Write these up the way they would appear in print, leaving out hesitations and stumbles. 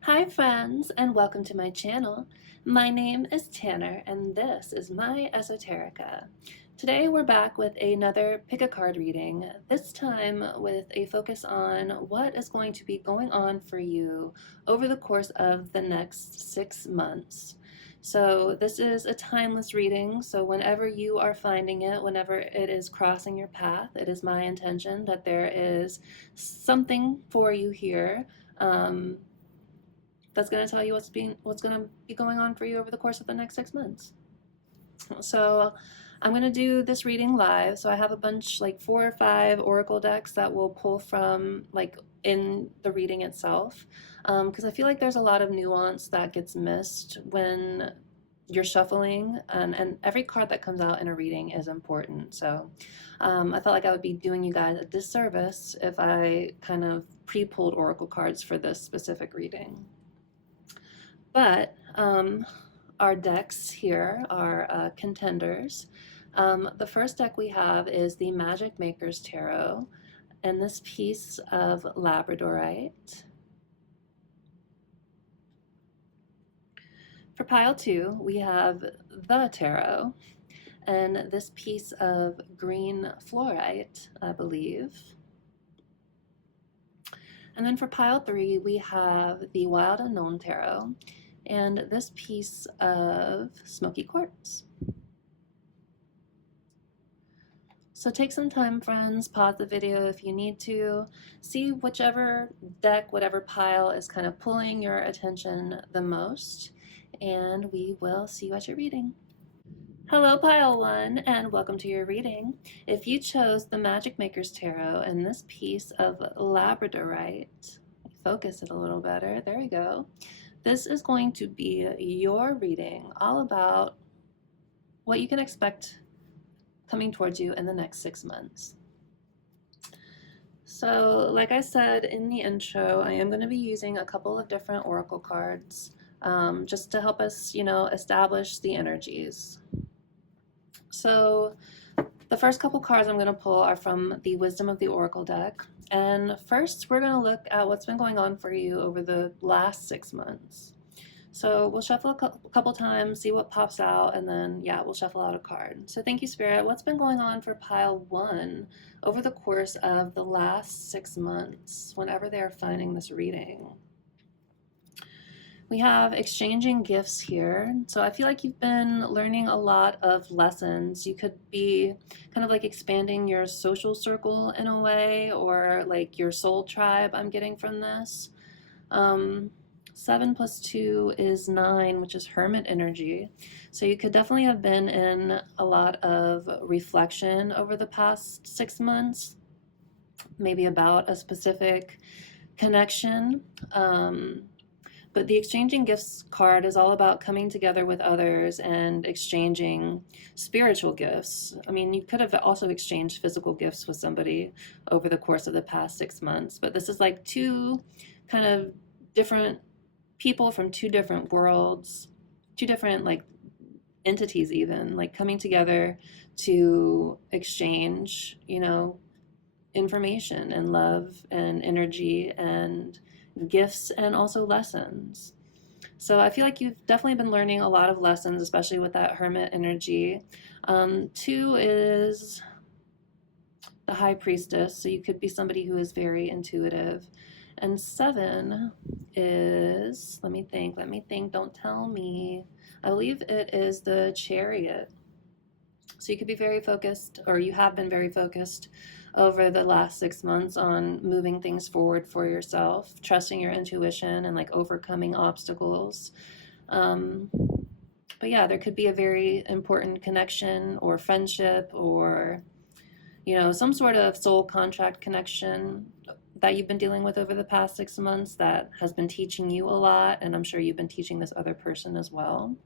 Hi friends, and welcome to my channel. My name is Tanner and this is my Esoterica. Today we're back with another pick a card reading, this time with a focus on what is going to be going on for you over the course of the next 6 months. So this is a timeless reading, so whenever you are finding it, whenever it is crossing your path, it is my intention that there is something for you here. That's going to tell you what's going to be going on for you over the course of the next 6 months. So I'm going to do this reading live. So I have a bunch, like 4 or 5 oracle decks that we'll pull from like in the reading itself, because I feel like there's a lot of nuance that gets missed when you're shuffling, and every card that comes out in a reading is important. So I felt like I would be doing you guys a disservice if I kind of pre-pulled oracle cards for this specific reading. But our decks here are contenders. The first deck we have is the Magic Maker's Tarot, and this piece of Labradorite. For pile 2, we have the Tarot, and this piece of green fluorite, I believe. And then for pile 3, we have the Wild Unknown Tarot, and this piece of smoky quartz. So take some time, friends, pause the video if you need to, see whichever deck, whatever pile is kind of pulling your attention the most, and we will see you at your reading. Hello, pile 1, and welcome to your reading. If you chose the Magic Maker's Tarot and this piece of Labradorite, focus it a little better, there we go. This is going to be your reading, all about what you can expect coming towards you in the next 6 months. So, like I said in the intro, I am going to be using a couple of different oracle cards just to help us, establish the energies. So, the first couple cards I'm going to pull are from the Wisdom of the Oracle deck. And first, we're going to look at what's been going on for you over the last 6 months. So we'll shuffle a couple times, see what pops out, and then, yeah, we'll shuffle out a card. So thank you, Spirit. What's been going on for pile 1 over the course of the last 6 months, whenever they're finding this reading? We have exchanging gifts here. So I feel like you've been learning a lot of lessons. You could be kind of like expanding your social circle in a way, or like your soul tribe, I'm getting from this. 7 plus 2 is 9, which is hermit energy. So you could definitely have been in a lot of reflection over the past 6 months, maybe about a specific connection. But the exchanging gifts card is all about coming together with others and exchanging spiritual gifts. I mean, you could have also exchanged physical gifts with somebody over the course of the past 6 months, but this is like 2 kind of different people from 2 different worlds, 2 different like entities, even like coming together to exchange, information and love and energy and gifts and also lessons. So I feel like you've definitely been learning a lot of lessons, especially with that hermit energy. 2 is the high priestess, so you could be somebody who is very intuitive. And 7 is, let me think, don't tell me. I believe it is the chariot. So you could be very focused, or you have been very focused over the last 6 months on moving things forward for yourself, trusting your intuition and like overcoming obstacles. But yeah, there could be a very important connection or friendship or, some sort of soul contract connection that you've been dealing with over the past 6 months that has been teaching you a lot, and I'm sure you've been teaching this other person as well.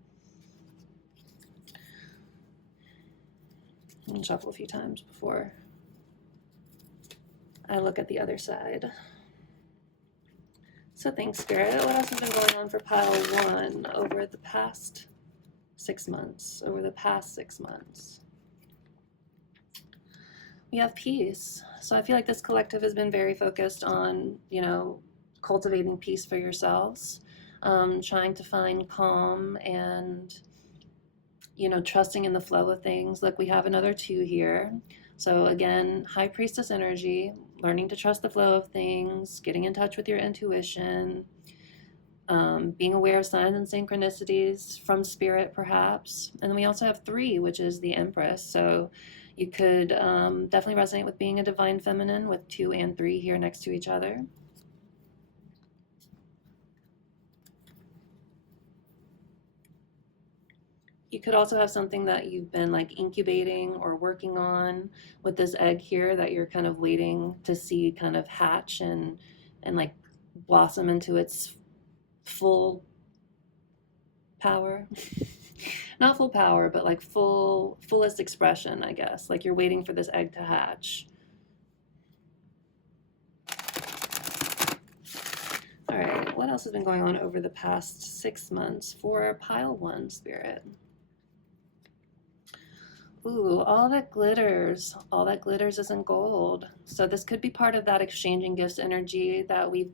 I'm gonna shuffle a few times before I look at the other side. So thanks, Spirit. What else has been going on for pile 1 over the past 6 months? We have peace. So I feel like this collective has been very focused on, cultivating peace for yourselves, trying to find calm and, trusting in the flow of things. Look, we have another 2 here. So again, High Priestess energy, learning to trust the flow of things, getting in touch with your intuition, being aware of signs and synchronicities from spirit, perhaps. And then we also have 3, which is the Empress. So you could definitely resonate with being a divine feminine with 2 and 3 here next to each other. You could also have something that you've been like incubating or working on with this egg here that you're kind of waiting to see kind of hatch and like blossom into its full power. Not full power, but like fullest expression, I guess. Like you're waiting for this egg to hatch. All right, what else has been going on over the past 6 months for pile 1 spirit? Ooh, all that glitters isn't gold. So this could be part of that exchanging gifts energy that we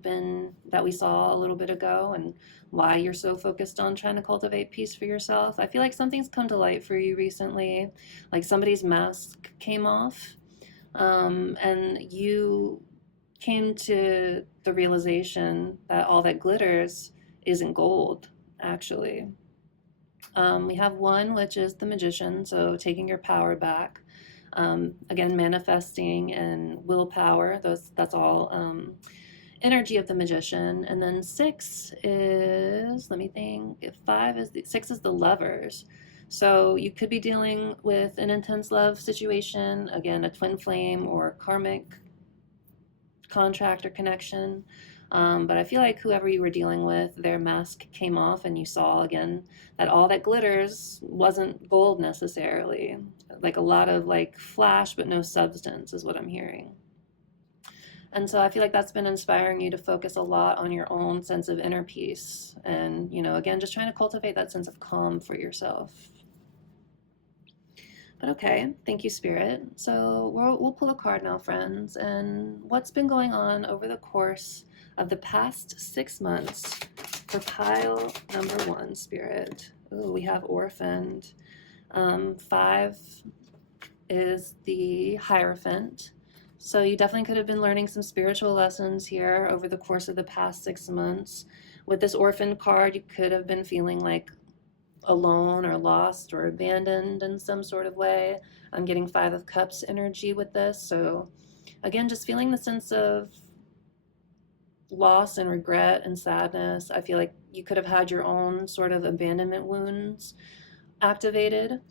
saw a little bit ago, and why you're so focused on trying to cultivate peace for yourself. I feel like something's come to light for you recently, like somebody's mask came off, and you came to the realization that all that glitters isn't gold, actually. We have 1, which is the Magician, so taking your power back. Again, manifesting and willpower, that's all energy of the Magician. And then 6 is, let me think, if 6 is the Lovers. So you could be dealing with an intense love situation, again, a twin flame or karmic contract or connection. But I feel like whoever you were dealing with, their mask came off, and you saw again that all that glitters wasn't gold necessarily. Like a lot of like flash, but no substance is what I'm hearing. And so I feel like that's been inspiring you to focus a lot on your own sense of inner peace. And, again, just trying to cultivate that sense of calm for yourself. But okay, thank you, Spirit. So we'll pull a card now, friends. And what's been going on over the course of the past 6 months for pile number 1, Spirit? Ooh, we have Orphaned. 5 is the Hierophant. So you definitely could have been learning some spiritual lessons here over the course of the past 6 months. With this Orphaned card, you could have been feeling like alone or lost or abandoned in some sort of way. I'm getting 5 of Cups energy with this. So again, just feeling the sense of loss and regret and sadness. I feel like you could have had your own sort of abandonment wounds activated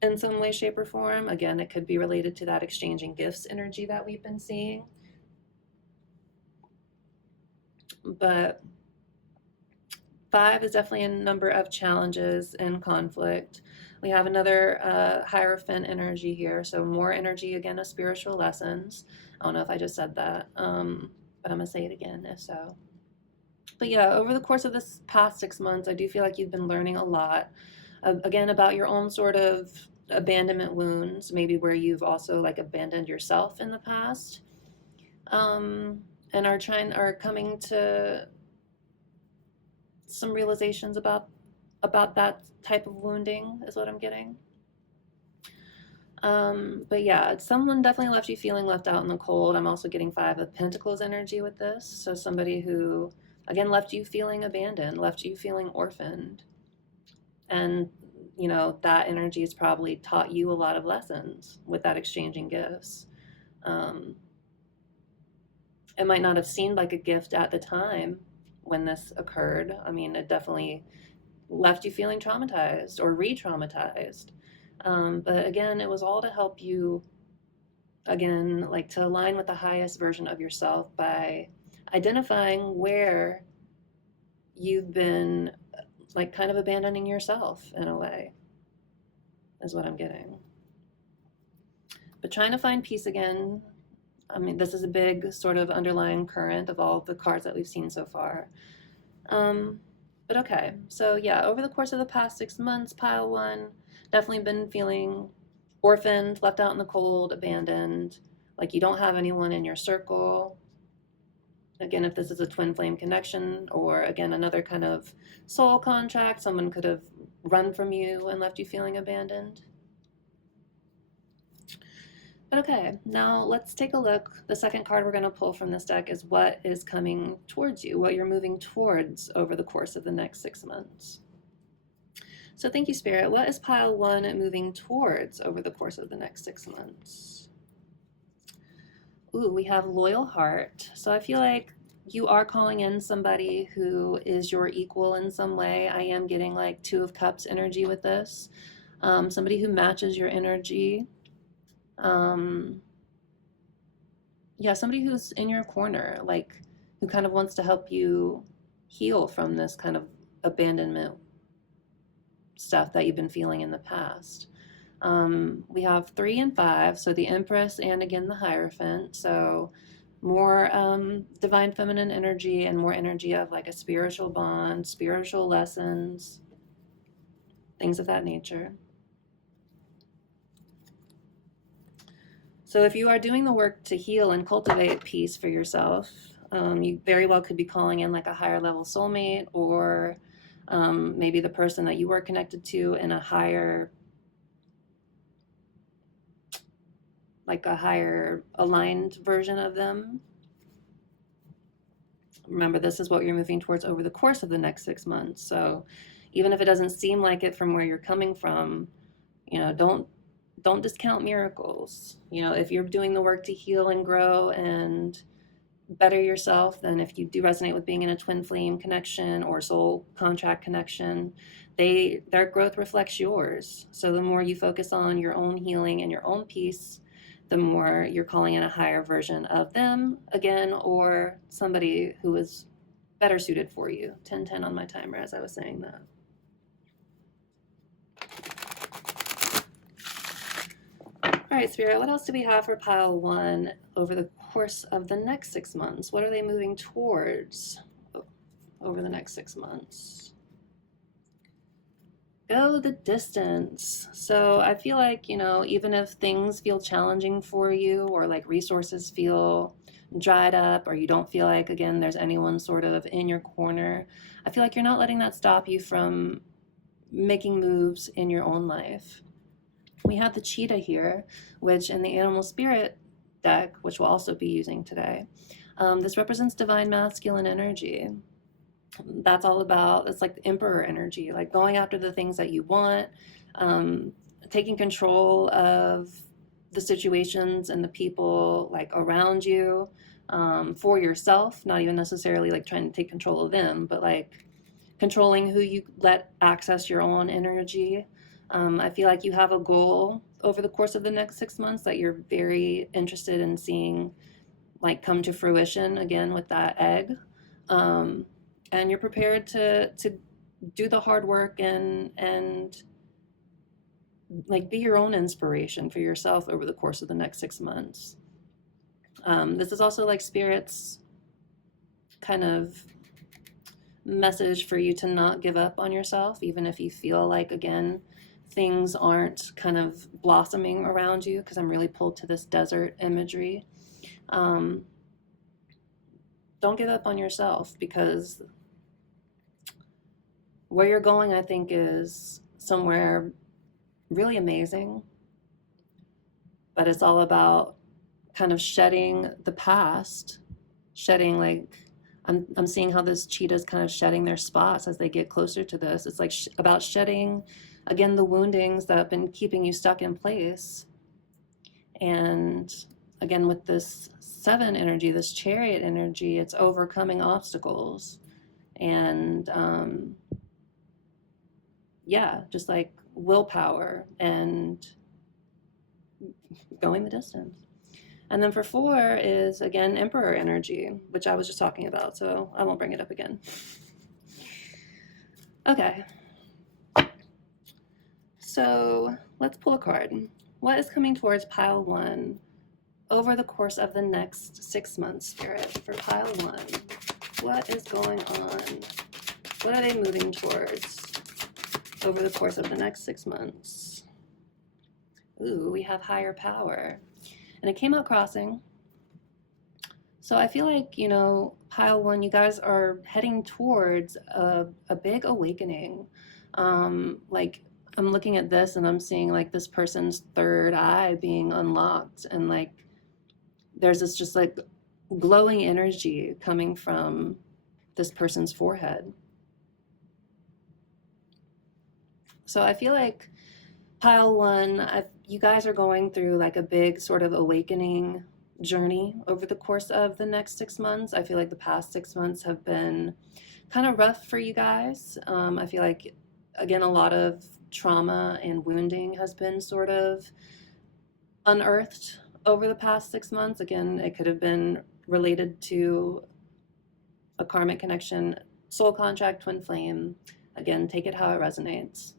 in some way, shape, or form. Again, it could be related to that exchanging gifts energy that we've been seeing. But 5 is definitely a number of challenges and conflict. We have another Hierophant energy here, so more energy again of spiritual lessons. I don't know if I just said that, but I'm gonna say it again if so. But yeah, over the course of this past 6 months, I do feel like you've been learning a lot, again, about your own sort of abandonment wounds, maybe where you've also like abandoned yourself in the past, and are coming to some realizations about that type of wounding is what I'm getting. But yeah, someone definitely left you feeling left out in the cold. I'm also getting 5 of Pentacles energy with this. So somebody who, again, left you feeling abandoned, left you feeling orphaned. And, that energy has probably taught you a lot of lessons with that exchanging gifts. It might not have seemed like a gift at the time when this occurred. I mean, it definitely left you feeling traumatized or re-traumatized. But again, it was all to help you, again, like to align with the highest version of yourself by identifying where you've been like kind of abandoning yourself in a way, is what I'm getting. But trying to find peace again. I mean, this is a big sort of underlying current of all the cards that we've seen so far. But okay, so yeah, over the course of the past 6 months, pile 1, definitely been feeling orphaned, left out in the cold, abandoned, like you don't have anyone in your circle. Again, if this is a twin flame connection, or again, another kind of soul contract, someone could have run from you and left you feeling abandoned. But okay, now let's take a look. The second card we're going to pull from this deck is what is coming towards you, what you're moving towards over the course of the next 6 months. So thank you, Spirit. What is pile 1 moving towards over the course of the next 6 months? Ooh, we have loyal heart. So I feel like you are calling in somebody who is your equal in some way. I am getting like 2 of Cups energy with this. Somebody who matches your energy. Yeah, somebody who's in your corner, like who kind of wants to help you heal from this kind of abandonment stuff that you've been feeling in the past. We have 3 and 5, so the Empress and again the Hierophant. So more divine feminine energy and more energy of like a spiritual bond, spiritual lessons, things of that nature. So if you are doing the work to heal and cultivate peace for yourself, you very well could be calling in like a higher level soulmate, or maybe the person that you were connected to in a higher, like a higher aligned version of them. Remember, this is what you're moving towards over the course of the next 6 months. So even if it doesn't seem like it from where you're coming from, you know, don't discount miracles. You know, if you're doing the work to heal and grow and better yourself, then if you do resonate with being in a twin flame connection or soul contract connection, their growth reflects yours. So the more you focus on your own healing and your own peace, the more you're calling in a higher version of them again, or somebody who is better suited for you. 10-10 on my timer as I was saying that. All right, Spirit, what else do we have for pile 1 over the course of the next 6 months? What are they moving towards over the next 6 months? Go the distance. So I feel like, you know, even if things feel challenging for you, or like resources feel dried up, or you don't feel like, again, there's anyone sort of in your corner, I feel like you're not letting that stop you from making moves in your own life. We have the cheetah here, which in the animal spirit deck, which we'll also be using today, this represents divine masculine energy. That's all about, it's like the emperor energy, like going after the things that you want, taking control of the situations and the people like around you, for yourself, not even necessarily like trying to take control of them, but like controlling who you let access your own energy. I feel like you have a goal over the course of the next 6 months that you're very interested in seeing like come to fruition, again with that egg. And you're prepared to do the hard work and like be your own inspiration for yourself over the course of the next 6 months. This is also like Spirit's kind of message for you to not give up on yourself, even if you feel like, again, things aren't kind of blossoming around you, because I'm really pulled to this desert imagery. Don't give up on yourself, because where you're going, I think, is somewhere really amazing, but it's all about kind of shedding the past, shedding like, I'm seeing how this cheetah is kind of shedding their spots as they get closer to this. It's like about shedding, again, the woundings that have been keeping you stuck in place. And again, with this 7 energy, this chariot energy, it's overcoming obstacles. And yeah, just like willpower and going the distance. And then for 4 is, again, Emperor energy, which I was just talking about, so I won't bring it up again. Okay. So let's pull a card. What is coming towards pile 1 over the course of the next 6 months, Spirit, for pile 1? What is going on? What are they moving towards over the course of the next 6 months? Ooh, we have higher power. And it came out crossing. So I feel like, pile one, you guys are heading towards a big awakening. Like I'm looking at this and I'm seeing like this person's third eye being unlocked, and like there's this just like glowing energy coming from this person's forehead. So I feel like pile one, you guys are going through like a big sort of awakening journey over the course of the next 6 months. I feel like the past 6 months have been kind of rough for you guys. I feel like, again, a lot of trauma and wounding has been sort of unearthed over the past 6 months. Again, it could have been related to a karmic connection, soul contract, twin flame. Again, take it how it resonates.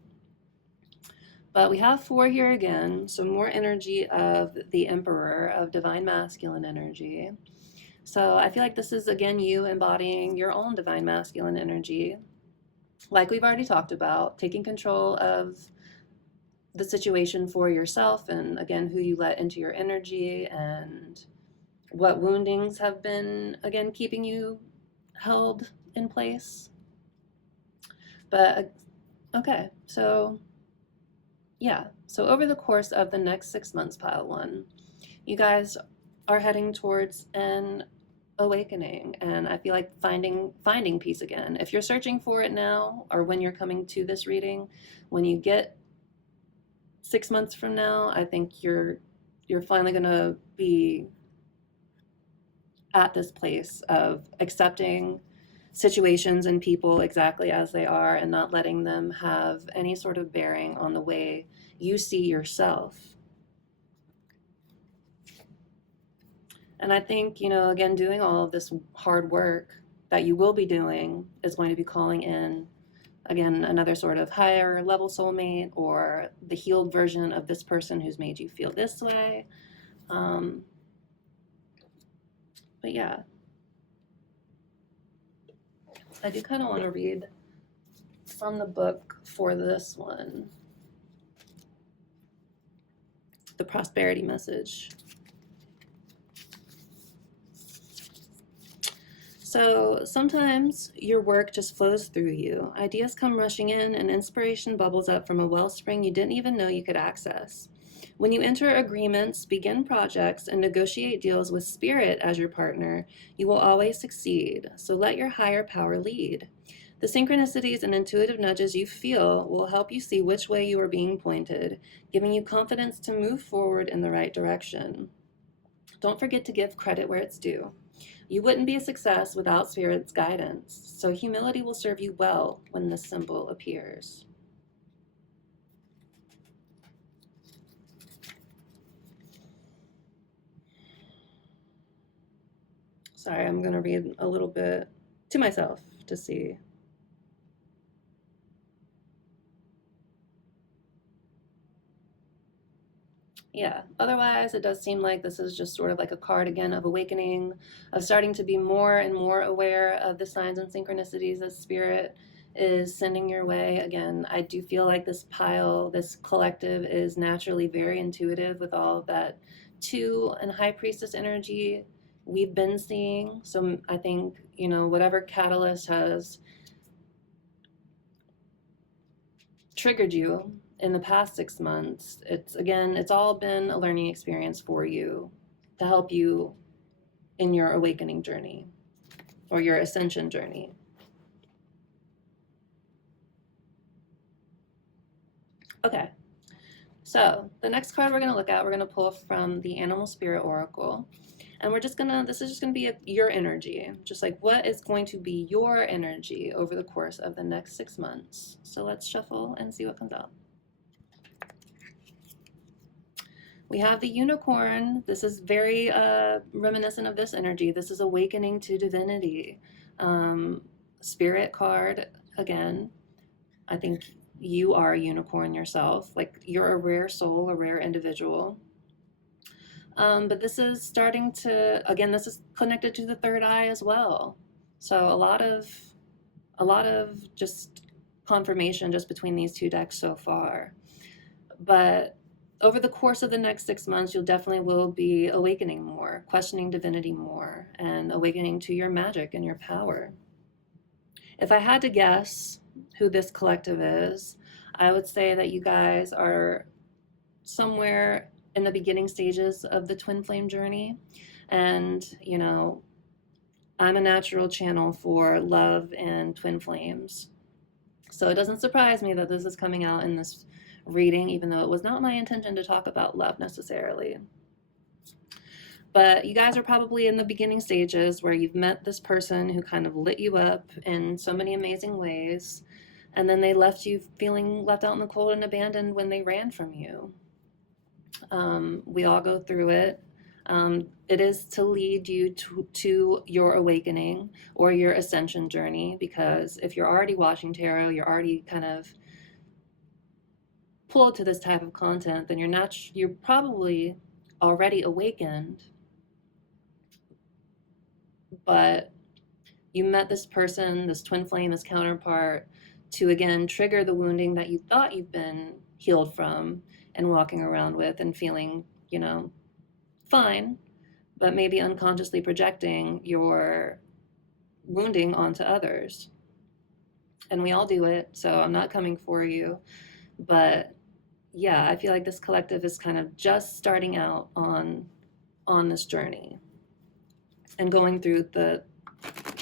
But we have four here again, so more energy of the Emperor, of divine masculine energy. So I feel like this is, again, you embodying your own divine masculine energy. Like we've already talked about, taking control of the situation for yourself, and again, who you let into your energy, and what woundings have been, again, keeping you held in place. But okay, so yeah, so over the course of the next 6 months, pile one, you guys are heading towards an awakening, and I feel like finding peace again. If you're searching for it now, or when you're coming to this reading, when you get 6 months from now, I think you're finally gonna be at this place of accepting situations and people exactly as they are, and not letting them have any sort of bearing on the way you see yourself. And I think, again, doing all of this hard work that you will be doing is going to be calling in, again, another sort of higher level soulmate, or the healed version of this person who's made you feel this way. But yeah, I do kind of want to read from the book for this one, the prosperity message. So sometimes your work just flows through you. Ideas come rushing in, and inspiration bubbles up from a wellspring you didn't even know you could access. When you enter agreements, begin projects, and negotiate deals with spirit as your partner, you will always succeed. So let your higher power lead. The synchronicities and intuitive nudges you feel will help you see which way you are being pointed, giving you confidence to move forward in the right direction. Don't forget to give credit where it's due. You wouldn't be a success without Spirit's guidance, so humility will serve you well when this symbol appears. Sorry, I'm going to read a little bit to myself to see. Yeah, otherwise it does seem like this is just sort of like a card again of awakening, of starting to be more and more aware of the signs and synchronicities that Spirit is sending your way. Again, I do feel like this pile, this collective, is naturally very intuitive with all of that two and high priestess energy we've been seeing. So I think, whatever catalyst has triggered you in the past 6 months, it's all been a learning experience for you to help you in your awakening journey or your ascension journey. Okay, so the next card we're going to look at, we're going to pull from the Animal Spirit Oracle. And this is just gonna be your energy, just like what is going to be your energy over the course of the next 6 months. So let's shuffle and see what comes out. We have the unicorn. This is very reminiscent of this energy. This is awakening to divinity. Spirit card, again. I think you are a unicorn yourself. Like, you're a rare soul, a rare individual. But this is starting to, again, this is connected to the third eye as well. So a lot of just confirmation just between these two decks so far. But over the course of the next 6 months, you'll definitely will be awakening more, questioning divinity more, and awakening to your magic and your power. If I had to guess who this collective is, I would say that you guys are somewhere in the beginning stages of the twin flame journey. And, I'm a natural channel for love and twin flames. So it doesn't surprise me that this is coming out in this reading, even though it was not my intention to talk about love necessarily. But you guys are probably in the beginning stages where you've met this person who kind of lit you up in so many amazing ways, and then they left you feeling left out in the cold and abandoned when they ran from you. We all go through it. It is to lead you to your awakening or your ascension journey, because if you're already watching tarot, you're already kind of pulled to this type of content, then you're probably already awakened, but you met this person, this twin flame, this counterpart, to again trigger the wounding that you thought you've been healed from and walking around with and feeling, fine, but maybe unconsciously projecting your wounding onto others. And we all do it, so I'm not coming for you. But yeah, I feel like this collective is kind of just starting out on this journey and going through the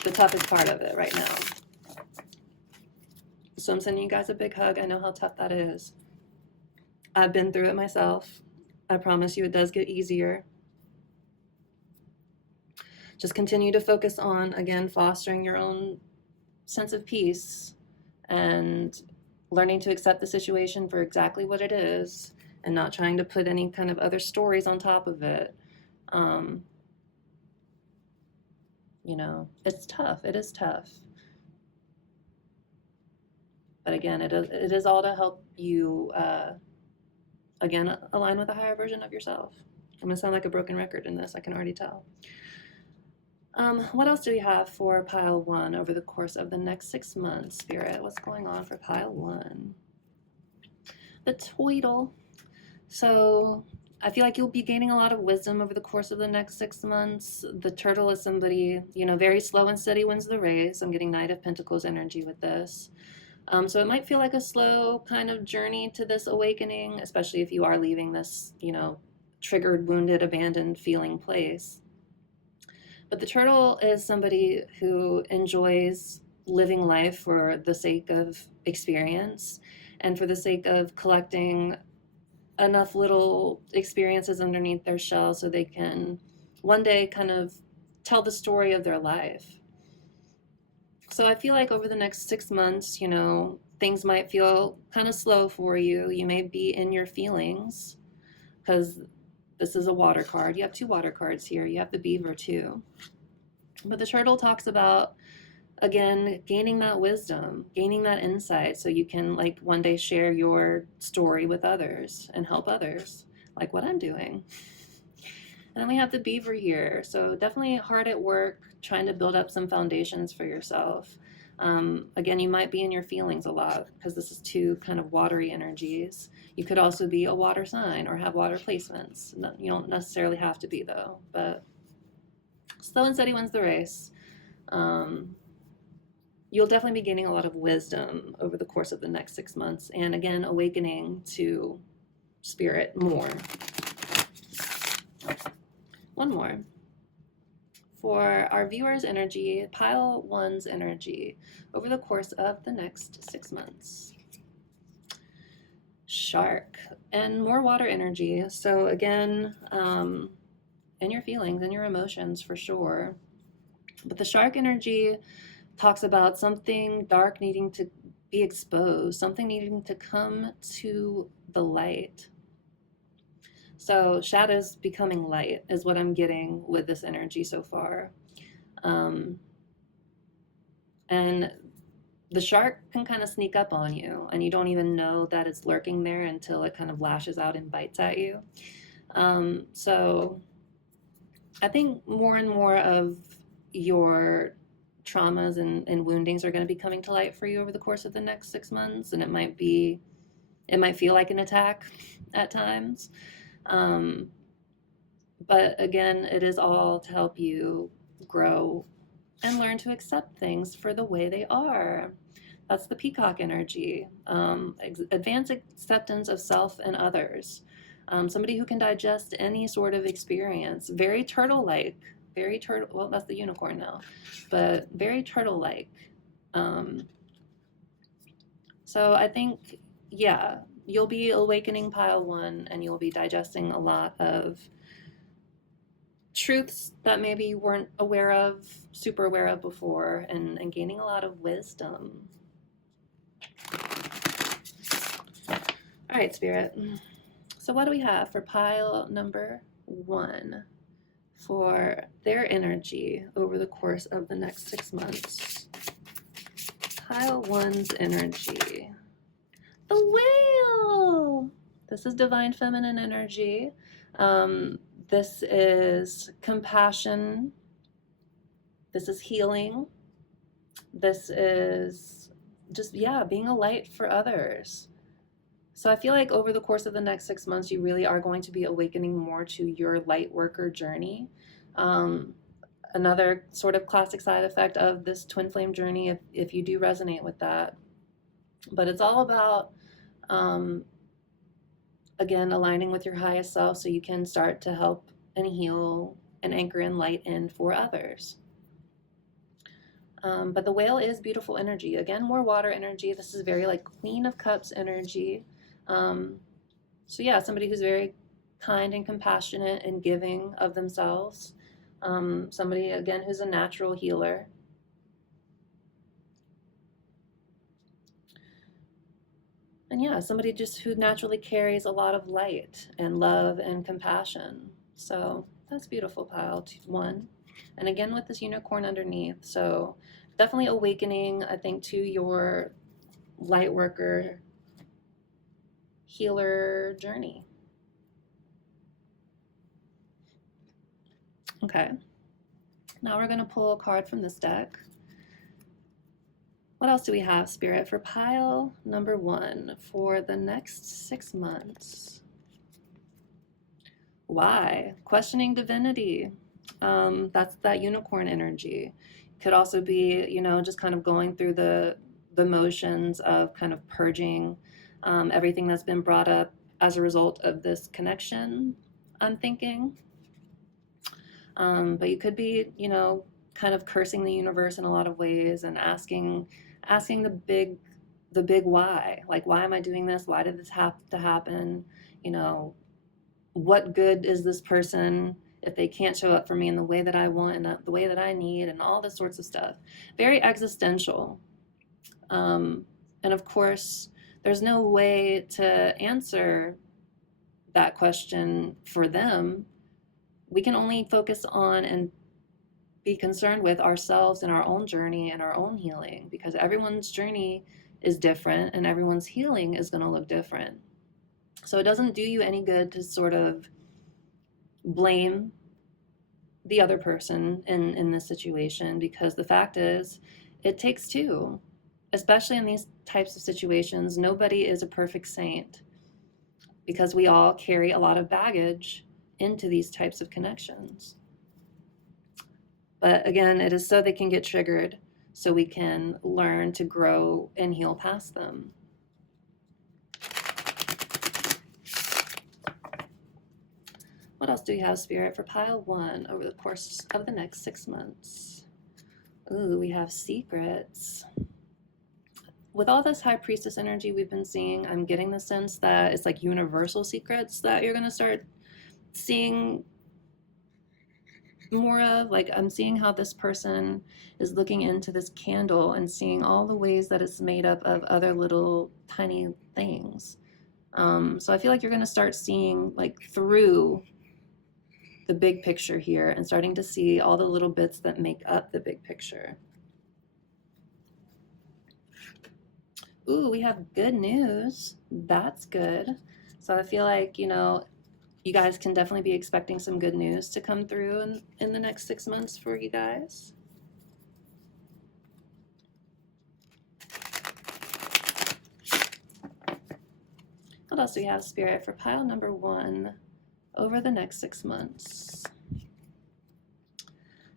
toughest part of it right now. So I'm sending you guys a big hug. I know how tough that is. I've been through it myself. I promise you it does get easier. Just continue to focus on, again, fostering your own sense of peace and learning to accept the situation for exactly what it is and not trying to put any kind of other stories on top of it. It's tough. It is tough. But again, it is all to help you, again, align with a higher version of yourself. I'm going to sound like a broken record in this, I can already tell. What else do we have for pile 1 over the course of the next 6 months, Spirit? What's going on for pile 1? The Tweedle. So I feel like you'll be gaining a lot of wisdom over the course of the next 6 months. The Turtle is somebody, very slow and steady wins the race. I'm getting Knight of Pentacles energy with this. So it might feel like a slow kind of journey to this awakening, especially if you are leaving this, triggered, wounded, abandoned feeling place. But the Turtle is somebody who enjoys living life for the sake of experience and for the sake of collecting enough little experiences underneath their shell so they can one day kind of tell the story of their life. So I feel like over the next 6 months, things might feel kind of slow for you. You may be in your feelings because this is a water card. You have 2 water cards here. You have the Beaver too. But the Turtle talks about, again, gaining that wisdom, gaining that insight so you can one day share your story with others and help others, like what I'm doing. And then we have the Beaver here. So definitely hard at work, trying to build up some foundations for yourself. Again, you might be in your feelings a lot because this is 2 kind of watery energies. You could also be a water sign or have water placements. You don't necessarily have to be, though. But slow and steady wins the race. You'll definitely be gaining a lot of wisdom over the course of the next 6 months. And again, awakening to spirit more. One more. For our viewers' energy, pile 1's energy over the course of the next 6 months. Shark and more water energy. So again, in your feelings and your emotions for sure. But the shark energy talks about something dark needing to be exposed, something needing to come to the light. So shadows becoming light is what I'm getting with this energy so far. And the shark can kind of sneak up on you and you don't even know that it's lurking there until it kind of lashes out and bites at you. So I think more and more of your traumas and woundings are going to be coming to light for you over the course of the next 6 months. And it might feel like an attack. at times. But again, it is all to help you grow and learn to accept things for the way they are. That's the peacock energy. Advanced acceptance of self and others. Somebody who can digest any sort of experience. Very turtle-like. Very turtle. Well, that's the unicorn now, but very turtle-like. So I think, yeah, you'll be awakening pile one, and you'll be digesting a lot of truths that maybe you weren't aware of, super aware of before, and gaining a lot of wisdom. All right, Spirit. So what do we have for pile number one for their energy over the course of the next 6 months? Pile one's energy. The whale! This is divine feminine energy. This is compassion. This is healing. This is just, yeah, being a light for others. So I feel like over the course of the next 6 months, you really are going to be awakening more to your light worker journey. Another sort of classic side effect of this twin flame journey, if you do resonate with that. But it's all about, again, aligning with your highest self so you can start to help and heal and anchor in light in for others. But the whale is beautiful energy. Again, more water energy. This is very like Queen of Cups energy. So yeah, somebody who's very kind and compassionate and giving of themselves. Somebody, again, who's a natural healer. And yeah, somebody just who naturally carries a lot of light and love and compassion. So that's beautiful, pile one. And again, with this unicorn underneath. So definitely awakening, I think, to your light worker healer journey. Okay. Now we're going to pull a card from this deck. What else do we have, Spirit, for pile number one for the next 6 months? Why? Questioning divinity. That's that unicorn energy. Could also be, you know, just kind of going through the motions of kind of purging everything that's been brought up as a result of this connection, I'm thinking. But you could be, you know, kind of cursing the universe in a lot of ways and asking the big why. Like, why am I doing this? Why did this have to happen? You know, what good is this person if they can't show up for me in the way that I want and the way that I need, and all this sorts of stuff. Very existential. And of course, there's no way to answer that question for them. We can only focus on and be concerned with ourselves and our own journey and our own healing, because everyone's journey is different and everyone's healing is going to look different. So it doesn't do you any good to sort of blame the other person in this situation, because the fact is, it takes two, especially in these types of situations. Nobody is a perfect saint, because we all carry a lot of baggage into these types of connections. But again, it is so they can get triggered, so we can learn to grow and heal past them. What else do we have, Spirit, for pile one over the course of the next 6 months? Ooh, we have secrets. With all this High Priestess energy we've been seeing, I'm getting the sense that it's like universal secrets that you're going to start seeing more of. Like, I'm seeing how this person is looking into this candle and seeing all the ways that it's made up of other little tiny things. So I feel like you're going to start seeing like through the big picture here and starting to see all the little bits that make up the big picture. Ooh, we have good news. That's good. So I feel like, you know, you guys can definitely be expecting some good news to come through in the next 6 months for you guys. What else do we have, Spirit, for pile number 1 over the next 6 months?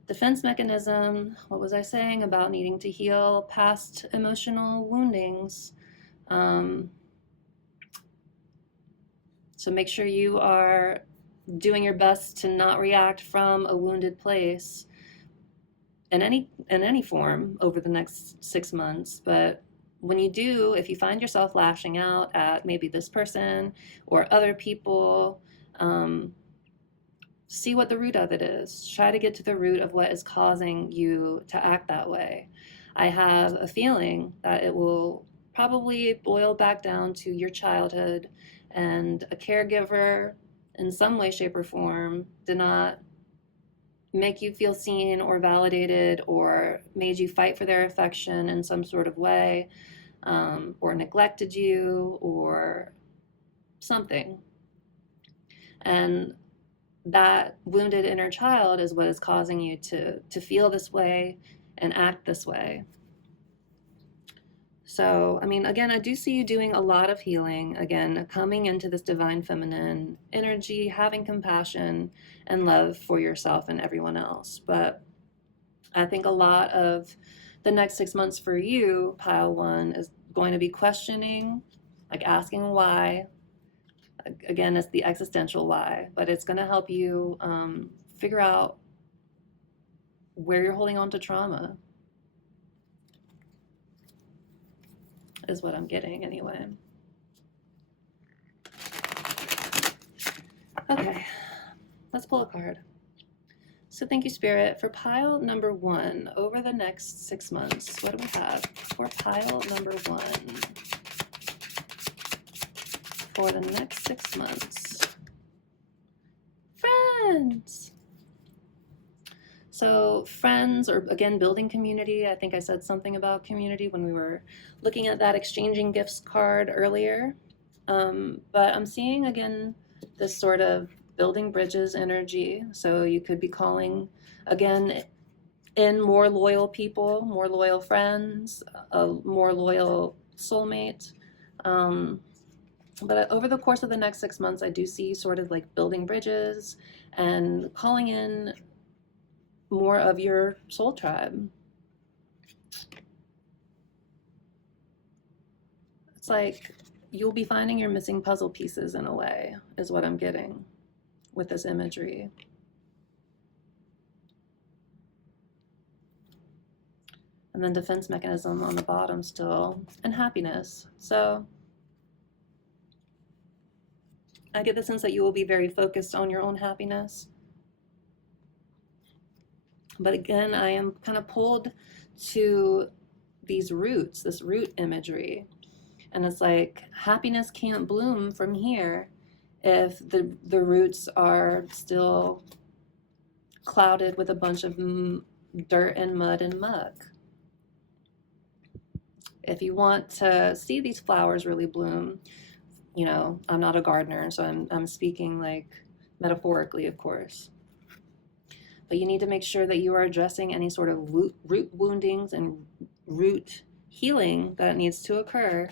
Defense mechanism. What was I saying about needing to heal past emotional woundings? So make sure you are doing your best to not react from a wounded place in any form over the next 6 months. But when you do, if you find yourself lashing out at maybe this person or other people, see what the root of it is. Try to get to the root of what is causing you to act that way. I have a feeling that it will probably boil back down to your childhood, and a caregiver in some way, shape, or form did not make you feel seen or validated, or made you fight for their affection in some sort of way, or neglected you or something. And that wounded inner child is what is causing you to feel this way and act this way. So, I mean, again, I do see you doing a lot of healing, again, coming into this divine feminine energy, having compassion and love for yourself and everyone else. But I think a lot of the next 6 months for you, pile 1, is going to be questioning, like asking why. Again, it's the existential why, but it's going to help you figure out where you're holding on to trauma, is what I'm getting anyway. Okay, let's pull a card. So thank you, Spirit, for pile number 1 over the next 6 months. What do we have for pile number 1 for the next 6 months? Friends. So friends, or again, building community. I think I said something about community when we were looking at that exchanging gifts card earlier. But I'm seeing, again, this sort of building bridges energy. So you could be calling, again, in more loyal people, more loyal friends, a more loyal soulmate. But over the course of the next 6 months, I do see sort of like building bridges and calling in more of your soul tribe. It's like you'll be finding your missing puzzle pieces in a way, is what I'm getting with this imagery. And then defense mechanism on the bottom still, and happiness. So I get the sense that you will be very focused on your own happiness. But again, I am kind of pulled to these roots, this root imagery. And it's like happiness can't bloom from here if the roots are still clouded with a bunch of dirt and mud and muck. If you want to see these flowers really bloom, you know, I'm not a gardener, so I'm speaking like metaphorically, of course. But you need to make sure that you are addressing any sort of root woundings and root healing that needs to occur.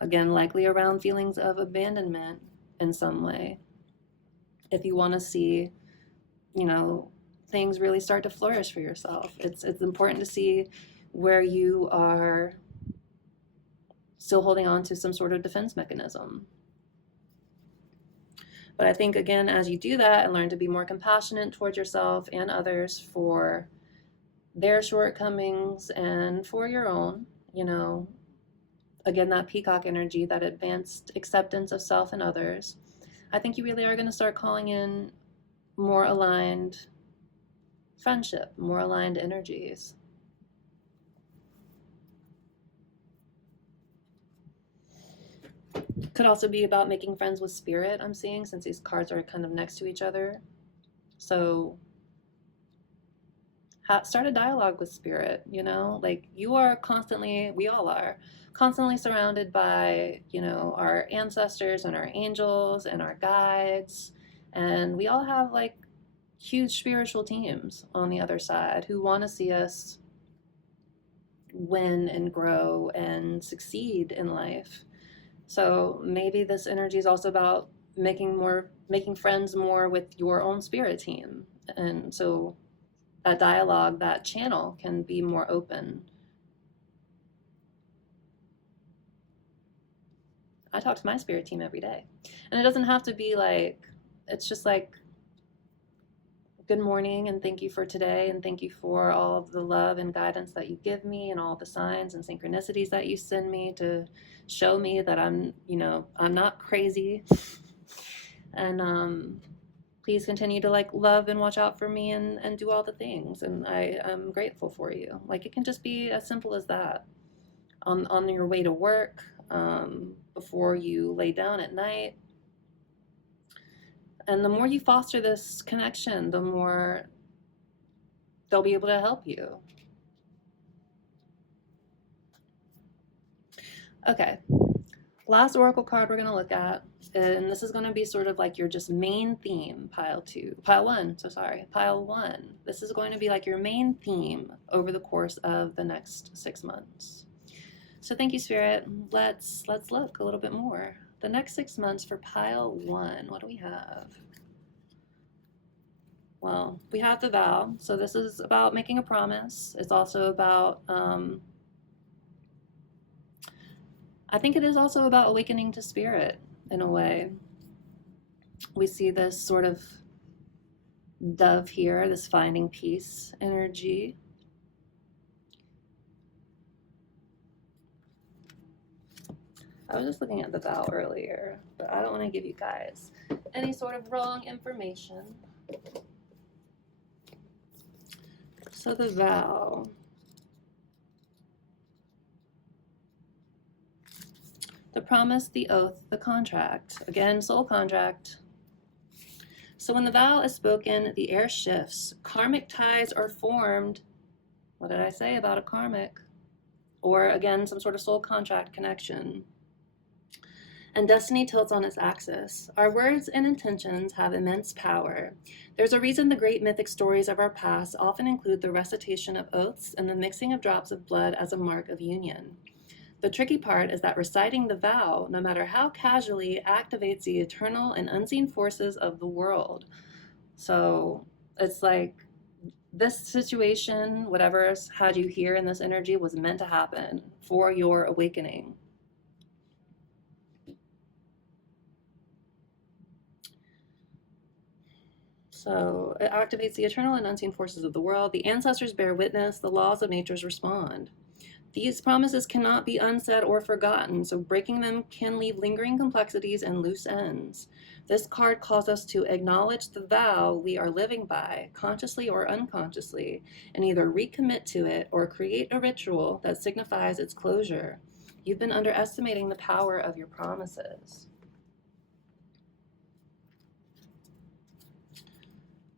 Again, likely around feelings of abandonment in some way. If you want to see, you know, things really start to flourish for yourself, it's important to see where you are still holding on to some sort of defense mechanism. But I think, again, as you do that and learn to be more compassionate towards yourself and others for their shortcomings and for your own, you know, again, that peacock energy, that advanced acceptance of self and others, I think you really are going to start calling in more aligned friendship, more aligned energies. Could also be about making friends with spirit, I'm seeing, since these cards are kind of next to each other. So start a dialogue with spirit, you know, like you are constantly, we all are constantly surrounded by, you know, our ancestors and our angels and our guides. And we all have like huge spiritual teams on the other side who want to see us win and grow and succeed in life. So maybe this energy is also about making friends more with your own spirit team. And so that dialogue, that channel can be more open. I talk to my spirit team every day. And it doesn't have to be like, it's just like, good morning and thank you for today and thank you for all of the love and guidance that you give me and all the signs and synchronicities that you send me to show me that I'm not crazy. And please continue to like love and watch out for me and do all the things. And I am grateful for you. Like it can just be as simple as that. On your way to work, before you lay down at night. And the more you foster this connection, the more they'll be able to help you. Okay, last oracle card we're going to look at, and this is going to be sort of like your just main theme, pile one. This is going to be like your main theme over the course of the next 6 months. So thank you, Spirit. Let's look a little bit more. The next 6 months for pile one, what do we have? Well, we have the vow. So this is about making a promise. It's also about, I think it is also about awakening to spirit in a way. We see this sort of dove here, this finding peace energy. I was just looking at the vow earlier, but I don't want to give you guys any sort of wrong information. So the vow. The promise, the oath, the contract. Again, soul contract. So when the vow is spoken, the air shifts. Karmic ties are formed. What did I say about a karmic? Or again, some sort of soul contract connection. And destiny tilts on its axis. Our words and intentions have immense power. There's a reason the great mythic stories of our past often include the recitation of oaths and the mixing of drops of blood as a mark of union. The tricky part is that reciting the vow, no matter how casually, activates the eternal and unseen forces of the world. So it's like this situation, whatever's had you here in this energy, was meant to happen for your awakening. So it activates the eternal and unseen forces of the world. The ancestors bear witness. The laws of nature respond. These promises cannot be unsaid or forgotten, so breaking them can leave lingering complexities and loose ends. This card calls us to acknowledge the vow we are living by, consciously or unconsciously, and either recommit to it or create a ritual that signifies its closure. You've been underestimating the power of your promises.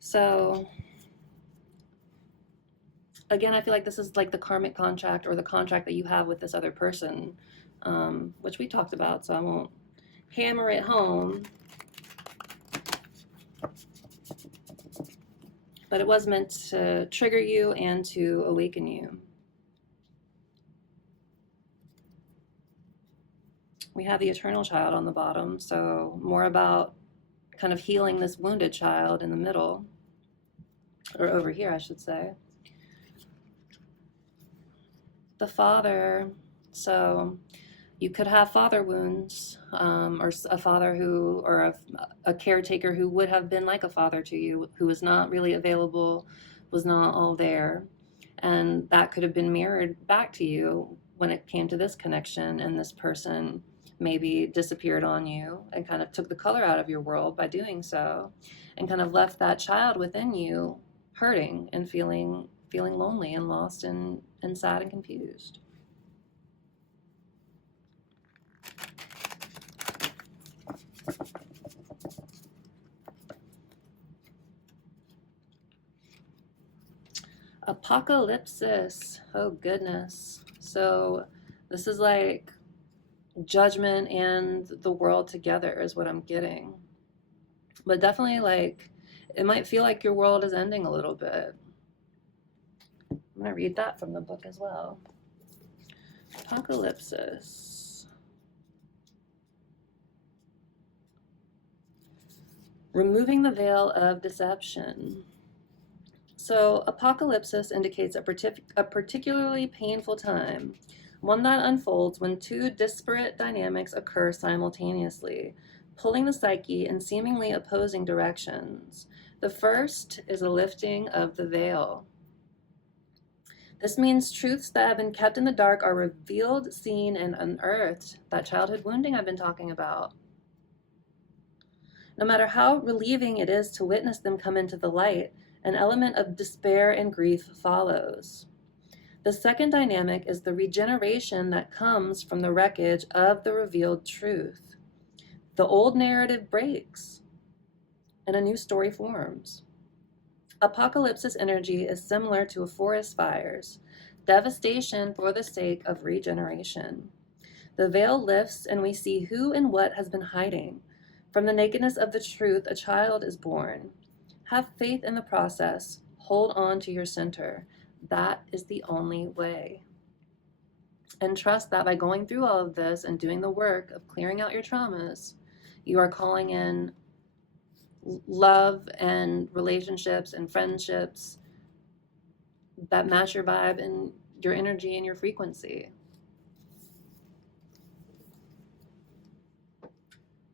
So again, I feel like this is like the karmic contract or the contract that you have with this other person, which we talked about, so I won't hammer it home. But it was meant to trigger you and to awaken you. We have the eternal child on the bottom, so more about kind of healing this wounded child in the middle, or over here, I should say. The father, so you could have father wounds, or a father who, or a caretaker who would have been like a father to you, who was not really available, was not all there. And that could have been mirrored back to you when it came to this connection, and this person maybe disappeared on you and kind of took the color out of your world by doing so, and kind of left that child within you hurting and feeling lonely and lost and sad and confused. Apocalypsis. Oh goodness. So this is like judgment and the world together is what I'm getting. But definitely like it might feel like your world is ending a little bit. I'm going to read that from the book as well. Apocalypsis. Removing the veil of deception. So, apocalypsis indicates a particularly painful time, one that unfolds when two disparate dynamics occur simultaneously, pulling the psyche in seemingly opposing directions. The first is a lifting of the veil. This means truths that have been kept in the dark are revealed, seen, and unearthed. That childhood wounding I've been talking about. No matter how relieving it is to witness them come into the light, an element of despair and grief follows. The second dynamic is the regeneration that comes from the wreckage of the revealed truth. The old narrative breaks and a new story forms. Apocalypsis energy is similar to a forest fires, devastation for the sake of regeneration. The veil lifts and we see who and what has been hiding. From the nakedness of the truth, a child is born. Have faith in the process. Hold on to your center. That is the only way. And trust that by going through all of this and doing the work of clearing out your traumas, you are calling in love and relationships and friendships that match your vibe and your energy and your frequency.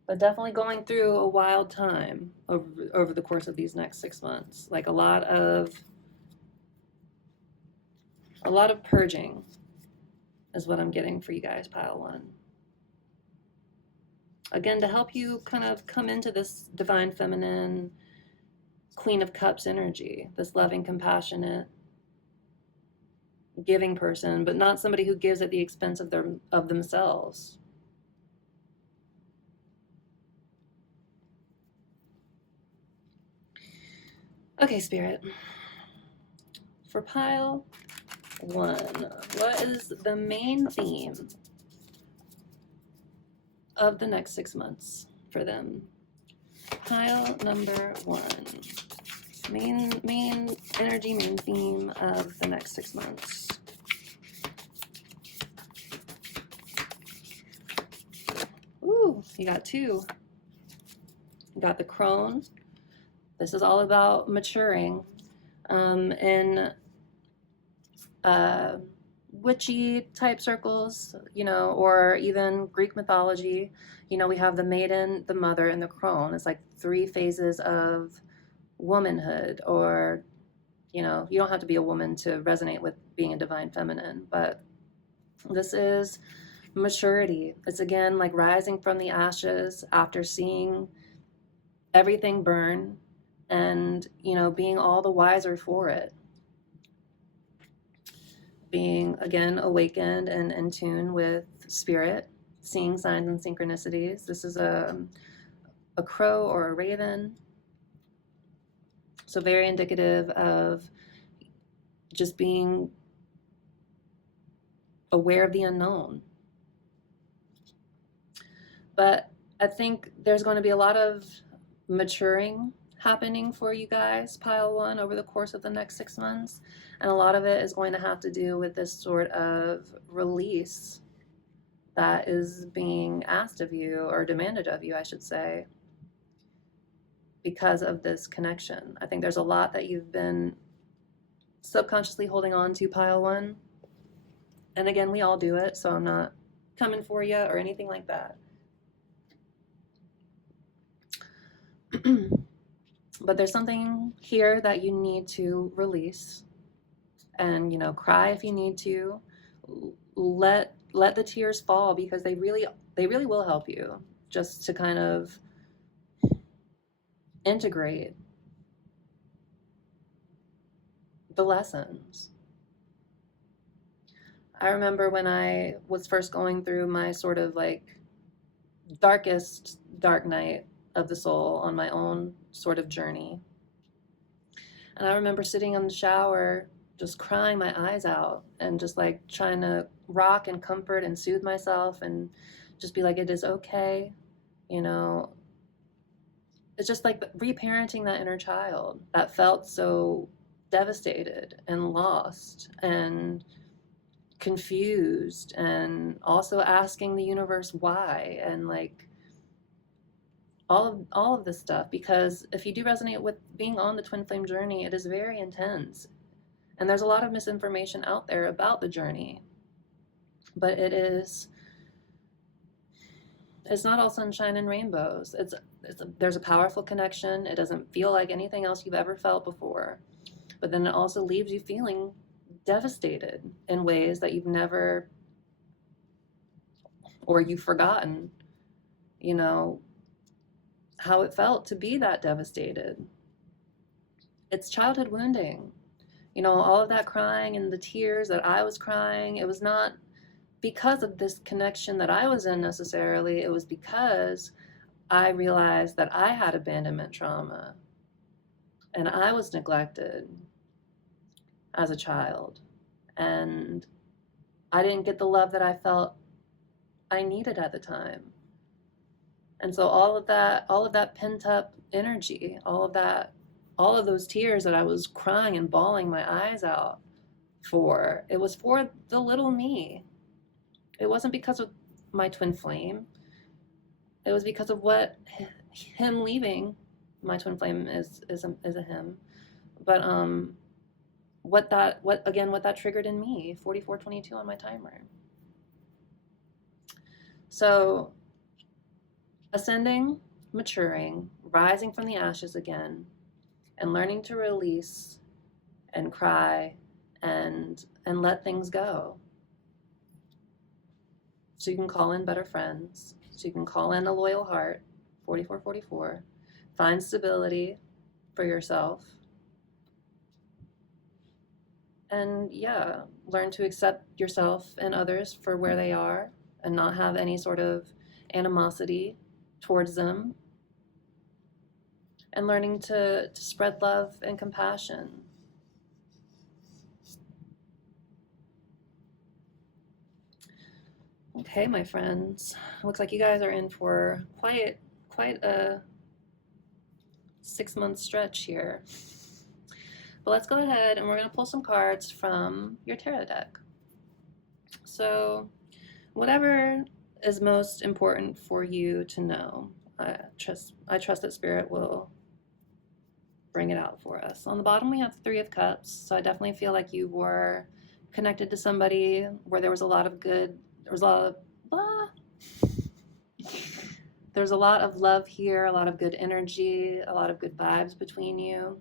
But definitely going through a wild time over the course of these next 6 months. Like a lot of purging is what I'm getting for you guys, pile one. Again, to help you kind of come into this divine feminine Queen of Cups energy, this loving, compassionate, giving person, but not somebody who gives at the expense of themselves. Okay, Spirit. For pile one, what is the main theme of the next 6 months for them? Pile number one. Main energy, main theme of the next 6 months. Ooh, you got two. You got the crone. This is all about maturing. In witchy type circles, or even Greek mythology, we have the maiden, the mother, and the crone. It's like 3 phases of womanhood, or, you don't have to be a woman to resonate with being a divine feminine, but this is maturity. It's again like rising from the ashes after seeing everything burn and, being all the wiser for it. Being again awakened and in tune with spirit, seeing signs and synchronicities. This is a crow or a raven. So very indicative of just being aware of the unknown. But I think there's going to be a lot of maturing happening for you guys, pile one, over the course of the next 6 months. And a lot of it is going to have to do with this sort of release that is being asked of you, or demanded of you, I should say, because of this connection. I think there's a lot that you've been subconsciously holding on to, pile one. And again, we all do it, so I'm not coming for you or anything like that. But there's something here that you need to release, and cry if you need to. Let the tears fall, because they really will help you just to kind of integrate the lessons. I remember when I was first going through my sort of like darkest dark night of the soul on my own sort of journey. And I remember sitting in the shower, just crying my eyes out and just like trying to rock and comfort and soothe myself and just be like, it is okay. It's just like reparenting that inner child that felt so devastated and lost and confused, and also asking the universe why, and like all of this stuff, because if you do resonate with being on the twin flame journey, it is very intense. And there's a lot of misinformation out there about the journey. But it's not all sunshine and rainbows. There's a powerful connection. It doesn't feel like anything else you've ever felt before. But then it also leaves you feeling devastated in ways that you've never, or you've forgotten, you know, how it felt to be that devastated. It's childhood wounding. You know, all of that crying and the tears that I was crying, it was not because of this connection that I was in necessarily. It was because I realized that I had abandonment trauma and I was neglected as a child. And I didn't get the love that I felt I needed at the time. And so all of that pent up energy, all of those tears that I was crying and bawling my eyes out for, it was for the little me. It wasn't because of my twin flame. It was because of what him leaving. My twin flame is a him. But what that triggered in me, 4422 on my timer. So ascending, maturing, rising from the ashes again, and learning to release and cry and let things go. So you can call in better friends. So you can call in a loyal heart, 4444. Find stability for yourself. And yeah, learn to accept yourself and others for where they are and not have any sort of animosity towards them. And learning to spread love and compassion. Okay, my friends, looks like you guys are in for quite a 6-month stretch here. But let's go ahead and we're going to pull some cards from your tarot deck. So whatever is most important for you to know, I trust that Spirit will bring it out for us. On the bottom we have 3 of Cups, so I definitely feel like you were connected to somebody where there was a lot of there's a lot of love here, a lot of good energy, a lot of good vibes between you.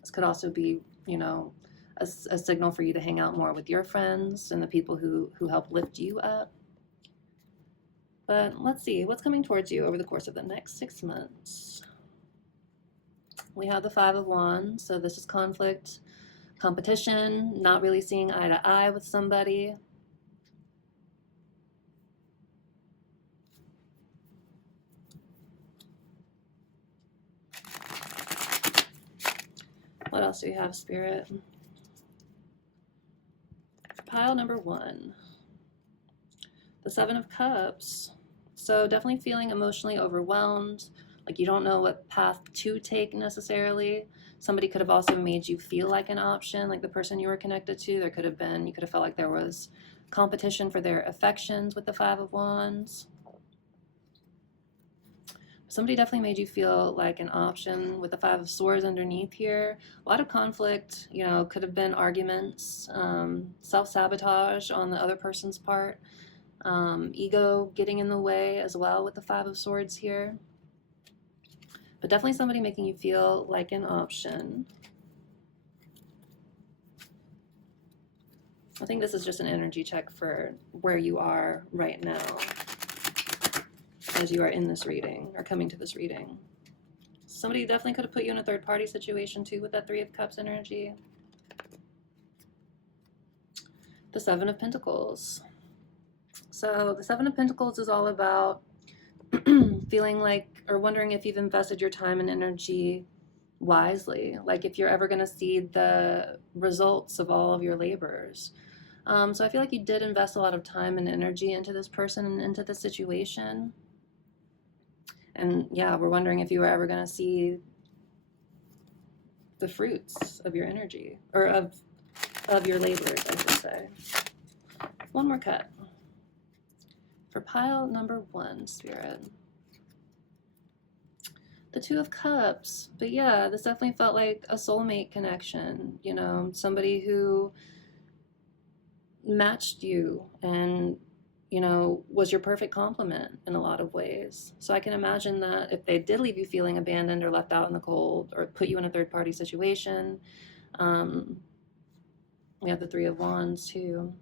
This could also be, you know, a signal for you to hang out more with your friends and the people who help lift you up. But let's see what's coming towards you over the course of the next 6 months. We have the 5 of Wands, so this is conflict, competition, not really seeing eye to eye with somebody. What else do we have, Spirit? Pile number 1, the 7 of Cups. So definitely feeling emotionally overwhelmed, like you don't know what path to take necessarily. Somebody could have also made you feel like an option, like the person you were connected to. You could have felt like there was competition for their affections with the 5 of Wands. Somebody definitely made you feel like an option with the 5 of Swords underneath here. A lot of conflict, you know, could have been arguments, self-sabotage on the other person's part, ego getting in the way as well with the 5 of Swords here. But definitely somebody making you feel like an option. I think this is just an energy check for where you are right now as you are in this reading or coming to this reading. Somebody definitely could have put you in a third party situation too with that 3 of Cups energy. The 7 of Pentacles. So the 7 of Pentacles is all about feeling like or wondering if you've invested your time and energy wisely, like if you're ever going to see the results of all of your labors. So I feel like you did invest a lot of time and energy into this person and into this situation. And yeah, we're wondering if you were ever going to see the fruits of your energy, or of your labors, I should say. One more cut. For pile number 1, Spirit. The Two of Cups. But yeah, this definitely felt like a soulmate connection, you know, somebody who matched you and, you know, was your perfect complement in a lot of ways. So I can imagine that if they did leave you feeling abandoned or left out in the cold or put you in a third party situation, um, we have the Three of Wands too.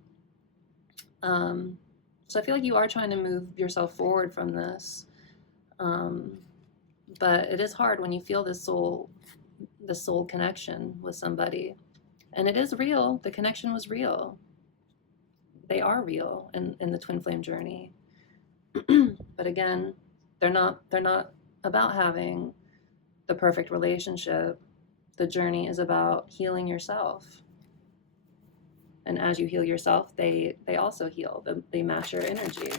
So I feel like you are trying to move yourself forward from this. But it is hard when you feel this soul connection with somebody. And it is real. The connection was real. They are real in the twin flame journey. But again, they're not about having the perfect relationship. The journey is about healing yourself. And as you heal yourself, they also heal. They match your energy.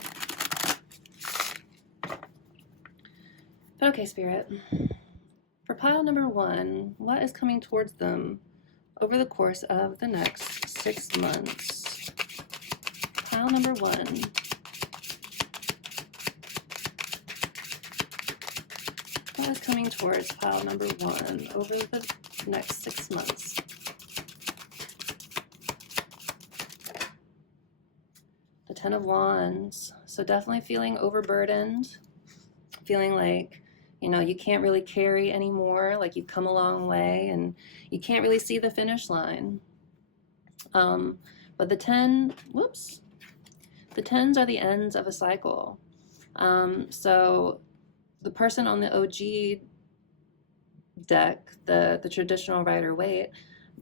But okay, Spirit. For pile number 1, what is coming towards them over the course of the next 6 months? Pile number 1. What is coming towards pile number 1 over the next 6 months? The Ten of Wands. So definitely feeling overburdened, feeling like, you know, you can't really carry anymore, like you've come a long way and you can't really see the finish line. But the 10s are the ends of a cycle. So the person on the OG deck, the traditional Rider-Waite,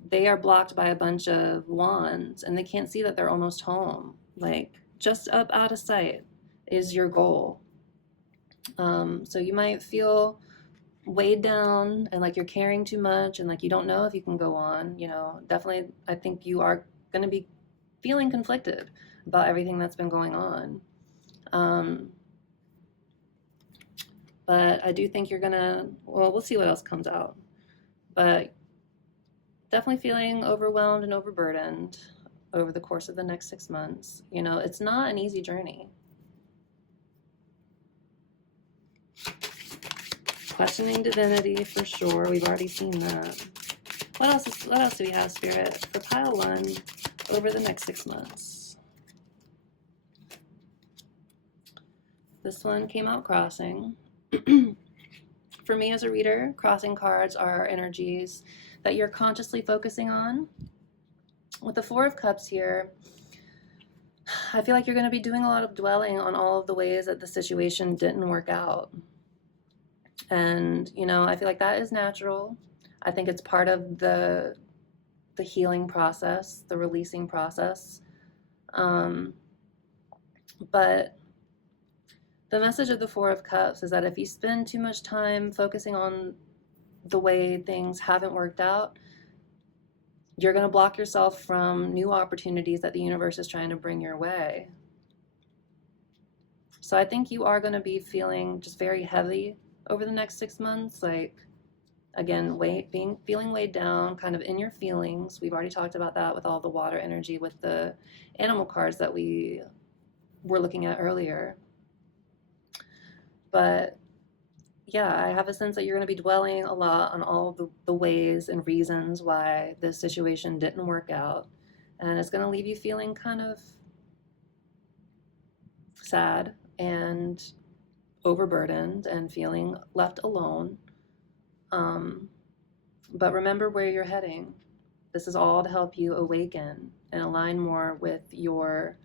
they are blocked by a bunch of wands and they can't see that they're almost home. Like just up out of sight is your goal. So you might feel weighed down and like you're carrying too much and like you don't know if you can go on. You know, definitely I think you are going to be feeling conflicted about everything that's been going on. But I do think you're gonna, well, we'll see what else comes out. But definitely feeling overwhelmed and overburdened over the course of the next 6 months. You know, it's not an easy journey. Questioning divinity for sure. We've already seen that. What else do we have, Spirit, for pile 1 over the next 6 months? This one came out crossing. For me as a reader, crossing cards are energies that you're consciously focusing on. With the Four of Cups here, I feel like you're going to be doing a lot of dwelling on all of the ways that the situation didn't work out. And, you know, I feel like that is natural. I think it's part of the healing process, the releasing process. But the message of the Four of Cups is that if you spend too much time focusing on the way things haven't worked out, you're going to block yourself from new opportunities that the universe is trying to bring your way. So I think you are going to be feeling just very heavy over the next 6 months. Like, again, feeling weighed down, kind of in your feelings. We've already talked about that with all the water energy with the animal cards that we were looking at earlier. But yeah, I have a sense that you're going to be dwelling a lot on all the ways and reasons why this situation didn't work out. And it's going to leave you feeling kind of sad and overburdened and feeling left alone. But remember where you're heading. This is all to help you awaken and align more with your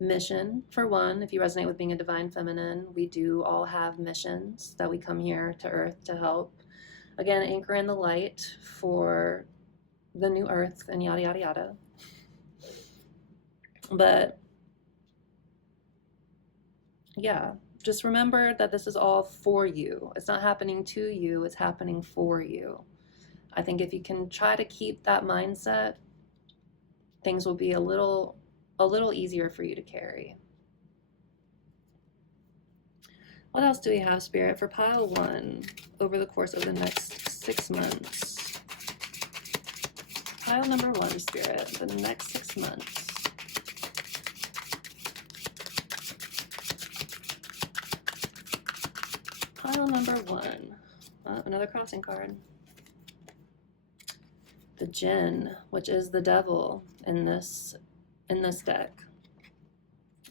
mission. For one, if you resonate with being a divine feminine, we do all have missions that we come here to Earth to help. Again, anchor in the light for the new Earth and yada, yada, yada. But yeah, just remember that this is all for you. It's not happening to you, it's happening for you. I think if you can try to keep that mindset, things will be a little easier for you to carry. What else do we have, Spirit, for pile 1 over the course of the next 6 months? Pile number 1, Spirit, the next 6 months. pile number 1. Another crossing card. The Jinn, which is the devil in this deck.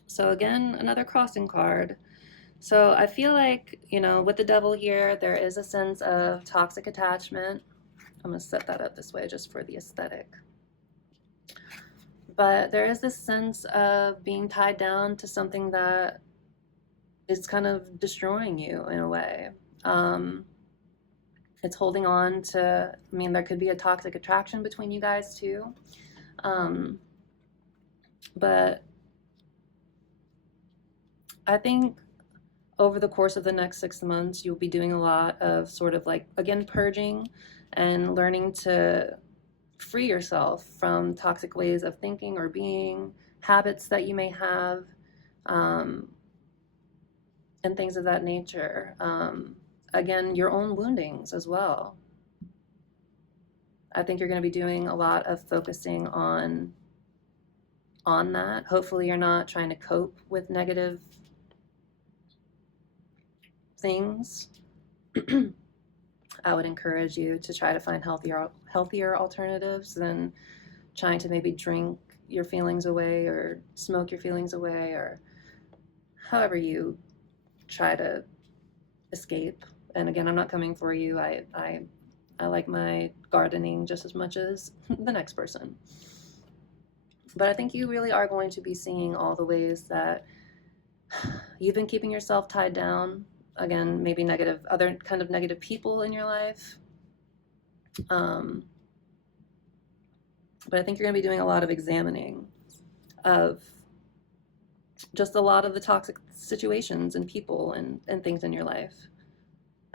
So again, another crossing card. So I feel like, you know, with the devil here, there is a sense of toxic attachment. I'm going to set that up this way just for the aesthetic. But there is this sense of being tied down to something that is kind of destroying you in a way. It's holding on to, I mean, there could be a toxic attraction between you guys too. But I think over the course of the next 6 months, you'll be doing a lot of sort of like, again, purging and learning to free yourself from toxic ways of thinking or being, habits that you may have, and things of that nature. Again, your own woundings as well. I think you're going to be doing a lot of focusing on that. Hopefully you're not trying to cope with negative things. I would encourage you to try to find healthier alternatives than trying to maybe drink your feelings away or smoke your feelings away, or however you try to escape. And again, I'm not coming for you. I like my gardening just as much as the next person. But I think you really are going to be seeing all the ways that you've been keeping yourself tied down. Again, maybe other kind of negative people in your life. But I think you're going to be doing a lot of examining of just a lot of the toxic situations and people and things in your life,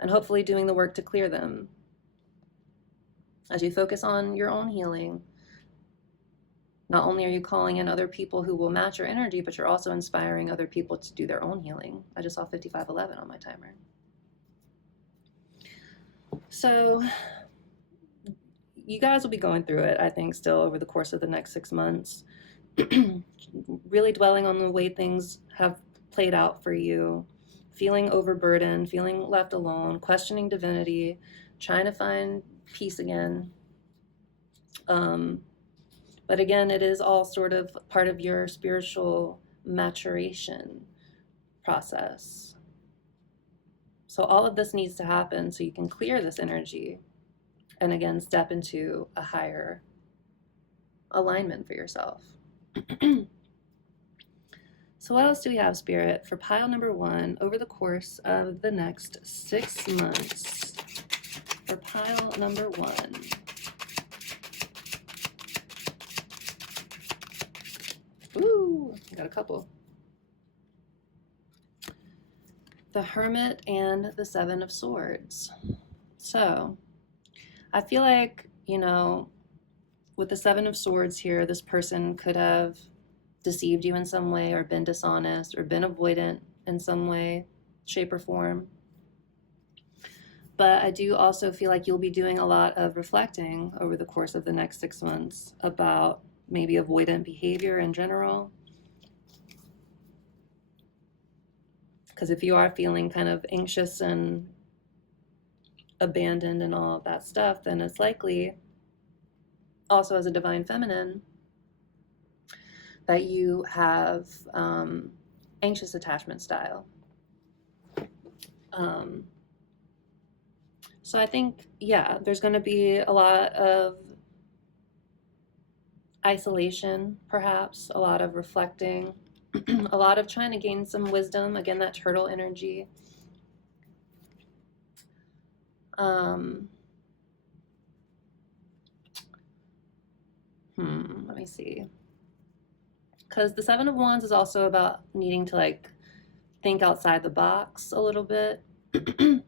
and hopefully doing the work to clear them. As you focus on your own healing, not only are you calling in other people who will match your energy, but you're also inspiring other people to do their own healing. I just saw 5511 on my timer. So you guys will be going through it, I think, still over the course of the next 6 months. Really dwelling on the way things have played out for you, feeling overburdened, feeling left alone, questioning divinity, trying to find peace again. But again, it is all sort of part of your spiritual maturation process. So all of this needs to happen so you can clear this energy and again, step into a higher alignment for yourself. So what else do we have, Spirit, for pile number 1 over the course of the next 6 months? For pile number 1. Ooh, got a couple. The Hermit and the 7 of Swords. So I feel like, you know, with the 7 of Swords here, this person could have deceived you in some way, or been dishonest, or been avoidant in some way, shape, or form. But I do also feel like you'll be doing a lot of reflecting over the course of the next 6 months about maybe avoidant behavior in general. Because if you are feeling kind of anxious and abandoned and all of that stuff, then it's likely also as a divine feminine that you have anxious attachment style. So I think, yeah, there's going to be a lot of isolation, perhaps, a lot of reflecting, a lot of trying to gain some wisdom. Again, that turtle energy. Let me see. Because the 7 of Wands is also about needing to like think outside the box a little bit. Let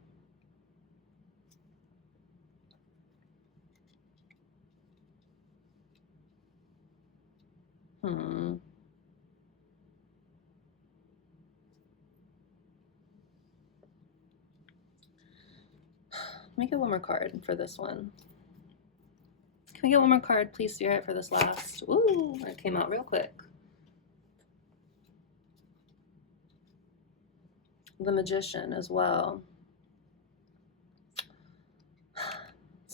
me get one more card for this one. Can we get one more card, please, Spirit, for this last? Ooh, it came out real quick. The Magician as well.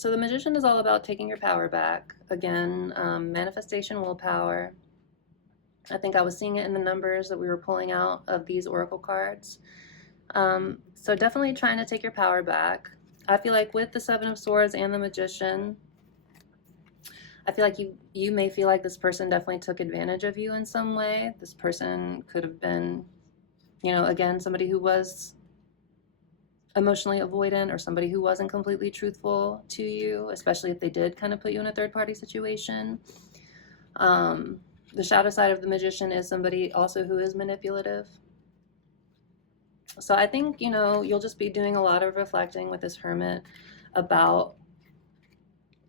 So the Magician is all about taking your power back. Again, manifestation, willpower. I think I was seeing it in the numbers that we were pulling out of these oracle cards. So definitely trying to take your power back. I feel like with the Seven of Swords and the Magician, I feel like you may feel like this person definitely took advantage of you in some way. This person could have been, again, somebody who was emotionally avoidant or somebody who wasn't completely truthful to you, especially if they did kind of put you in a third-party situation. The shadow side of the Magician is somebody also who is manipulative. So I think, you'll just be doing a lot of reflecting with this Hermit about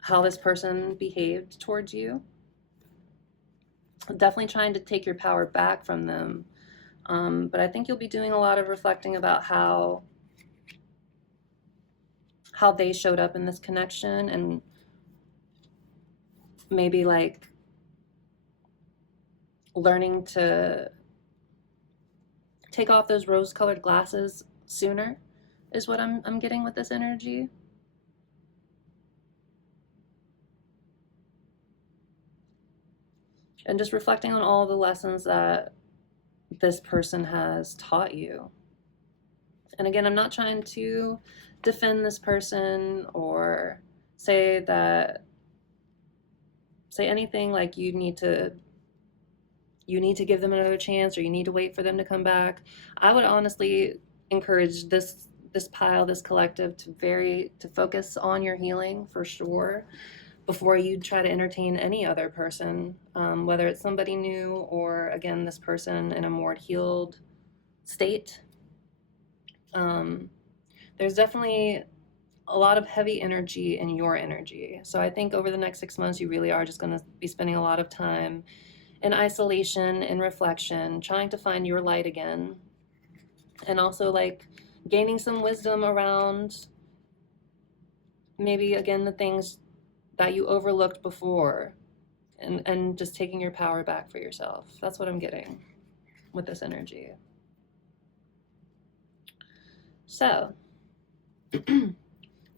how this person behaved towards you. Definitely trying to take your power back from them. But I think you'll be doing a lot of reflecting about how they showed up in this connection, and maybe like learning to take off those rose-colored glasses sooner is what I'm getting with this energy. And just reflecting on all the lessons that this person has taught you. And again, I'm not trying to defend this person or say anything like you need to give them another chance, or you need to wait for them to come back. I would honestly encourage this pile, this collective, to focus on your healing for sure before you try to entertain any other person, whether it's somebody new or, again, this person in a more healed state. There's definitely a lot of heavy energy in your energy. So I think over the next 6 months, you really are just going to be spending a lot of time in isolation, in reflection, trying to find your light again. And also like gaining some wisdom around maybe, again, the things that you overlooked before, and just taking your power back for yourself. That's what I'm getting with this energy. So,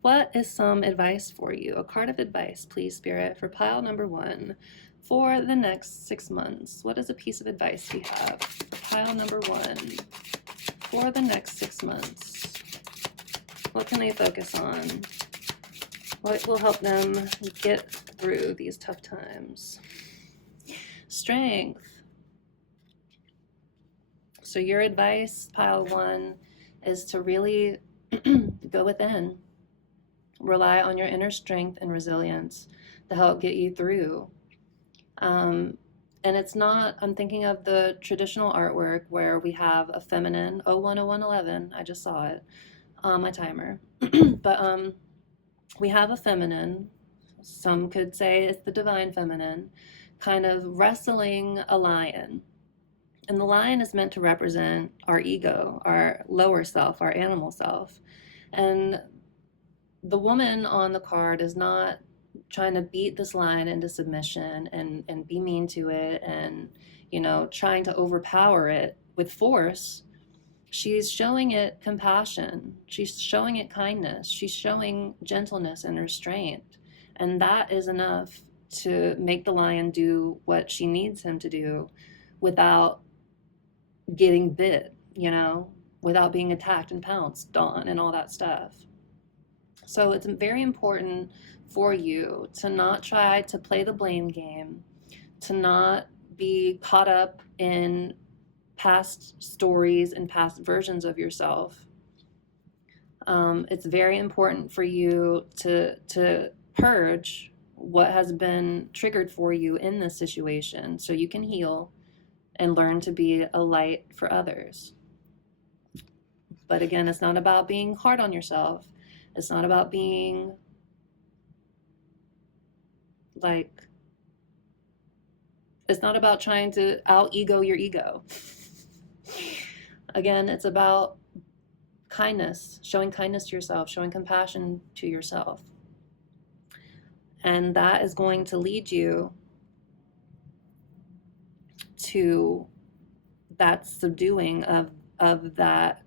what is some advice for you? A card of advice, please, Spirit, for pile number 1 for the next 6 months. What is a piece of advice we have for pile number 1 for the next 6 months? What can they focus on? What will help them get through these tough times? Strength. So your advice, pile 1, is to really go within. Rely on your inner strength and resilience to help get you through. And it's not, I'm thinking of the traditional artwork where we have a feminine, 010111, I just saw it on my timer. But we have a feminine, some could say it's the divine feminine, kind of wrestling a lion. And the lion is meant to represent our ego, our lower self, our animal self. And the woman on the card is not trying to beat this lion into submission and be mean to it and, trying to overpower it with force. She's showing it compassion. She's showing it kindness. She's showing gentleness and restraint. And that is enough to make the lion do what she needs him to do without getting bit, without being attacked and pounced on and all that stuff. So it's very important for you to not try to play the blame game, to not be caught up in past stories and past versions of yourself. It's very important for you to purge what has been triggered for you in this situation so you can heal and learn to be a light for others. But again, it's not about being hard on yourself. It's not about being it's not about trying to out-ego your ego. Again, it's about kindness, showing kindness to yourself, showing compassion to yourself. And that is going to lead you to that subduing of that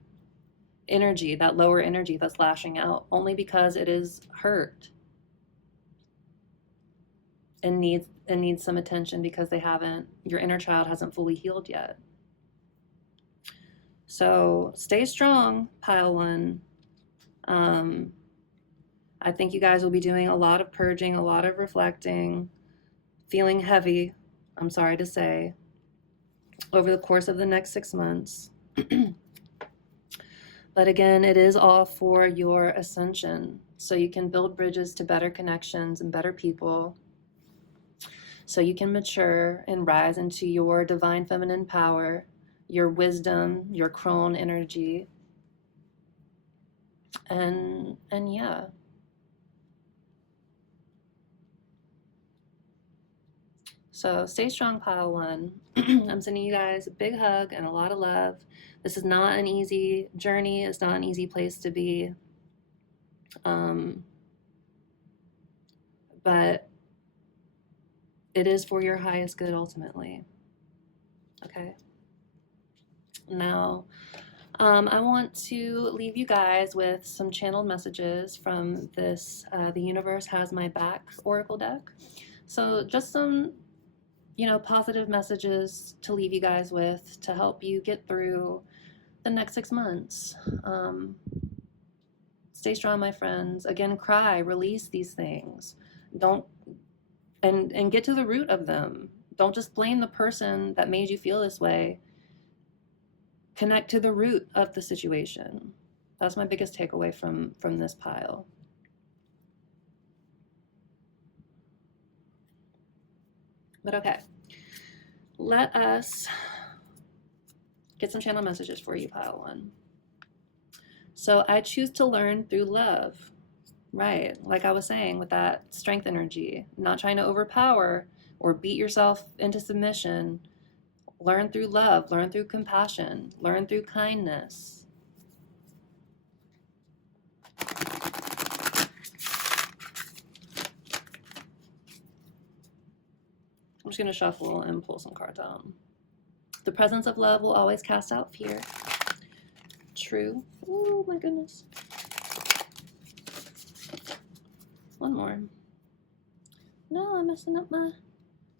energy, that lower energy that's lashing out, only because it is hurt. needs some attention because your inner child hasn't fully healed yet. So stay strong, pile one. I think you guys will be doing a lot of purging, a lot of reflecting, feeling heavy, I'm sorry to say, over the course of the next 6 months. But again, it is all for your ascension, so you can build bridges to better connections and better people, so you can mature and rise into your divine feminine power, your wisdom, your crone energy, and yeah. So stay strong, pile one. I'm sending you guys a big hug and a lot of love. This is not an easy journey. It's not an easy place to be. But it is for your highest good ultimately. Okay. Now, I want to leave you guys with some channeled messages from this The Universe Has My Back Oracle deck. So just some positive messages to leave you guys with to help you get through the next 6 months. Stay strong, my friends. Again, cry, release these things. Don't and get to the root of them. Don't just blame the person that made you feel this way. Connect to the root of the situation. That's my biggest takeaway from this pile. But okay, let us get some channel messages for you, pile one. So I choose to learn through love, right? Like I was saying with that strength energy, not trying to overpower or beat yourself into submission. Learn through love, learn through compassion, learn through kindness. I'm just going to shuffle and pull some cards out. The presence of love will always cast out fear. True. Oh my goodness. One more. No, I'm messing up my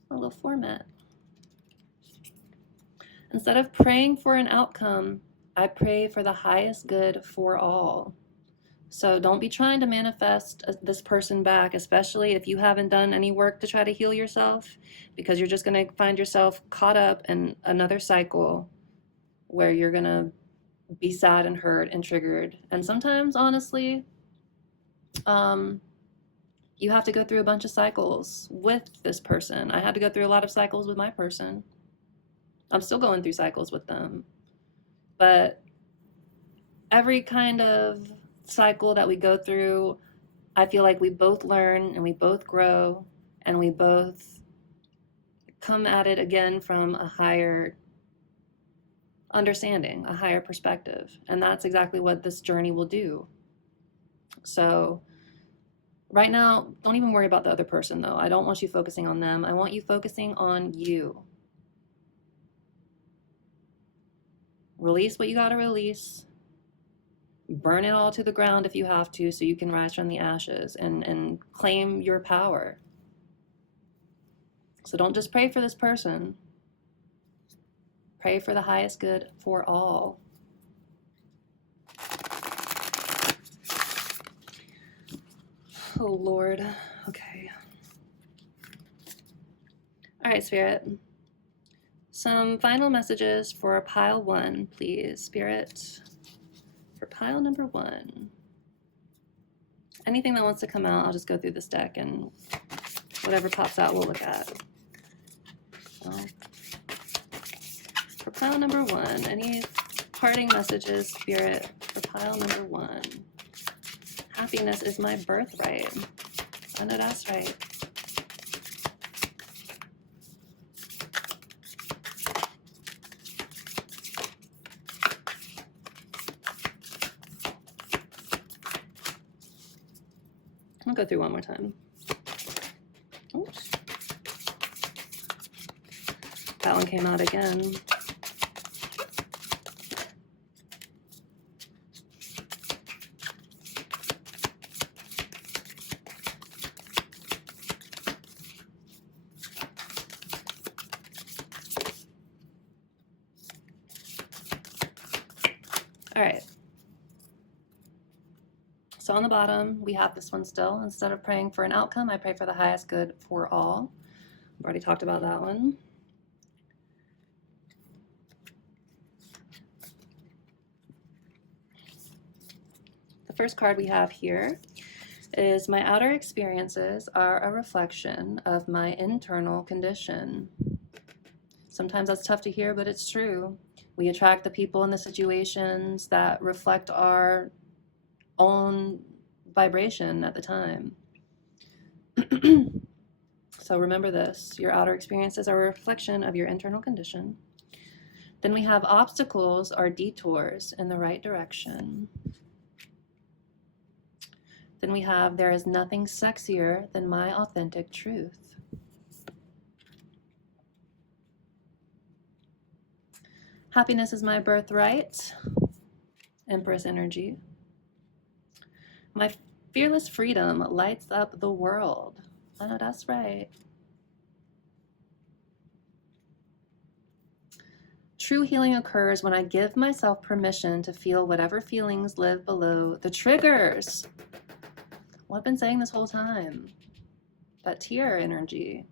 little format. Instead of praying for an outcome, I pray for the highest good for all. So don't be trying to manifest this person back, especially if you haven't done any work to try to heal yourself, because you're just going to find yourself caught up in another cycle where you're going to be sad and hurt and triggered. And sometimes, honestly, you have to go through a bunch of cycles with this person. I had to go through a lot of cycles with my person. I'm still going through cycles with them. But every kind of cycle that we go through, I feel like we both learn and we both grow and we both come at it again from a higher understanding, a higher perspective. And that's exactly what this journey will do. So right now, don't even worry about the other person though. I don't want you focusing on them. I want you focusing on you. Release what you got to release. Burn it all to the ground if you have to, so you can rise from the ashes and claim your power. So don't just pray for this person. Pray for the highest good for all. Oh, Lord. Okay. All right, Spirit. Some final messages for pile one, please, Spirit. For pile number one. Anything that wants to come out, I'll just go through this deck and whatever pops out, we'll look at. So, for pile number one, any parting messages, Spirit, for pile number one? Happiness is my birthright. I know that's right. I'll go through one more time. Oops. That one came out again. All right. So on the bottom, we have this one still. Instead of praying for an outcome, I pray for the highest good for all. I've already talked about that one. The first card we have here is my outer experiences are a reflection of my internal condition. Sometimes that's tough to hear, but it's true. We attract the people and the situations that reflect our own vibration at the time. So remember this, your outer experiences are a reflection of your internal condition. Then we have obstacles are detours in the right direction. Then we have there is nothing sexier than my authentic truth. Happiness is my birthright. Empress energy. My fearless freedom lights up the world. I know that's right. True healing occurs when I give myself permission to feel whatever feelings live below the triggers. Well, I've been saying this whole time. That tear energy.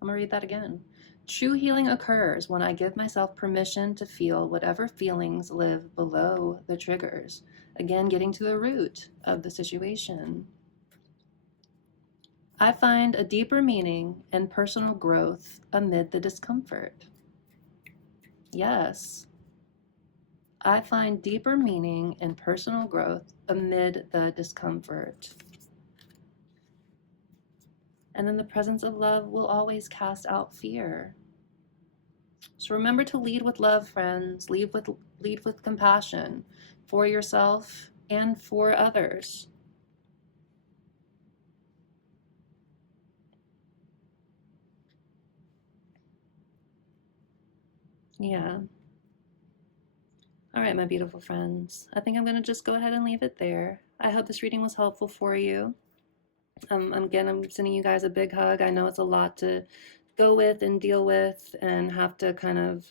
I'm gonna read that again. True healing occurs when I give myself permission to feel whatever feelings live below the triggers. Again, getting to the root of the situation. I find a deeper meaning and personal growth amid the discomfort. Yes, I find deeper meaning and personal growth amid the discomfort. And then the presence of love will always cast out fear. So remember to lead with love, friends. Lead with compassion for yourself and for others. Yeah. All right, my beautiful friends. I think I'm going to just go ahead and leave it there. I hope this reading was helpful for you. Again, I'm sending you guys a big hug. I know it's a lot to go with and deal with and have to kind of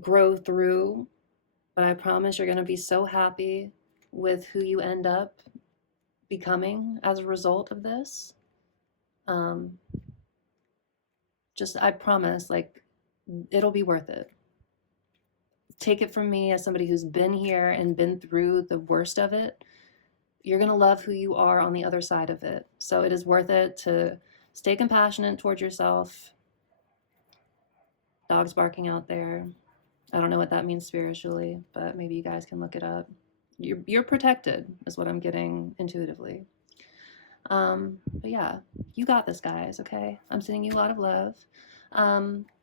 grow through, but I promise you're going to be so happy with who you end up becoming as a result of this. Just, I promise, like, it'll be worth it. Take it from me as somebody who's been here and been through the worst of it. You're going to love who you are on the other side of it. So it is worth it to stay compassionate towards yourself. Dogs barking out there. I don't know what that means spiritually, but maybe you guys can look it up. You're protected is what I'm getting intuitively. But yeah, you got this, guys, okay? I'm sending you a lot of love.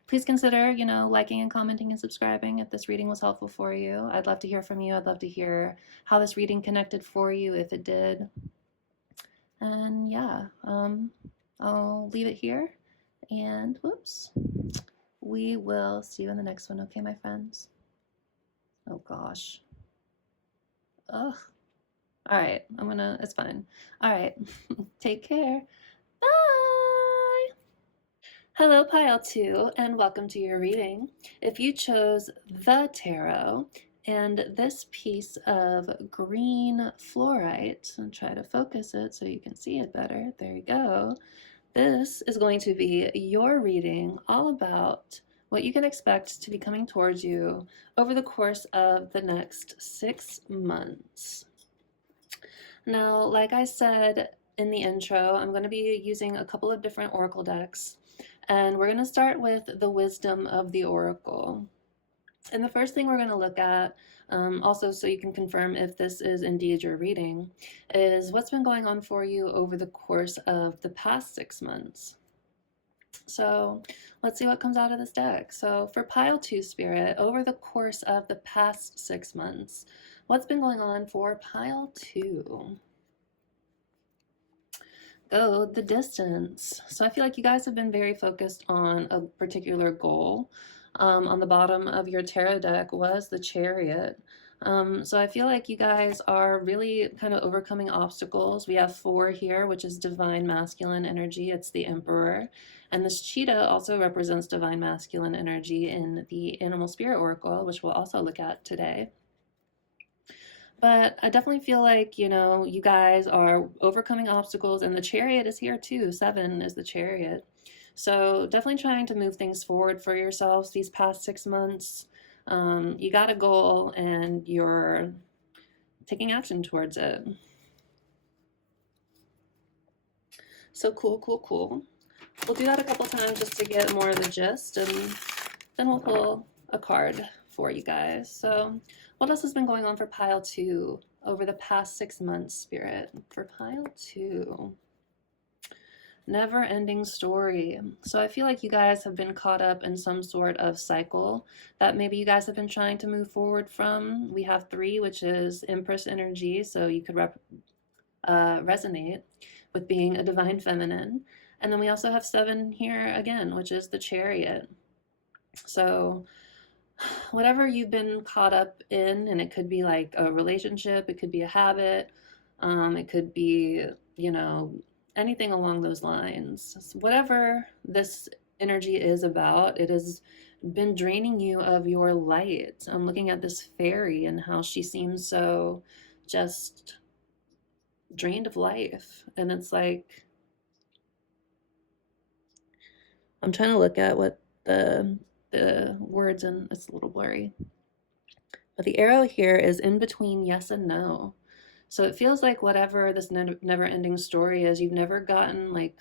Please consider, liking and commenting and subscribing if this reading was helpful for you. I'd love to hear from you. I'd love to hear how this reading connected for you, if it did. And yeah, I'll leave it here. And whoops, we will see you in the next one, okay, my friends? Oh gosh. Ugh. All right, it's fine. All right, take care. Bye. Hello, Pile 2, and welcome to your reading. If you chose the tarot and this piece of green fluorite, I'll try to focus it so you can see it better. There you go. This is going to be your reading all about what you can expect to be coming towards you over the course of the next 6 months. Now, like I said in the intro, I'm going to be using a couple of different oracle decks, and we're going to start with the wisdom of the oracle. And the first thing we're going to look at, also so you can confirm if this is indeed your reading, is what's been going on for you over the course of the past 6 months. So let's see what comes out of this deck. So for Pile 2 Spirit, over the course of the past 6 months, what's been going on for Pile 2? Go the distance. So I feel like you guys have been very focused on a particular goal. On the bottom of your tarot deck was the Chariot. So I feel like you guys are really kind of overcoming obstacles. We have 4 here, which is divine masculine energy. It's the Emperor. And this cheetah also represents divine masculine energy in the Animal Spirit Oracle, which we'll also look at today. But I definitely feel like, you know, you guys are overcoming obstacles, and the chariot is here too. 7 is the chariot. So definitely trying to move things forward for yourselves these past 6 months. You got a goal and you're taking action towards it. So cool, cool, cool. We'll do that a couple times just to get more of the gist, and then we'll pull a card for you guys. So what else has been going on for pile 2 over the past 6 months, Spirit? For pile 2, never ending story. So I feel like you guys have been caught up in some sort of cycle that maybe you guys have been trying to move forward from. We have 3, which is Empress energy, so you could resonate with being a divine feminine. And then we also have 7 here again, which is the chariot. So whatever you've been caught up in, and it could be like a relationship, it could be a habit, it could be, you know, anything along those lines. So whatever this energy is about, it has been draining you of your light. I'm looking at this fairy and how she seems so just drained of life. And it's like, I'm trying to look at what the words, and it's a little blurry. But the arrow here is in between yes and no. So it feels like whatever this never ending story is, you've never gotten like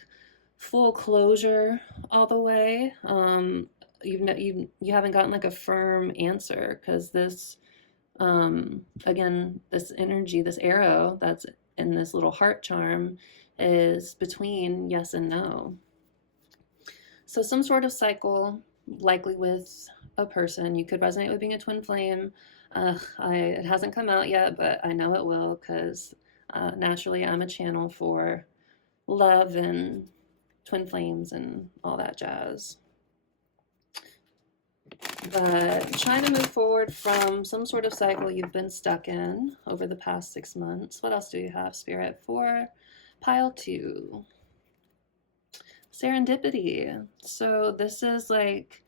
full closure all the way. You haven't gotten like a firm answer, because this again, this energy, this arrow that's in this little heart charm is between yes and no. So some sort of cycle, likely with a person. You could resonate with being a twin flame. It hasn't come out yet, but I know it will, because naturally I'm a channel for love and twin flames and all that jazz. But trying to move forward from some sort of cycle you've been stuck in over the past 6 months. What else do you have, Spirit? For pile 2. Serendipity. So this is like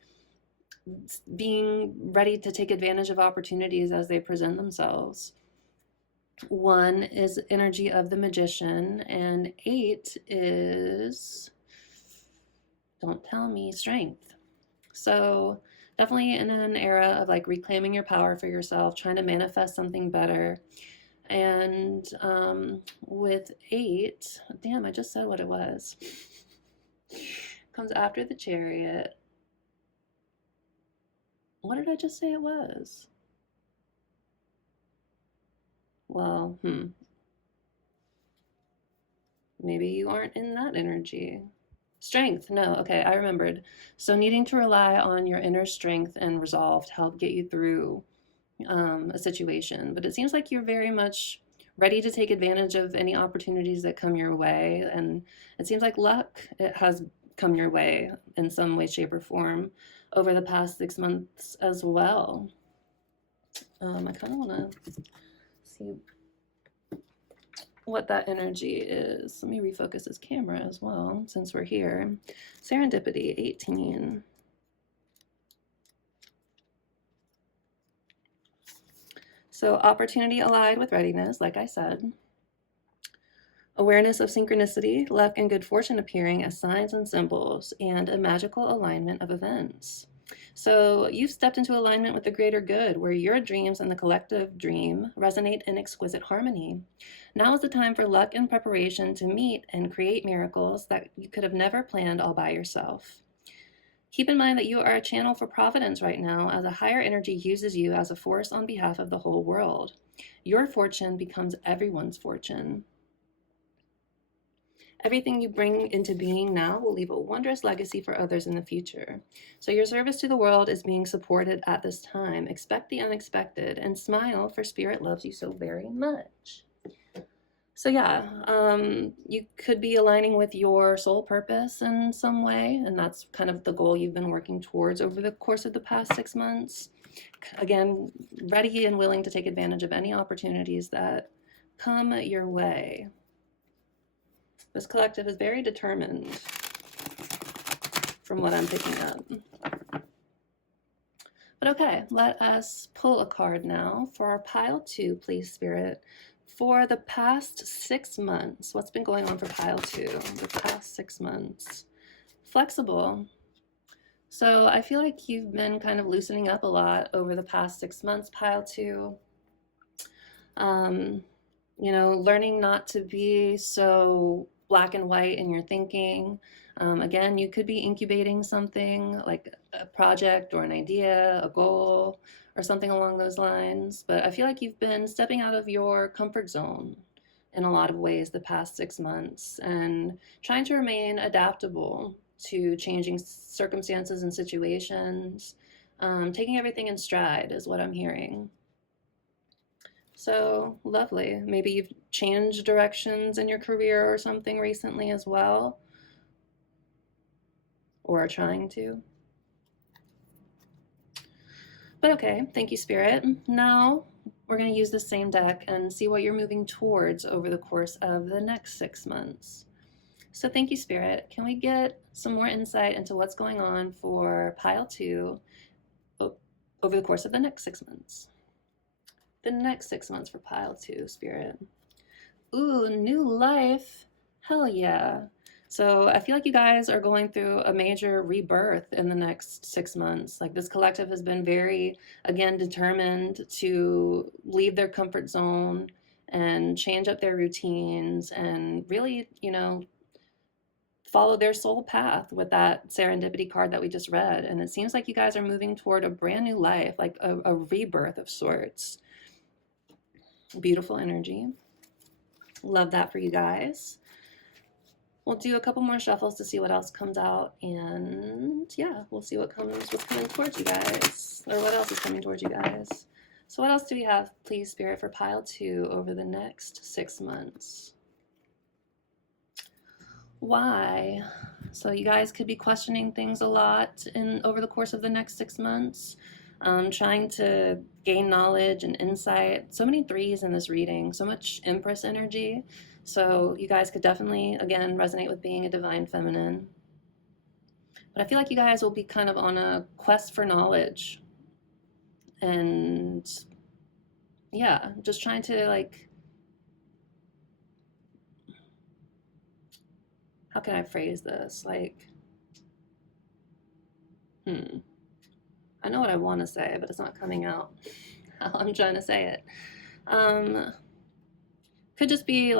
being ready to take advantage of opportunities as they present themselves. 1 is energy of the magician, and 8 is, don't tell me, strength. So definitely in an era of like reclaiming your power for yourself, trying to manifest something better. And with 8, damn, I just said what it was. Comes after the chariot. What did I just say it was? Well, maybe you aren't in that energy. Strength, no, okay, I remembered. So needing to rely on your inner strength and resolve to help get you through a situation. But it seems like you're very much ready to take advantage of any opportunities that come your way. And it seems like luck, it has come your way in some way, shape, or form over the past 6 months as well. I kind of want to see what that energy is. Let me refocus this camera as well, since we're here. Serendipity, 18. So opportunity allied with readiness, like I said. Awareness of synchronicity, luck, and good fortune appearing as signs and symbols, and a magical alignment of events. So you've stepped into alignment with the greater good, where your dreams and the collective dream resonate in exquisite harmony. Now is the time for luck and preparation to meet and create miracles that you could have never planned all by yourself. Keep in mind that you are a channel for providence right now, as a higher energy uses you as a force on behalf of the whole world. Your fortune becomes everyone's fortune. Everything you bring into being now will leave a wondrous legacy for others in the future. So your service to the world is being supported at this time. Expect the unexpected and smile, for Spirit loves you so very much. So yeah, you could be aligning with your soul purpose in some way, and that's kind of the goal you've been working towards over the course of the past 6 months. Again, ready and willing to take advantage of any opportunities that come your way. This collective is very determined, from what I'm picking up. But But okay, let us pull a card now for our pile 2, please, Spirit. For the past 6 months, what's been going on for pile 2 the past 6 months? Flexible. So I feel like you've been kind of loosening up a lot over the past 6 months, pile 2. Learning not to be so black and white in your thinking. Again, you could be incubating something like a project or an idea, a goal, or something along those lines. But I feel like you've been stepping out of your comfort zone in a lot of ways the past 6 months and trying to remain adaptable to changing circumstances and situations. Taking everything in stride is what I'm hearing. So lovely. Maybe you've changed directions in your career or something recently as well, or are trying to. But okay, thank you, Spirit. Now we're going to use the same deck and see what you're moving towards over the course of the next 6 months. So thank you, Spirit. Can we get some more insight into what's going on for pile 2 over the course of the next 6 months? The next 6 months for pile 2, Spirit. Ooh, new life. Hell yeah. So I feel like you guys are going through a major rebirth in the next 6 months. Like this collective has been very, again, determined to leave their comfort zone and change up their routines and really, follow their soul path with that serendipity card that we just read. And it seems like you guys are moving toward a brand new life, like a rebirth of sorts. Beautiful energy. Love that for you guys. We'll do a couple more shuffles to see what else comes out, and yeah, we'll see what's coming towards you guys, or what else is coming towards you guys. So what else do we have, please, Spirit, for pile 2 over the next 6 months? Why? So you guys could be questioning things a lot over the course of the next 6 months, trying to gain knowledge and insight. So many 3s in this reading, so much Empress energy. So you guys could definitely, again, resonate with being a divine feminine. But I feel like you guys will be kind of on a quest for knowledge. And yeah, just trying to how can I phrase this? I know what I want to say, but it's not coming out how I'm trying to say it. Could just be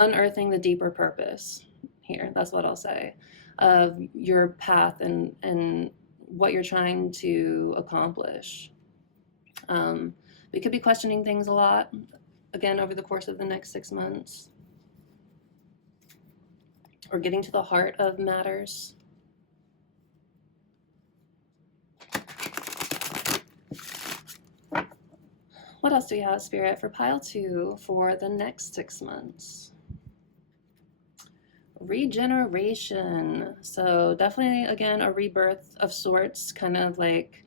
unearthing the deeper purpose here. That's what I'll say of your path and what you're trying to accomplish. We could be questioning things a lot, again, over the course of the next 6 months, or getting to the heart of matters. What else do we have, Spirit, for pile 2 for the next 6 months? Regeneration. So definitely, again, a rebirth of sorts, kind of like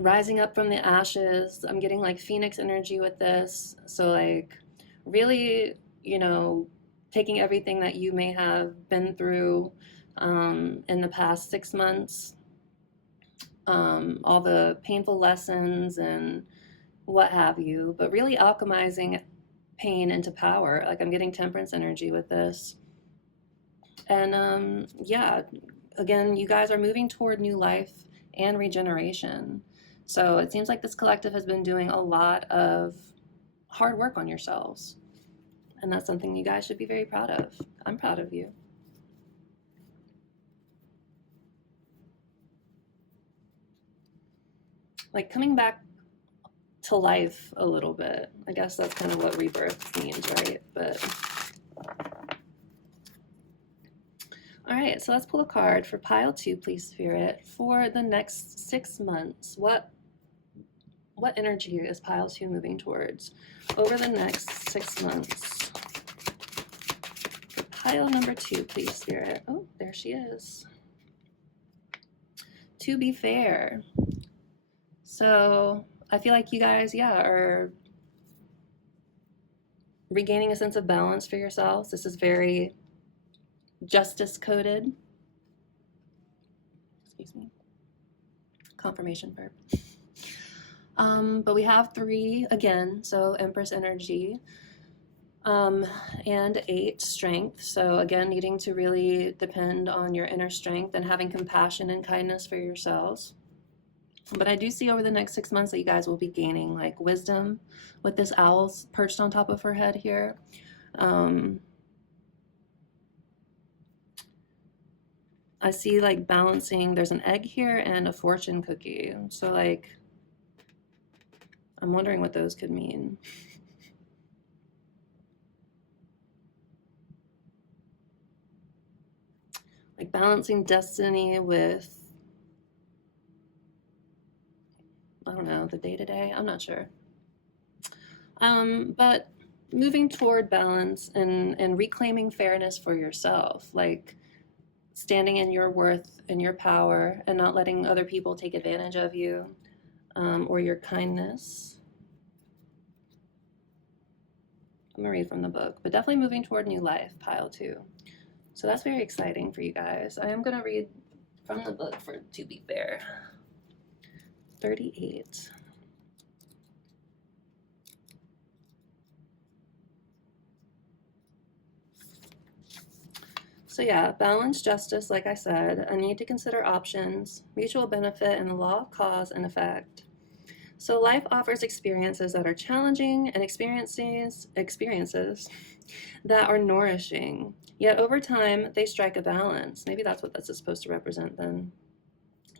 rising up from the ashes. I'm getting Phoenix energy with this. So really, taking everything that you may have been through in the past 6 months, all the painful lessons and what have you, but really alchemizing pain into power. I'm getting temperance energy with this. And yeah, again, you guys are moving toward new life and regeneration. So it seems like this collective has been doing a lot of hard work on yourselves. And that's something you guys should be very proud of. I'm proud of you. Coming back to life a little bit. I guess that's kind of what rebirth means, right? But all right, so let's pull a card for pile 2, please, Spirit, for the next 6 months. What energy is pile 2 moving towards over the next 6 months? For pile number 2, please, Spirit. Oh, there she is. To be fair. So I feel like you guys, are regaining a sense of balance for yourselves. This is very justice coded. Excuse me. confirmation verb. But we have 3 again, so Empress energy, and 8 strength. So again, needing to really depend on your inner strength and having compassion and kindness for yourselves. But I do see over the next 6 months that you guys will be gaining like wisdom with this owl perched on top of her head here. I see like balancing, there's an egg here and a fortune cookie. So like, I'm wondering what those could mean. Like balancing destiny with, I don't know, the day-to-day, I'm not sure. But moving toward balance and reclaiming fairness for yourself, like standing in your worth and your power and not letting other people take advantage of you, or your kindness. I'm gonna read from the book, but definitely moving toward new life, pile 2. So that's very exciting for you guys. I am gonna read from the book for to be fair. 38. So yeah, balance, justice, like I said, a need to consider options, mutual benefit, and the law of cause and effect. So life offers experiences that are challenging and experiences that are nourishing. Yet over time, they strike a balance. Maybe that's what this is supposed to represent then.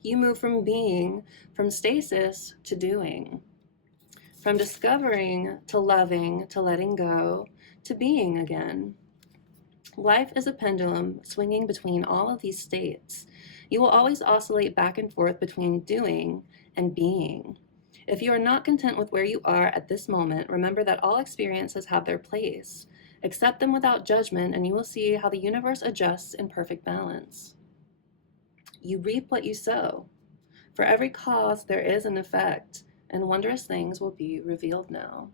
You move from stasis to doing, from discovering to loving to letting go to being again. Life is a pendulum swinging between all of these states. You will always oscillate back and forth between doing and being. If you are not content with where you are at this moment, remember that all experiences have their place. Accept them without judgment, and you will see how the universe adjusts in perfect balance. You reap what you sow. For every cause, there is an effect, and wondrous things will be revealed now.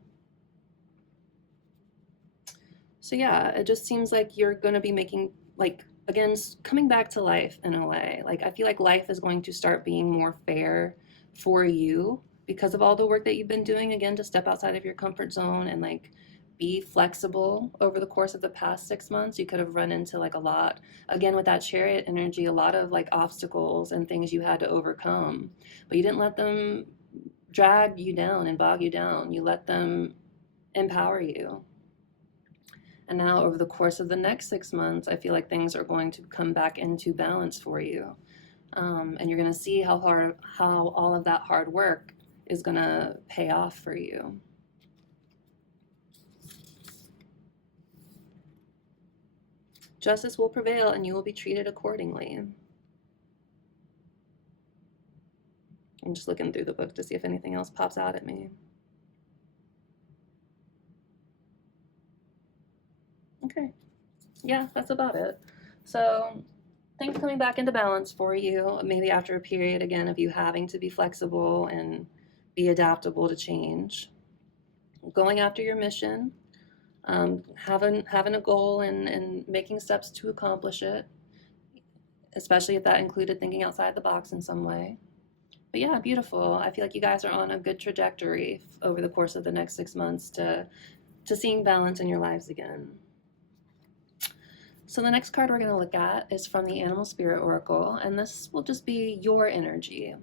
So yeah, it just seems like you're going to be making, like, again, coming back to life in a way. Like, I feel like life is going to start being more fair for you because of all the work that you've been doing, again, to step outside of your comfort zone and like be flexible over the course of the past 6 months. You could have run into like a lot, again, with that chariot energy, a lot of like obstacles and things you had to overcome, but you didn't let them drag you down and bog you down. You let them empower you. And now over the course of the next 6 months, I feel like things are going to come back into balance for you. And you're going to see how all of that hard work is going to pay off for you. Justice will prevail and you will be treated accordingly. I'm just looking through the book to see if anything else pops out at me. Okay. Yeah, that's about it. So things coming back into balance for you, maybe after a period, again, of you having to be flexible and be adaptable to change. Going after your mission, having a goal and making steps to accomplish it, especially if that included thinking outside the box in some way. But yeah, beautiful. I feel like you guys are on a good trajectory over the course of the next 6 months to seeing balance in your lives again. So the next card we're going to look at is from the Animal Spirit Oracle, and this will just be your energy,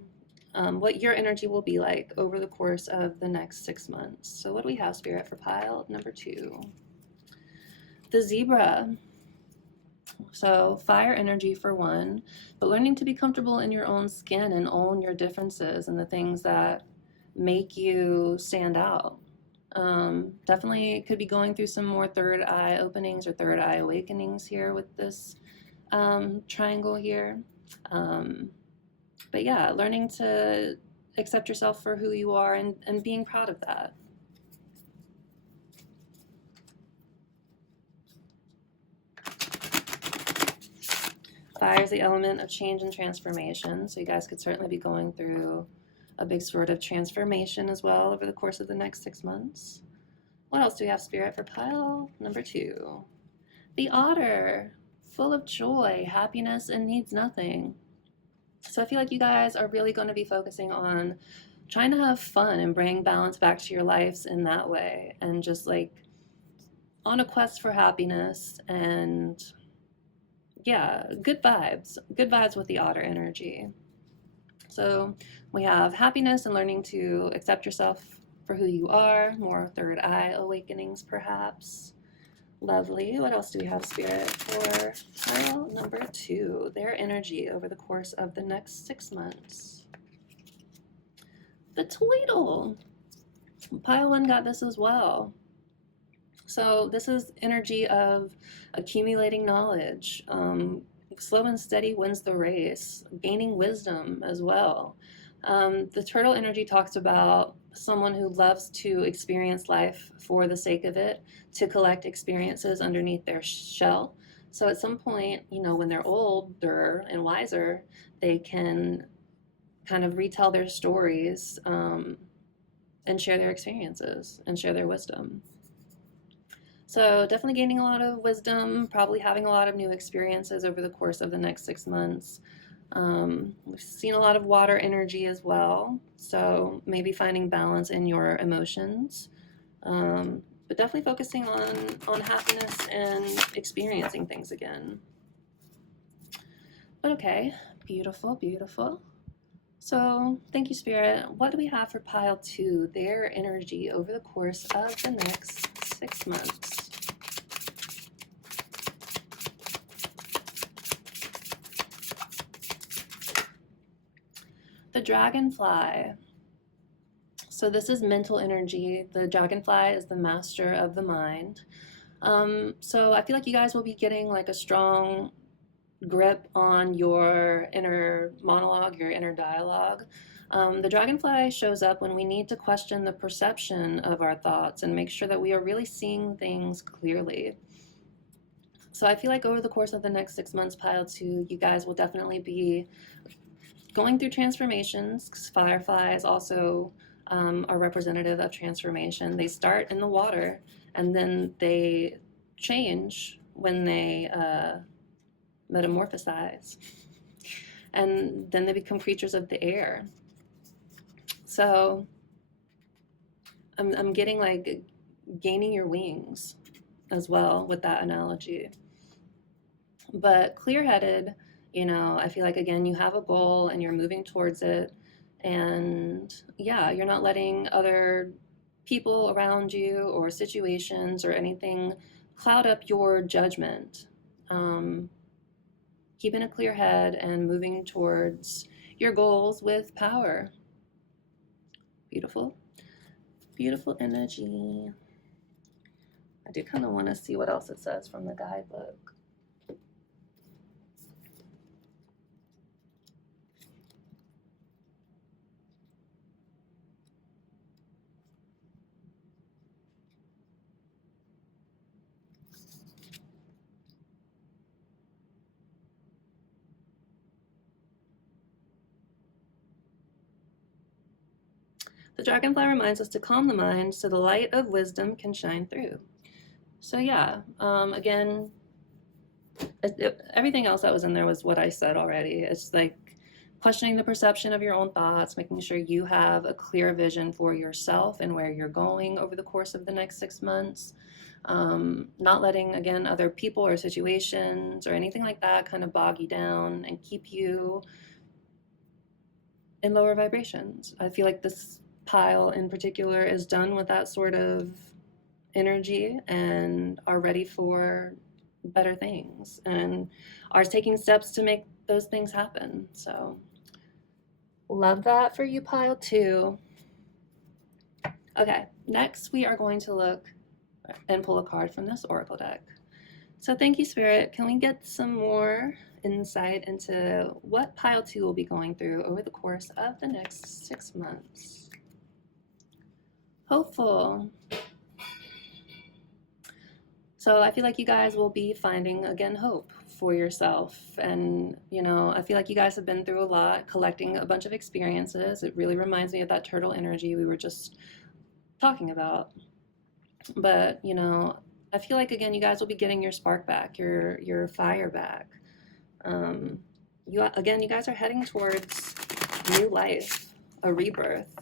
what your energy will be like over the course of the next 6 months. So what do we have, Spirit, for pile number 2? The Zebra. So fire energy for 1, but learning to be comfortable in your own skin and own your differences and the things that make you stand out. Definitely could be going through some more third eye openings or third eye awakenings here with this triangle here. But yeah, learning to accept yourself for who you are and being proud of that. Fire is the element of change and transformation, so you guys could certainly be going through a big sort of transformation as well over the course of the next 6 months. What else do we have, Spirit, for pile number 2? The Otter, full of joy, happiness, and needs nothing. So I feel like you guys are really going to be focusing on trying to have fun and bring balance back to your lives in that way, and just like on a quest for happiness. And yeah, good vibes with the otter energy. So we have happiness and learning to accept yourself for who you are, more third eye awakenings perhaps. Lovely. What else do we have, Spirit, for pile number 2, their energy over the course of the next 6 months? The Tweedle. Pile 1 got this as well. So this is energy of accumulating knowledge. Slow and steady wins the race, gaining wisdom as well. The turtle energy talks about someone who loves to experience life for the sake of it, to collect experiences underneath their shell. So at some point, when they're older and wiser, they can kind of retell their stories, and share their experiences and share their wisdom. So definitely gaining a lot of wisdom, probably having a lot of new experiences over the course of the next 6 months. We've seen a lot of water energy as well, so maybe finding balance in your emotions, but definitely focusing on happiness and experiencing things again. But okay, beautiful, beautiful. So thank you, Spirit. What do we have for pile 2, their energy over the course of the next 6 months? The dragonfly. So this is mental energy. The dragonfly is the master of the mind. So I feel like you guys will be getting like a strong grip on your inner monologue, your inner dialogue. The dragonfly shows up when we need to question the perception of our thoughts and make sure that we are really seeing things clearly. So I feel like over the course of the next 6 months, pile 2, you guys will definitely be going through transformations, because fireflies also are representative of transformation. They start in the water and then they change when they metamorphosize, and then they become creatures of the air. So I'm getting like gaining your wings as well with that analogy. But clear-headed, I feel like again you have a goal and you're moving towards it, and yeah, you're not letting other people around you or situations or anything cloud up your judgment. Keeping a clear head and moving towards your goals with power. Beautiful, beautiful energy. I do kind of want to see what else it says from the guidebook. The dragonfly reminds us to calm the mind so the light of wisdom can shine through. So yeah, again, everything else that was in there was what I said already. It's like questioning the perception of your own thoughts, making sure you have a clear vision for yourself and where you're going over the course of the next 6 months. Not letting, again, other people or situations or anything like that kind of bog you down and keep you in lower vibrations. I feel like this pile in particular is done with that sort of energy and are ready for better things and are taking steps to make those things happen. So love that for you, pile 2. Okay, next we are going to look and pull a card from this oracle deck. So thank you, Spirit. Can we get some more insight into what pile 2 will be going through over the course of the next 6 months? Hopeful. So I feel like you guys will be finding, again, hope for yourself. And, I feel like you guys have been through a lot, collecting a bunch of experiences. It really reminds me of that turtle energy we were just talking about. But, I feel like, again, you guys will be getting your spark back, your fire back. you guys are heading towards new life, a rebirth.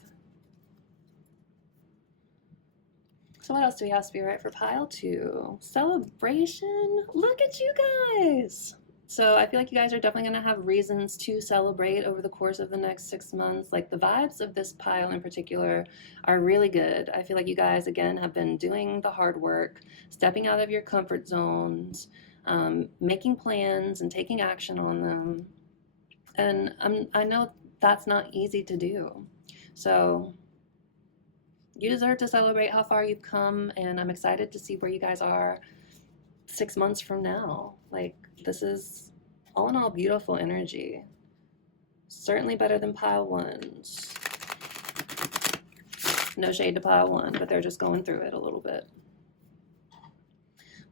So what else do we have, Spirit, for pile 2? Celebration. Look at you guys. So I feel like you guys are definitely going to have reasons to celebrate over the course of the next 6 months. Like the vibes of this pile in particular are really good. I feel like you guys, again, have been doing the hard work, stepping out of your comfort zones, making plans and taking action on them. And I know that's not easy to do. So you deserve to celebrate how far you've come, and I'm excited to see where you guys are 6 months from now. Like, this is all in all beautiful energy. Certainly better than pile 1's. No shade to pile 1, but they're just going through it a little bit.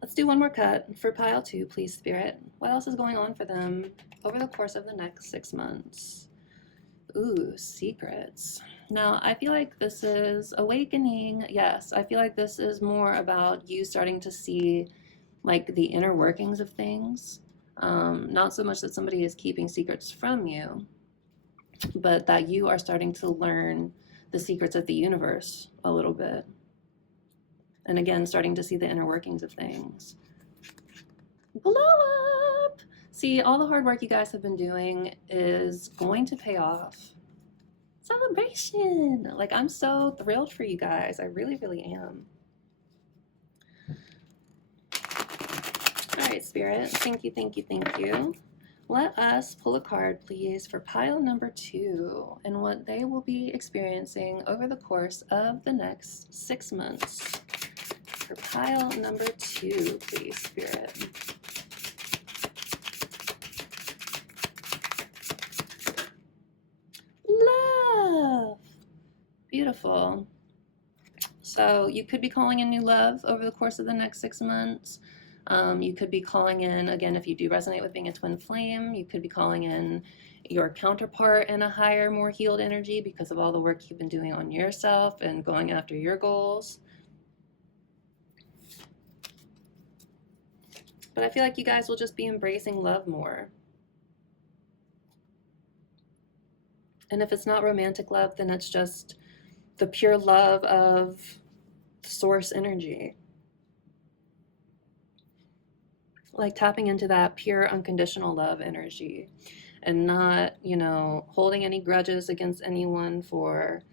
Let's do one more cut for pile 2, please, Spirit. What else is going on for them over the course of the next 6 months? Ooh, secrets. Now, I feel like this is awakening. Yes, I feel like this is more about you starting to see like the inner workings of things. Not so much that somebody is keeping secrets from you, but that you are starting to learn the secrets of the universe a little bit. And again, starting to see the inner workings of things. Blow up! See, all the hard work you guys have been doing is going to pay off. Celebration! Like, I'm so thrilled for you guys. I really, really am. All right, Spirit. Thank you, thank you, thank you. Let us pull a card, please, for pile number 2 and what they will be experiencing over the course of the next 6 months. For pile number 2, please, Spirit. Love! Beautiful. So you could be calling in new love over the course of the next 6 months. You could be calling in, again, if you do resonate with being a twin flame, you could be calling in your counterpart in a higher, more healed energy because of all the work you've been doing on yourself and going after your goals. But I feel like you guys will just be embracing love more. And if it's not romantic love, then it's just the pure love of source energy. Like tapping into that pure unconditional love energy and not, holding any grudges against anyone for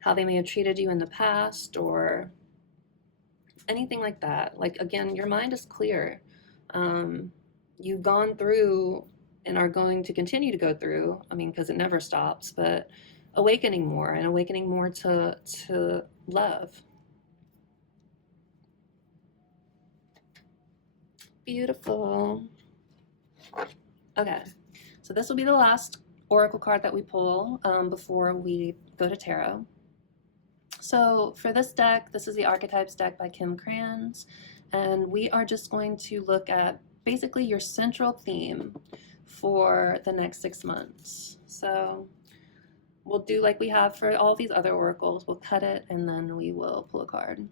how they may have treated you in the past or anything like that. Like, again, your mind is clear. You've gone through and are going to continue to go through, because it never stops, but awakening more to love. Beautiful. Okay, so this will be the last oracle card that we pull before we go to tarot. So for this deck, this is the Archetypes deck by Kim Krans, and we are just going to look at basically your central theme for the next 6 months. So we'll do like we have for all these other oracles. We'll cut it and then we will pull a card.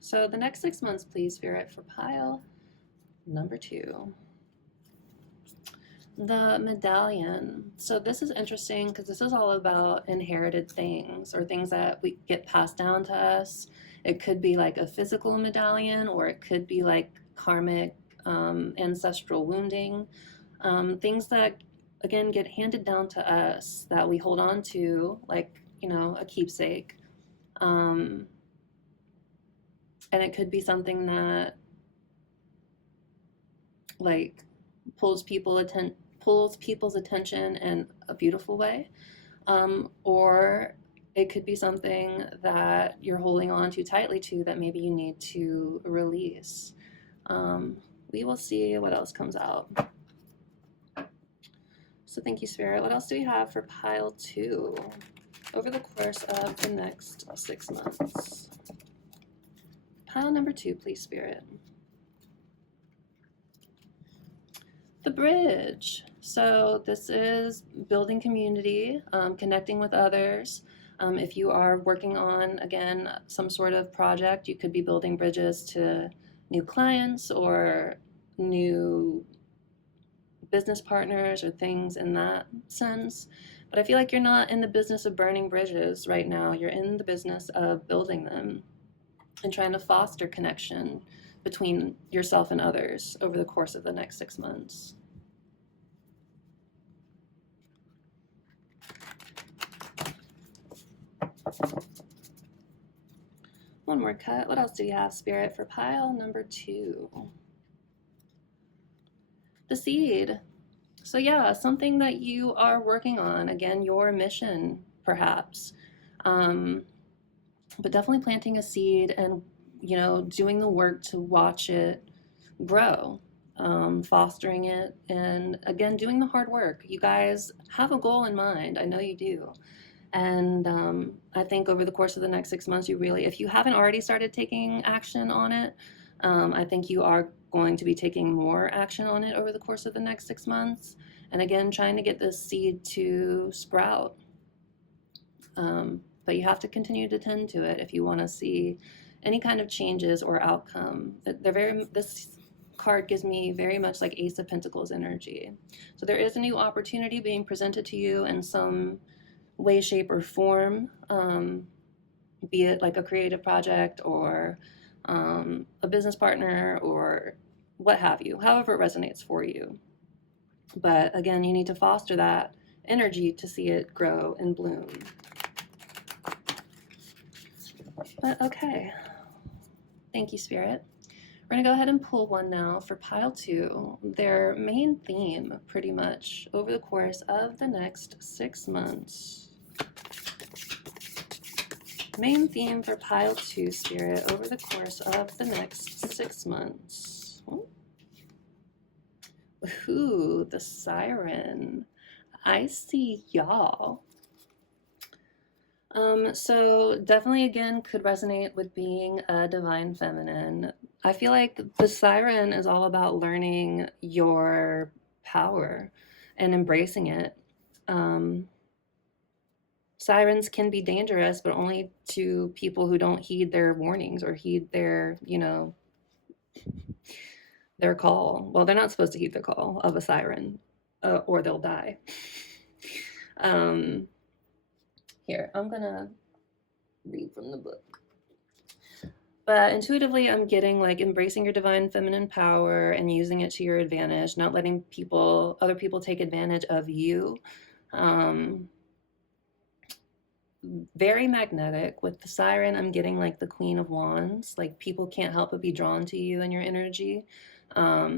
So the next 6 months, please, Spirit, for pile number 2. The medallion. So this is interesting because this is all about inherited things or things that we get passed down to us. It could be like a physical medallion, or it could be like karmic ancestral wounding. Things that, again, get handed down to us that we hold on to, like, a keepsake. And it could be something that, like, pulls people's attention in a beautiful way, or it could be something that you're holding on too tightly to that maybe you need to release. We will see what else comes out. So thank you, Spirit. What else do we have for pile 2 over the course of the next 6 months? Pile number 2, please, Spirit. The bridge. So this is building community, connecting with others. If you are working on, again, some sort of project, you could be building bridges to new clients or new business partners or things in that sense. But I feel like you're not in the business of burning bridges right now. You're in the business of building them and trying to foster connection between yourself and others over the course of the next 6 months. One more cut. What else do you have, Spirit, for pile number 2? The seed. So yeah, something that you are working on. Again, your mission, perhaps. But definitely planting a seed and, doing the work to watch it grow, fostering it, and again, doing the hard work. You guys have a goal in mind. I know you do. And I think over the course of the next 6 months, you really, if you haven't already started taking action on it, I think you are going to be taking more action on it over the course of the next 6 months. And again, trying to get this seed to sprout. But you have to continue to tend to it if you want to see any kind of changes or outcome. This card gives me very much like Ace of Pentacles energy. So there is a new opportunity being presented to you in some way, shape, or form, be it like a creative project or a business partner or what have you, however it resonates for you. But again, you need to foster that energy to see it grow and bloom. But okay, thank you, Spirit. We're gonna go ahead and pull one now for pile 2. Their main theme, pretty much, over the course of the next 6 months. Main theme for pile 2, Spirit, over the course of the next 6 months. Ooh, the Siren. I see y'all. So definitely, again, could resonate with being a divine feminine. I feel like the Siren is all about learning your power and embracing it. Sirens can be dangerous, but only to people who don't heed their warnings or heed their, their call. Well, they're not supposed to heed the call of a siren, or they'll die. Here, I'm gonna read from the book. But intuitively, I'm getting like embracing your divine feminine power and using it to your advantage, not letting other people take advantage of you. Very magnetic. With the Siren, I'm getting like the Queen of Wands. Like people can't help but be drawn to you and your energy. Yeah,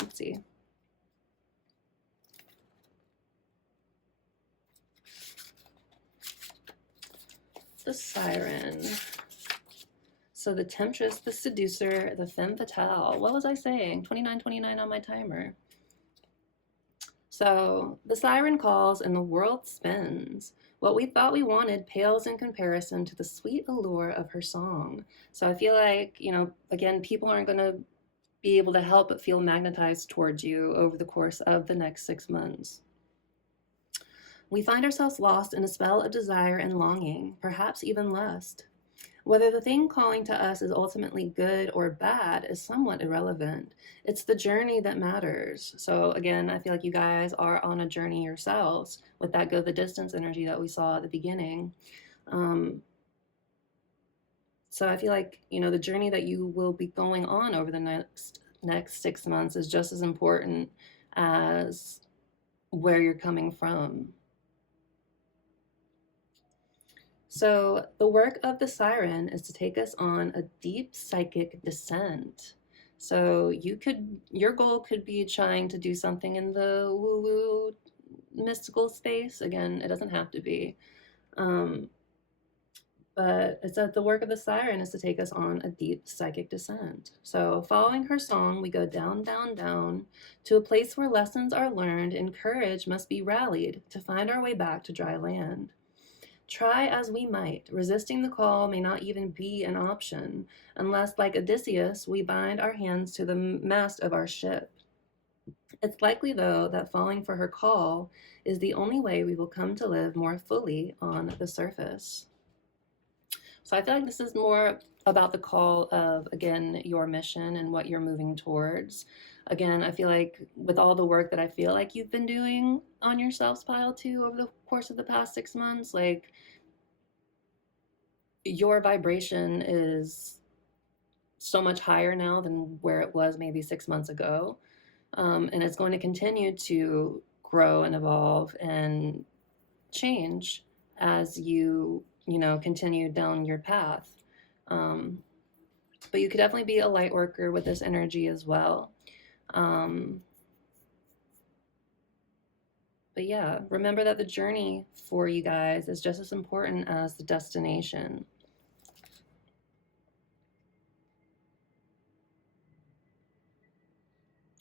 let's see. The Siren. So the Temptress, the Seducer, the Femme Fatale. What was I saying? 29:29 on my timer. So the siren calls and the world spins. What we thought we wanted pales in comparison to the sweet allure of her song. So I feel like, again, people aren't going to be able to help but feel magnetized towards you over the course of the next 6 months. We find ourselves lost in a spell of desire and longing, perhaps even lust. Whether the thing calling to us is ultimately good or bad is somewhat irrelevant. It's the journey that matters. So again, I feel like you guys are on a journey yourselves with that go the distance energy that we saw at the beginning. So I feel like, the journey that you will be going on over the next 6 months is just as important as where you're coming from. So the work of the Siren is to take us on a deep psychic descent. So your goal could be trying to do something in the woo-woo mystical space. Again, it doesn't have to be. But it's that the work of the Siren is to take us on a deep psychic descent. So following her song, we go down, down, down to a place where lessons are learned and courage must be rallied to find our way back to dry land. Try as we might, resisting the call may not even be an option, unless, like Odysseus, we bind our hands to the mast of our ship. It's likely, though, that falling for her call is the only way we will come to live more fully on the surface. So I feel like this is more about the call of, again, your mission and what you're moving towards. Again, I feel like with all the work that I feel like you've been doing on yourselves, pile two, over the course of the past 6 months, like your vibration is so much higher now than where it was maybe 6 months ago. And it's going to continue to grow and evolve and change as you continue down your path. Um, but you could definitely be a light worker with this energy as well. Um, but yeah, remember that the journey for you guys is just as important as the destination.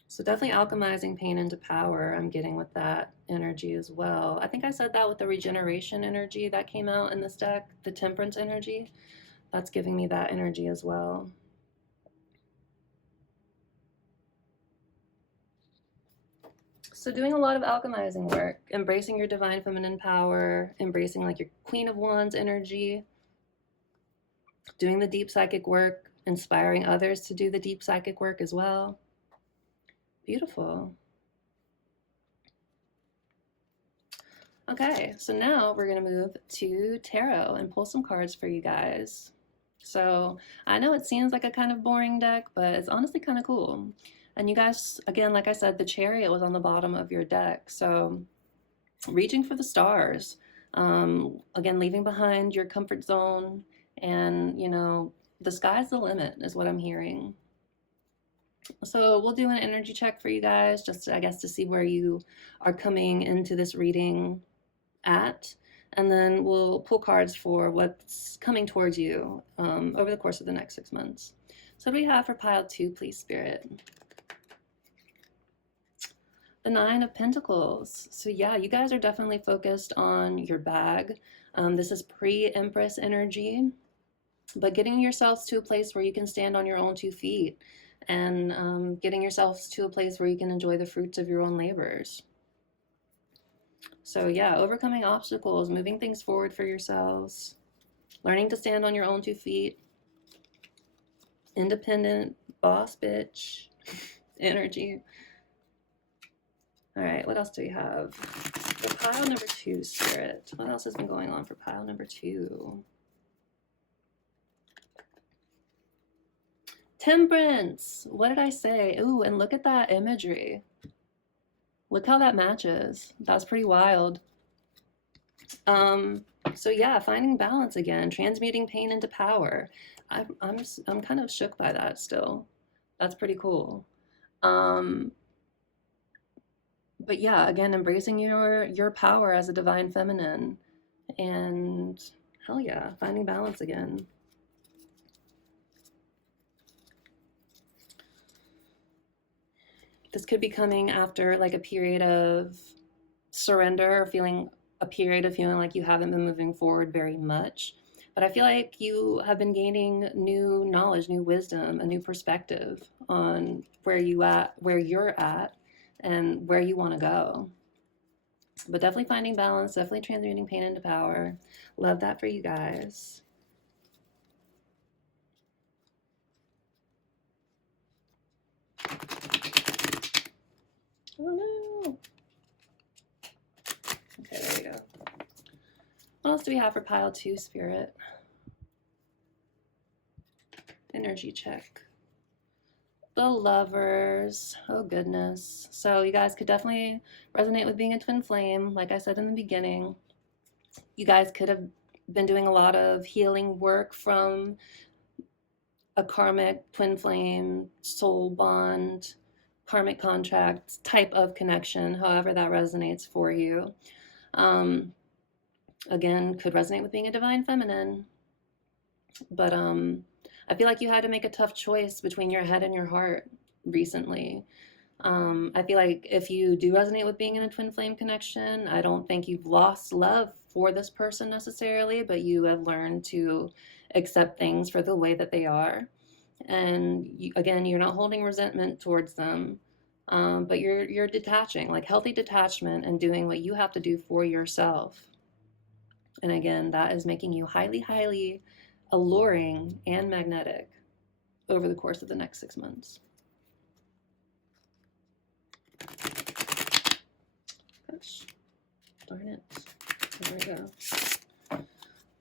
So definitely alchemizing pain into power, I'm getting with that energy as well. I think I said that with the regeneration energy that came out in this deck, the temperance energy. That's giving me that energy as well. So doing a lot of alchemizing work, embracing your divine feminine power, embracing like your Queen of Wands energy, doing the deep psychic work, inspiring others to do the deep psychic work as well. Beautiful. Okay, so now we're going to move to tarot and pull some cards for you guys. So I know it seems like a kind of boring deck, but it's honestly kind of cool. And you guys, again, like I said, the Chariot was on the bottom of your deck. So reaching for the stars. Again, leaving behind your comfort zone, and the sky's the limit is what I'm hearing. So we'll do an energy check for you guys, just I guess to see where you are coming into this reading at, and then we'll pull cards for what's coming towards you over the course of the next 6 months. So what do we have for pile 2, please, Spirit? The Nine of Pentacles. So yeah, you guys are definitely focused on your bag. This is pre-Empress energy, but getting yourselves to a place where you can stand on your own 2 feet, and getting yourselves to a place where you can enjoy the fruits of your own labors. So yeah, overcoming obstacles, moving things forward for yourselves, learning to stand on your own 2 feet, independent boss bitch energy. All right, what else do we have? For pile number 2, Spirit. What else has been going on for pile number 2? Temperance. What did I say? Ooh, and look at that imagery. Look how that matches. That's pretty wild. So yeah, finding balance again, transmuting pain into power. I'm kind of shook by that still. That's pretty cool. But yeah, again, embracing your power as a divine feminine, and hell yeah, finding balance again. This could be coming after like a period of surrender, or feeling a period of feeling like you haven't been moving forward very much. But I feel like you have been gaining new knowledge, new wisdom, a new perspective on where you're at, and where you want to go. But definitely finding balance, definitely transmuting pain into power. Love that for you guys. Oh no. Okay, there we go. What else do we have for pile 2, Spirit? Energy check. The Lovers. Oh goodness. So you guys could definitely resonate with being a twin flame. Like I said in the beginning, you guys could have been doing a lot of healing work from a karmic twin flame, soul bond, karmic contract type of connection, however that resonates for you. Again, could resonate with being a divine feminine. But I feel like you had to make a tough choice between your head and your heart recently. I feel like if you do resonate with being in a twin flame connection, I don't think you've lost love for this person necessarily, but you have learned to accept things for the way that they are. And again, you're not holding resentment towards them, but you're detaching, like healthy detachment, and doing what you have to do for yourself. And again, that is making you highly, highly alluring and magnetic over the course of the next 6 months. Gosh, darn it. There we go.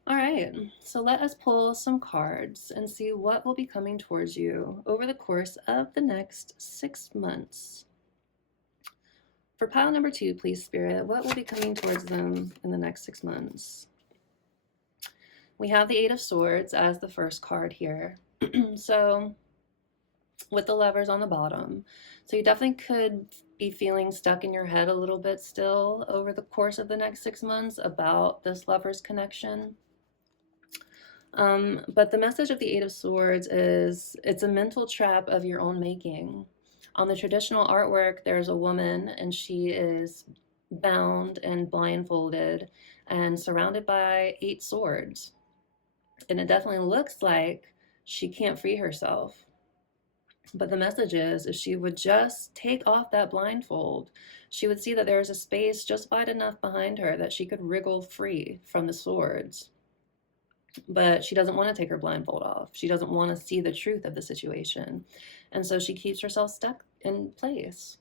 All right, so let us pull some cards and see what will be coming towards you over the course of the next 6 months. For pile number 2, please, Spirit, what will be coming towards them in the next 6 months? We have the 8 of Swords as the first card here. So with the Lovers on the bottom. So you definitely could be feeling stuck in your head a little bit still over the course of the next 6 months about this Lovers connection. But the message of the 8 of Swords is it's a mental trap of your own making. On the traditional artwork, there's a woman and she is bound and blindfolded and surrounded by 8 swords. And it definitely looks like she can't free herself. But the message is, if she would just take off that blindfold, she would see that there is a space just wide enough behind her that she could wriggle free from the swords. But she doesn't want to take her blindfold off. She doesn't want to see the truth of the situation. And so she keeps herself stuck in place.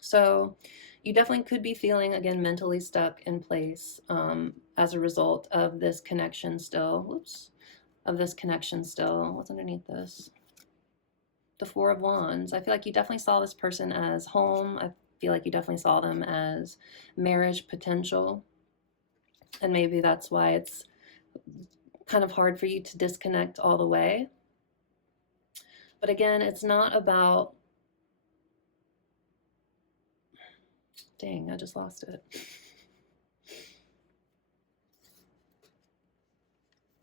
So you definitely could be feeling, again, mentally stuck in place as a result of this connection still. Whoops. Of this connection still. What's underneath this? The 4 of Wands. I feel like you definitely saw this person as home. I feel like you definitely saw them as marriage potential. And maybe that's why it's kind of hard for you to disconnect all the way. But again, it's not about... Dang, I just lost it.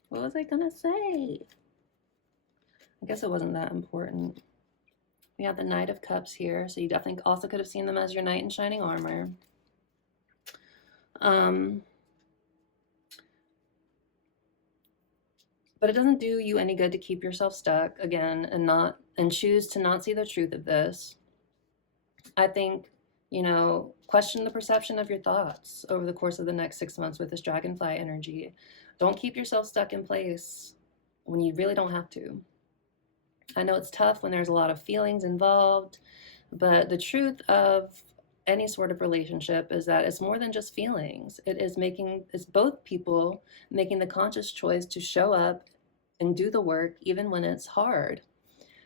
What was I gonna say? I guess it wasn't that important. We have the Knight of Cups here, so you definitely also could have seen them as your knight in shining armor. But it doesn't do you any good to keep yourself stuck again and choose to not see the truth of this. I think, question the perception of your thoughts over the course of the next 6 months with this dragonfly energy. Don't keep yourself stuck in place when you really don't have to. I know it's tough when there's a lot of feelings involved, but the truth of any sort of relationship is that it's more than just feelings. It's both people making the conscious choice to show up and do the work even when it's hard.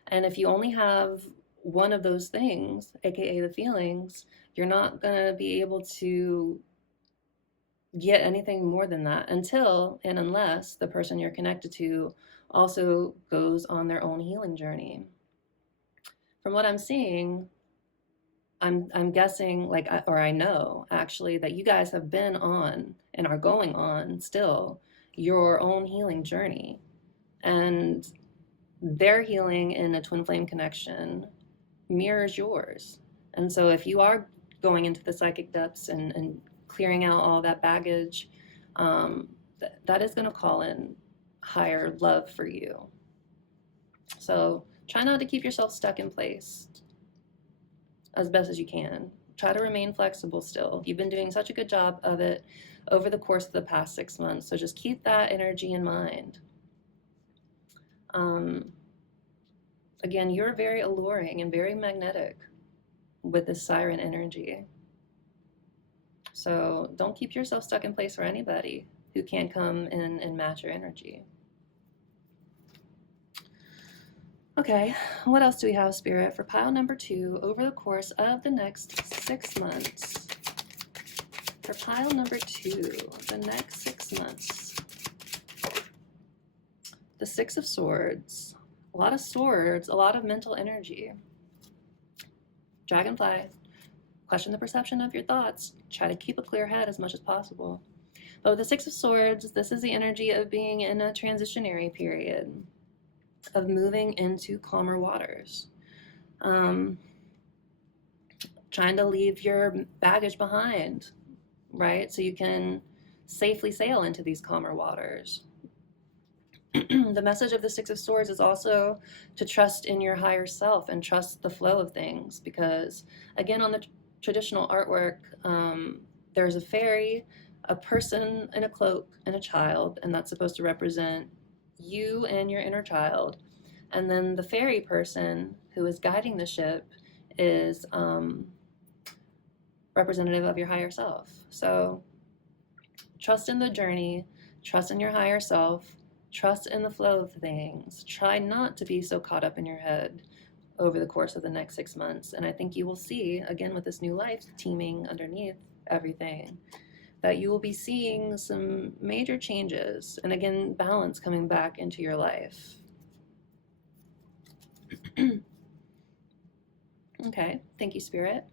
And if you only have one of those things, aka the feelings, you're not going to be able to get anything more than that until and unless the person you're connected to also goes on their own healing journey. From what I'm seeing, I'm guessing, or I know actually, that you guys have been on and are going on still your own healing journey. And their healing in a twin flame connection mirrors yours. And so if you are going into the psychic depths and clearing out all that baggage, that is going to call in higher love for you. So try not to keep yourself stuck in place as best as you can. Try to remain flexible still. You've been doing such a good job of it over the course of the past 6 months, so just keep that energy in mind. Again, you're very alluring and very magnetic with this siren energy. So don't keep yourself stuck in place for anybody who can't come in and match your energy. Okay, what else do we have, Spirit, for pile number 2 over the course of the next 6 months? For pile number 2, the next 6 months. The 6 of Swords. A lot of swords, a lot of mental energy. Dragonfly. Question the perception of your thoughts. Try to keep a clear head as much as possible. But with the 6 of Swords, this is the energy of being in a transitionary period, of moving into calmer waters. Trying to leave your baggage behind, right? So you can safely sail into these calmer waters. The message of the 6 of Swords is also to trust in your higher self and trust the flow of things, because again, on the traditional artwork, there's a fairy, a person in a cloak, and a child, and that's supposed to represent you and your inner child. And then the fairy person who is guiding the ship is representative of your higher self. So trust in the journey, trust in your higher self, trust in the flow of things. Try not to be so caught up in your head over the course of the next 6 months. And I think you will see, again, with this new life teaming underneath everything, that you will be seeing some major changes. And again, balance coming back into your life. Okay, thank you, Spirit.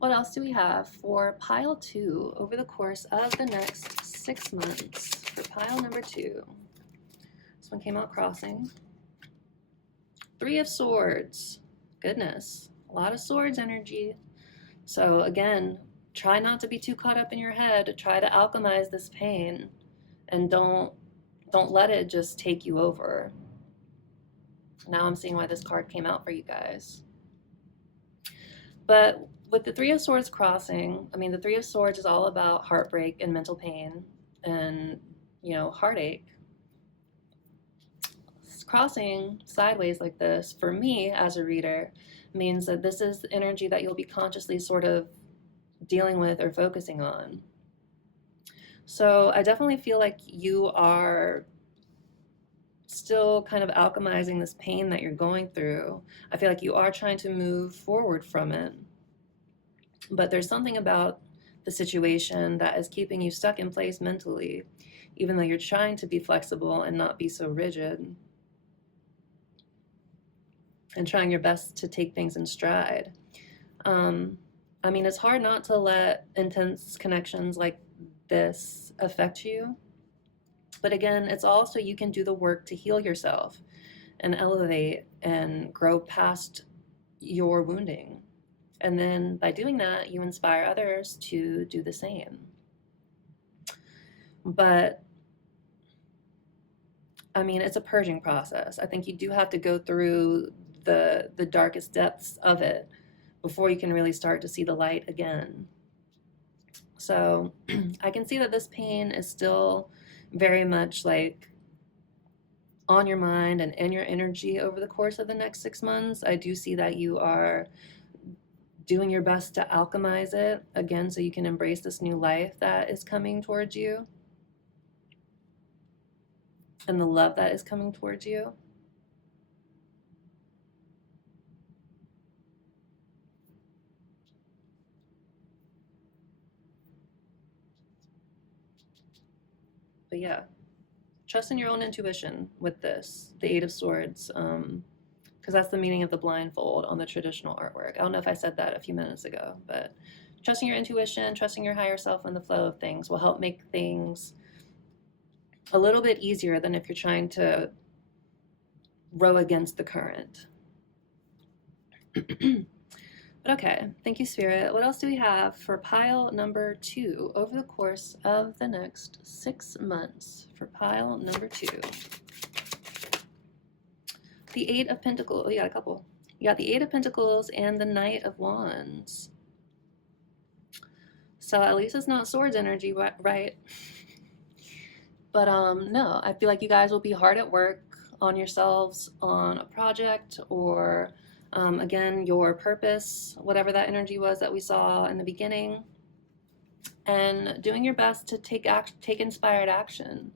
What else do we have for pile 2 over the course of the next 6 months? For pile number 2, this one came out crossing. 3 of Swords. Goodness, a lot of swords energy. So again, try not to be too caught up in your head. Try to alchemize this pain, and don't let it just take you over. Now I'm seeing why this card came out for you guys. But with the 3 of Swords crossing, I mean, the 3 of Swords is all about heartbreak and mental pain and, you know, heartache. Crossing sideways like this, for me as a reader, means that this is the energy that you'll be consciously sort of dealing with or focusing on. So I definitely feel like you are still kind of alchemizing this pain that you're going through. I feel like you are trying to move forward from it. But there's something about the situation that is keeping you stuck in place mentally, even though you're trying to be flexible and not be so rigid, and trying your best to take things in stride. I mean, it's hard not to let intense connections like this affect you. But again, it's also you can do the work to heal yourself and elevate and grow past your wounding. And then by doing that, you inspire others to do the same. But I mean, it's a purging process. I think you do have to go through the darkest depths of it before you can really start to see the light again. So I can see that this pain is still very much like on your mind and in your energy over the course of the next 6 months. I do see that you are doing your best to alchemize it again so you can embrace this new life that is coming towards you and the love that is coming towards you. But yeah, trust in your own intuition with this, the 8 of Swords, because that's the meaning of the blindfold on the traditional artwork. I don't know if I said that a few minutes ago, but trusting your intuition, trusting your higher self in the flow of things will help make things a little bit easier than if you're trying to row against the current. But okay, thank you, Spirit. What else do we have for pile number 2 over the course of the next 6 months? For pile number 2. The 8 of Pentacles. Oh, you got a couple. You got the 8 of Pentacles and the Knight of Wands. So at least it's not swords energy, right? But no, I feel like you guys will be hard at work on yourselves on a project or again, your purpose, whatever that energy was that we saw in the beginning, and doing your best to take inspired action,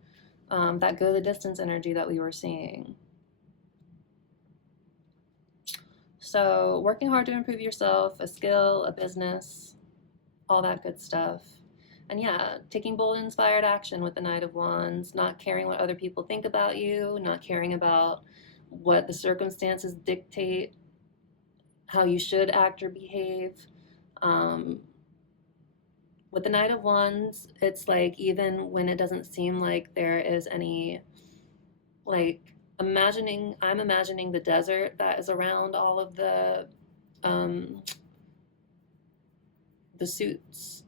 that go the distance energy that we were seeing. So working hard to improve yourself, a skill, a business, all that good stuff. And yeah, taking bold, inspired action with the Knight of Wands, not caring what other people think about you, not caring about what the circumstances dictate how you should act or behave. With the Knight of Wands, it's like even when it doesn't seem like there is any, like I'm imagining the desert that is around all of the suits.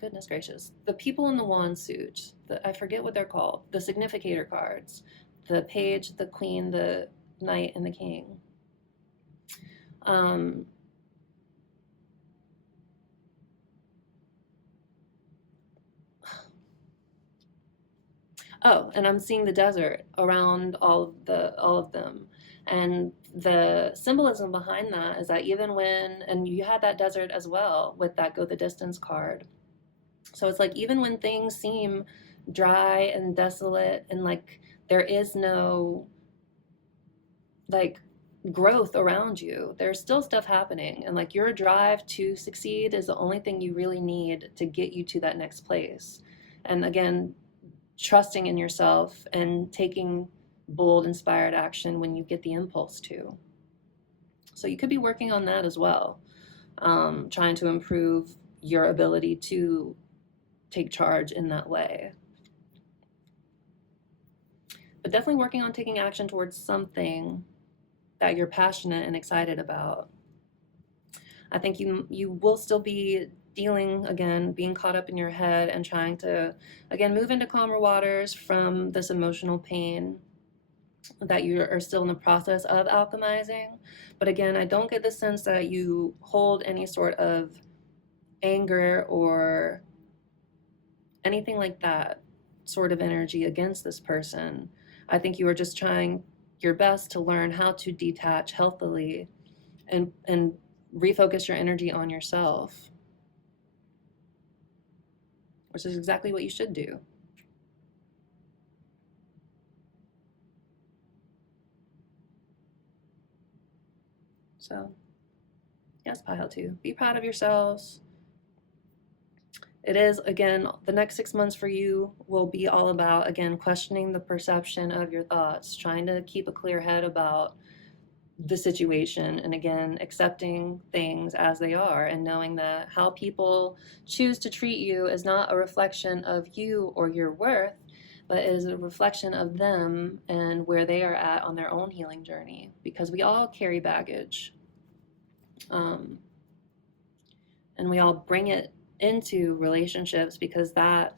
Goodness gracious, the people in the wand suit. I forget what they're called. The significator cards, the page, the queen, the knight, and the king. Oh, and I'm seeing the desert around all of them. And the symbolism behind that is that even when, and you had that desert as well with that go the distance card. So it's like even when things seem dry and desolate and like there is no like growth around you, there's still stuff happening, and like your drive to succeed is the only thing you really need to get you to that next place. And again, trusting in yourself and taking bold, inspired action when you get the impulse to. So you could be working on that as well, trying to improve your ability to take charge in that way. But definitely working on taking action towards something that you're passionate and excited about. I think you will still be dealing, again, being caught up in your head and trying to, again, move into calmer waters from this emotional pain that you are still in the process of alchemizing. But again, I don't get the sense that you hold any sort of anger or anything like that sort of energy against this person. I think you are just trying your best to learn how to detach healthily and refocus your energy on yourself, which is exactly what you should do. So, yes, pile two. Be proud of yourselves. It is, again, the next 6 months for you will be all about, again, questioning the perception of your thoughts, trying to keep a clear head about the situation, and again, accepting things as they are and knowing that how people choose to treat you is not a reflection of you or your worth, but is a reflection of them and where they are at on their own healing journey, because we all carry baggage. And we all bring it into relationships because that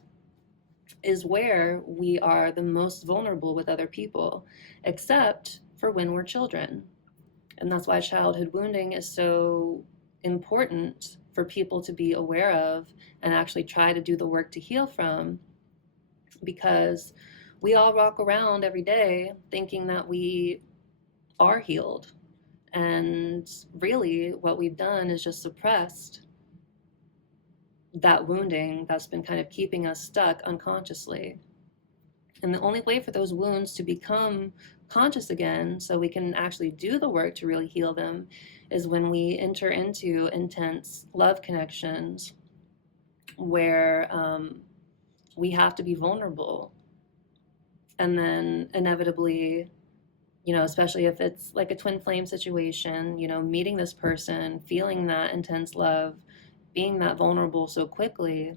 is where we are the most vulnerable with other people, except for when we're children. And that's why childhood wounding is so important for people to be aware of and actually try to do the work to heal from, because we all walk around every day thinking that we are healed. And really, what we've done is just suppressed that wounding that's been kind of keeping us stuck unconsciously. And the only way for those wounds to become conscious again, so we can actually do the work to really heal them, is when we enter into intense love connections where we have to be vulnerable. And then inevitably, especially if it's like a twin flame situation, meeting this person, feeling that intense love, being that vulnerable so quickly,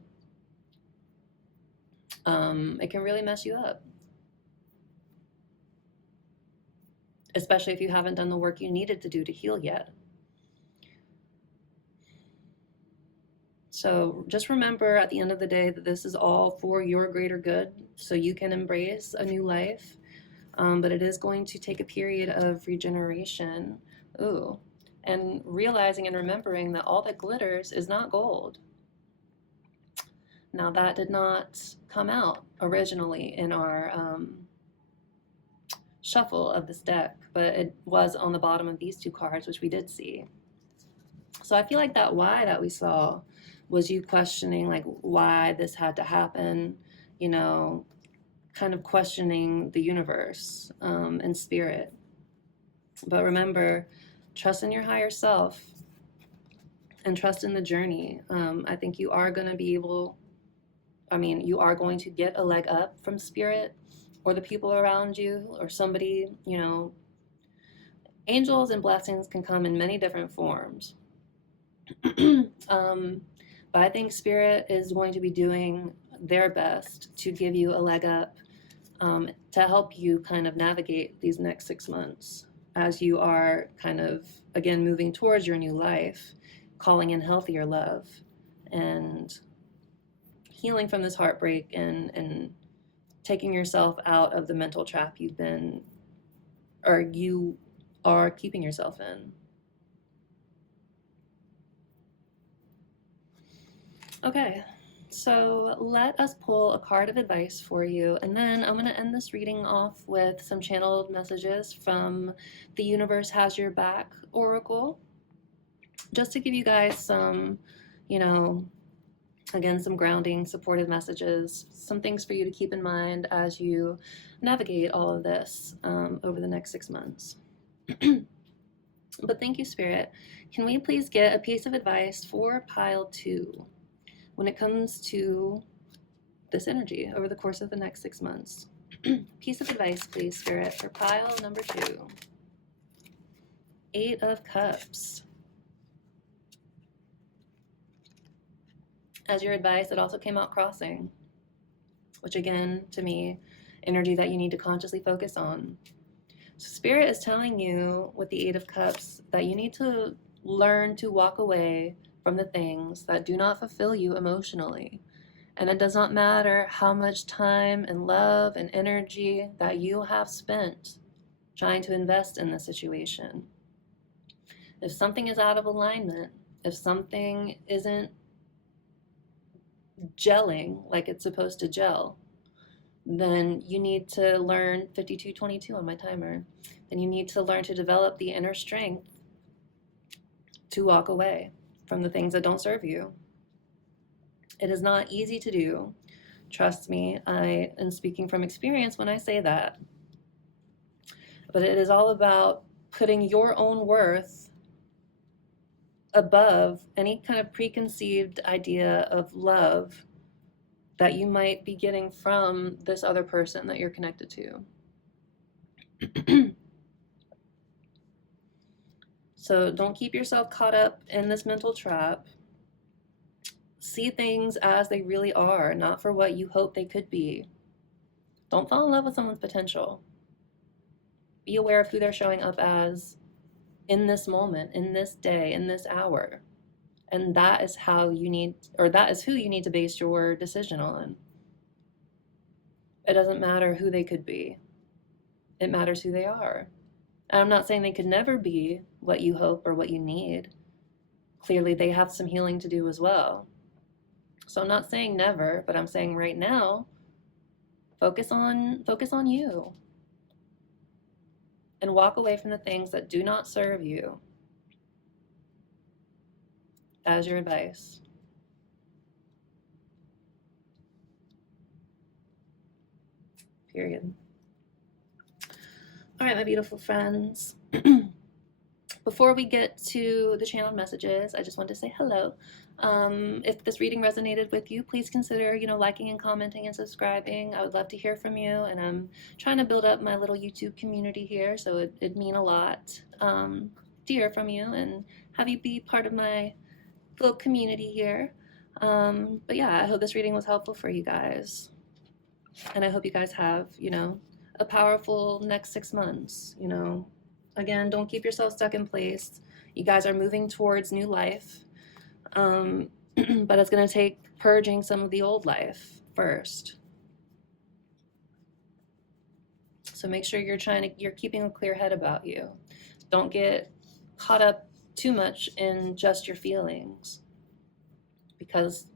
it can really mess you up, especially if you haven't done the work you needed to do to heal yet. So just remember at the end of the day that this is all for your greater good, so you can embrace a new life. But it is going to take a period of regeneration. Ooh. And realizing and remembering that all that glitters is not gold. Now, that did not come out originally in our shuffle of this deck, but it was on the bottom of these two cards, which we did see. So I feel like that why that we saw was you questioning like why this had to happen, kind of questioning the universe and spirit. But remember, trust in your higher self and trust in the journey. I think you are going to be able, you are going to get a leg up from spirit or the people around you or somebody, angels and blessings can come in many different forms. But I think spirit is going to be doing their best to give you a leg up, to help you kind of navigate these next 6 months as you are kind of, again, moving towards your new life, calling in healthier love and healing from this heartbreak and taking yourself out of the mental trap you are keeping yourself in. Okay, So let us pull a card of advice for you, and then I'm going to end this reading off with some channeled messages from the Universe Has Your Back Oracle, just to give you guys some, you know, again, some grounding, supportive messages, some things for you to keep in mind as you navigate all of this over the next 6 months. But thank you, Spirit. Can we please get a piece of advice for pile 2 when it comes to this energy over the course of the next 6 months? Piece of advice, please, Spirit, for pile number 2. 8 of Cups. As your advice, it also came out crossing, which again, to me, energy that you need to consciously focus on. So Spirit is telling you with the 8 of Cups that you need to learn to walk away from the things that do not fulfill you emotionally. And it does not matter how much time and love and energy that you have spent trying to invest in the situation. If something is out of alignment, if something isn't gelling like it's supposed to gel, then you need to learn 5222 on my timer. Then you need to learn to develop the inner strength to walk away from the things that don't serve you. It is not easy to do. Trust me, I am speaking from experience when I say that. But it is all about putting your own worth above any kind of preconceived idea of love that you might be getting from this other person that you're connected to. So don't keep yourself caught up in this mental trap. See things as they really are, not for what you hope they could be. Don't fall in love with someone's potential. Be aware of who they're showing up as in this moment, in this day, in this hour. And that is how you need, or that is who you need to base your decision on. It doesn't matter who they could be. It matters who they are. And I'm not saying they could never be what you hope or what you need. Clearly, they have some healing to do as well. So I'm not saying never, but I'm saying right now, focus on you. And walk away from the things that do not serve you. As your advice. Period. All right, my beautiful friends. Before we get to the channeled messages, I just want to say hello. If this reading resonated with you, please consider, liking and commenting and subscribing. I would love to hear from you, and I'm trying to build up my little YouTube community here, so it'd mean a lot to hear from you and have you be part of my little community here. But yeah, I hope this reading was helpful for you guys, and I hope you guys have, a powerful next 6 months. Again, don't keep yourself stuck in place. You guys are moving towards new life. But it's going to take purging some of the old life first. So make sure you're keeping a clear head about you. Don't get caught up too much in just your feelings, because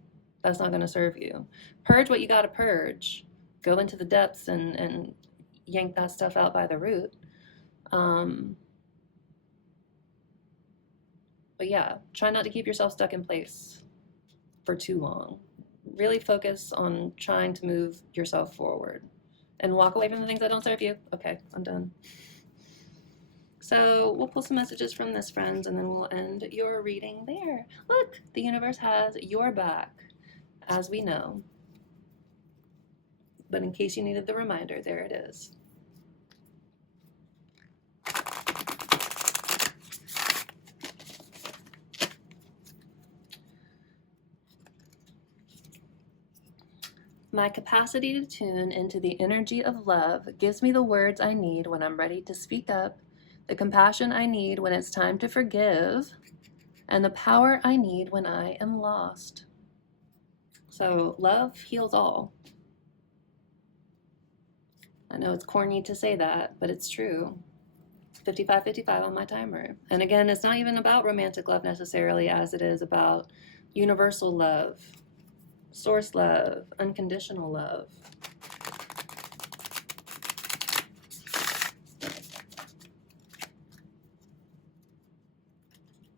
that's not going to serve you. Purge what you got to purge. Go into the depths and yank that stuff out by the root. But yeah, try not to keep yourself stuck in place for too long. Really focus on trying to move yourself forward and walk away from the things that don't serve you. Okay, I'm done. So we'll pull some messages from this, friends, and then we'll end your reading there. Look, the universe has your back, as we know. But in case you needed the reminder, there it is. My capacity to tune into the energy of love gives me the words I need when I'm ready to speak up, the compassion I need when it's time to forgive, and the power I need when I am lost. So love heals all. I know it's corny to say that, but it's true. 55:55 on my timer. And again, it's not even about romantic love necessarily, as it is about universal love. source love, unconditional love.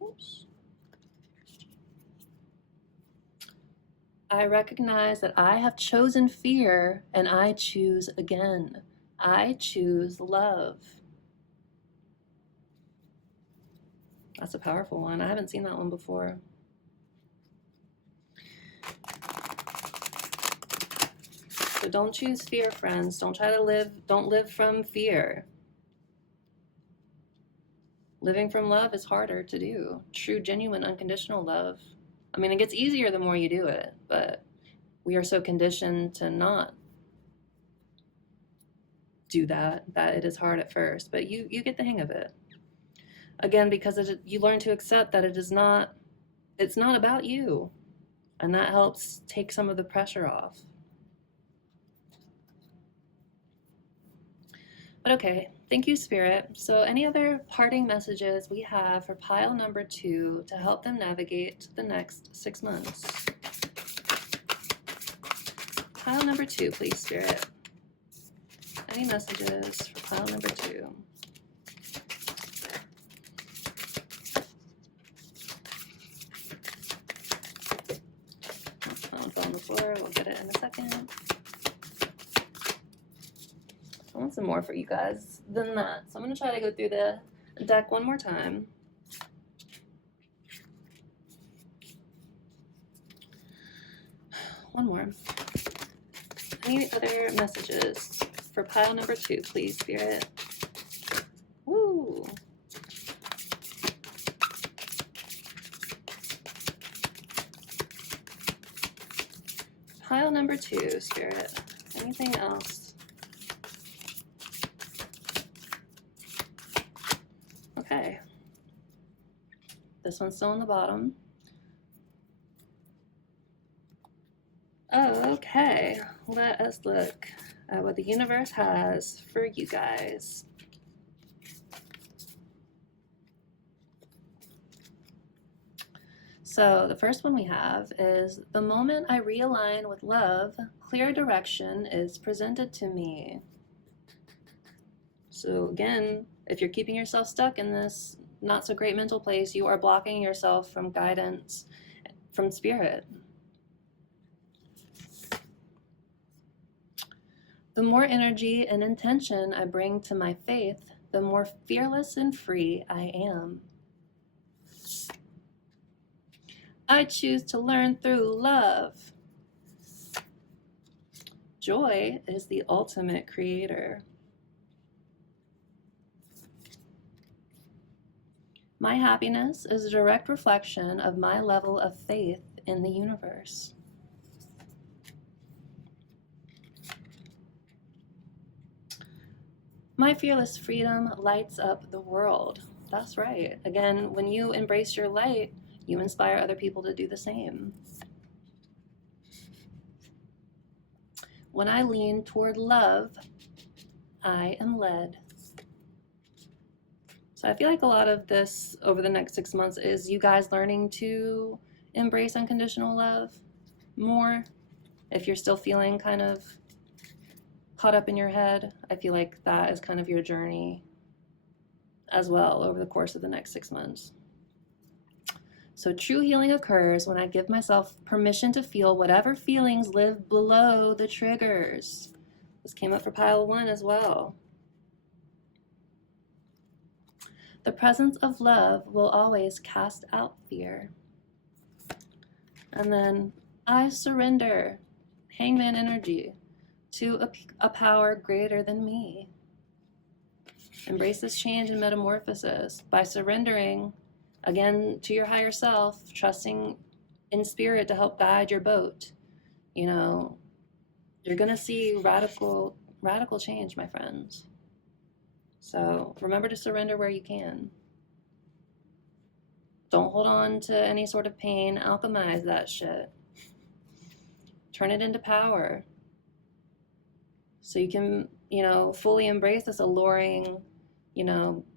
Oops. I recognize that I have chosen fear and I choose again. I choose love. That's a powerful one. I haven't seen that one before. So don't choose fear, friends. Don't live from fear. Living from love is harder to do. True, genuine, unconditional love. I mean, it gets easier the more you do it, but we are so conditioned to not do that it is hard at first, but you get the hang of it. Again, because you learn to accept that it's not about you, and that helps take some of the pressure off. But okay, thank you, Spirit. So any other parting messages we have for pile number 2 to help them navigate the next 6 months? Pile number 2, please, Spirit. Any messages for pile number 2? Phone's on the floor. We'll get it in a second. I want some more for you guys than that. So I'm going to try to go through the deck one more time. One more. Any other messages for pile number 2, please, Spirit? Woo! Pile number 2, Spirit. Anything else? Okay. This one's still on the bottom. Okay, let us look at what the universe has for you guys. So the first one we have is, the moment I realign with love, clear direction is presented to me. So again, if you're keeping yourself stuck in this not so great mental place, you are blocking yourself from guidance from Spirit. The more energy and intention I bring to my faith, the more fearless and free I am. I choose to learn through love. Joy is the ultimate creator. My happiness is a direct reflection of my level of faith in the universe. My fearless freedom lights up the world. That's right. Again, when you embrace your light, you inspire other people to do the same. When I lean toward love, I am led. So I feel like a lot of this over the next 6 months is you guys learning to embrace unconditional love more. If you're still feeling kind of caught up in your head, I feel like that is kind of your journey as well over the course of the next 6 months. So true healing occurs when I give myself permission to feel whatever feelings live below the triggers. This came up for pile 1 as well. The presence of love will always cast out fear. And then I surrender, hangman energy, to a power greater than me. Embrace this change and metamorphosis by surrendering, again, to your higher self, trusting in Spirit to help guide your boat. You know, you're going to see radical change, my friends. So remember to surrender where you can. Don't hold on to any sort of pain. Alchemize that shit. Turn it into power. So you can, fully embrace this alluring,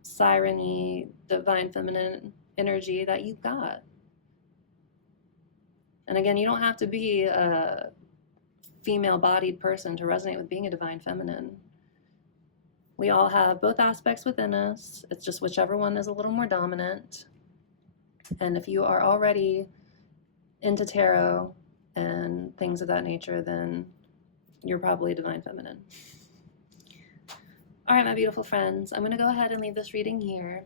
siren-y, divine feminine energy that you've got. And again, you don't have to be a female-bodied person to resonate with being a divine feminine. We all have both aspects within us. It's just whichever one is a little more dominant. And if you are already into tarot and things of that nature, then you're probably divine feminine. All right, my beautiful friends, I'm going to go ahead and leave this reading here.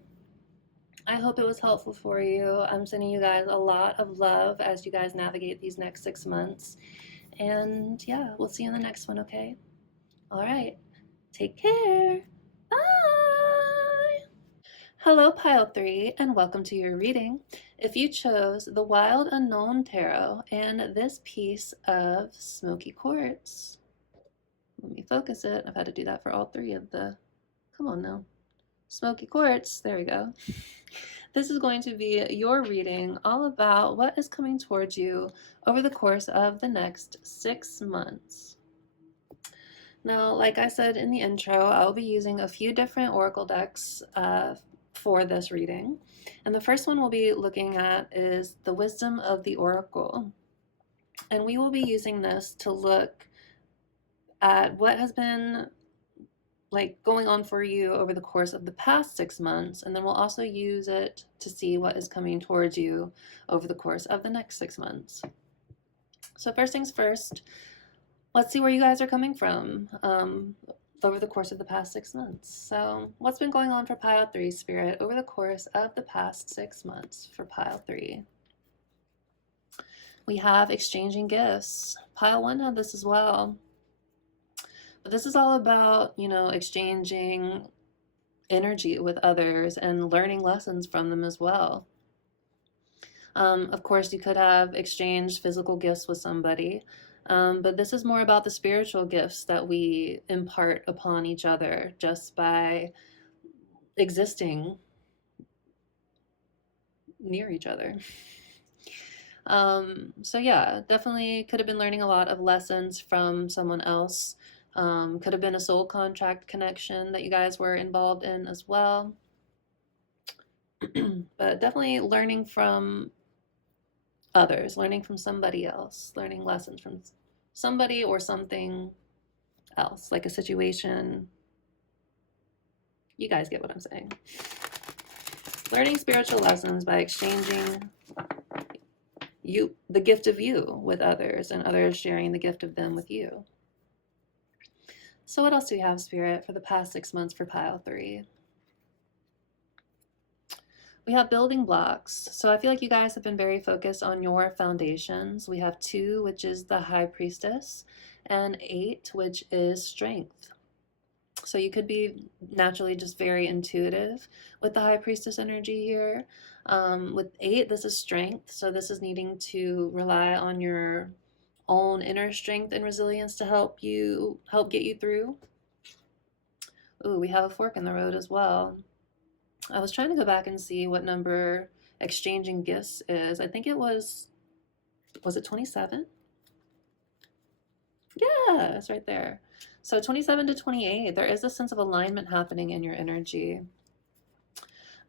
I hope it was helpful for you. I'm sending you guys a lot of love as you guys navigate these next 6 months. And yeah, we'll see you in the next one, okay? All right. Take care. Bye. Hello, Pile 3, and welcome to your reading. If you chose the Wild Unknown Tarot and this piece of smoky quartz, let me focus it. I've had to do that for all 3 of the, come on now, smoky quartz. There we go. This is going to be your reading all about what is coming towards you over the course of the next 6 months. Now, like I said in the intro, I'll be using a few different oracle decks for this reading. And the first one we'll be looking at is the Wisdom of the Oracle. And we will be using this to look at what has been like going on for you over the course of the past 6 months, and then we'll also use it to see what is coming towards you over the course of the next 6 months. So first things first, let's see where you guys are coming from over the course of the past 6 months. So what's been going on for Pile 3, Spirit, over the course of the past 6 months for Pile 3? We have exchanging gifts. Pile 1 had this as well. But this is all about, you know, exchanging energy with others and learning lessons from them as well. Of course, you could have exchanged physical gifts with somebody, but this is more about the spiritual gifts that we impart upon each other just by existing near each other. So yeah, definitely could have been learning a lot of lessons from someone else. Could have been a soul contract connection that you guys were involved in as well. But definitely learning from others, learning from somebody else, learning lessons from somebody or something else, like a situation. You guys get what I'm saying. Learning spiritual lessons by exchanging the gift of you with others, and others sharing the gift of them with you. So what else do we have, Spirit, for the past 6 months for Pile 3? We have building blocks. So I feel like you guys have been very focused on your foundations. We have 2, which is the High Priestess, and 8, which is strength. So you could be naturally just very intuitive with the High Priestess energy here. With 8, this is strength. So this is needing to rely on your own inner strength and resilience to help get you through. Ooh, we have a fork in the road as well. I was trying to go back and see what number exchanging gifts is. I think it was it 27? Yeah, it's right there. So 27 to 28, there is a sense of alignment happening in your energy.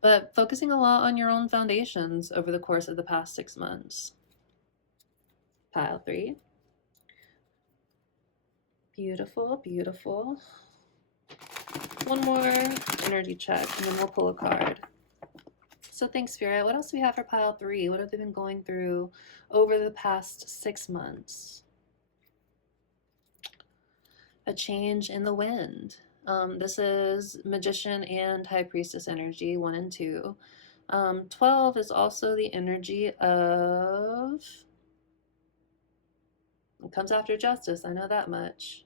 But focusing a lot on your own foundations over the course of the past 6 months. Pile 3. Beautiful, beautiful. One more energy check, and then we'll pull a card. So thanks, Spirit. What else do we have for Pile 3? What have they been going through over the past 6 months? A change in the wind. This is Magician and High Priestess energy, 1 and 2. 12 is also the energy of... It comes after justice, I know that much.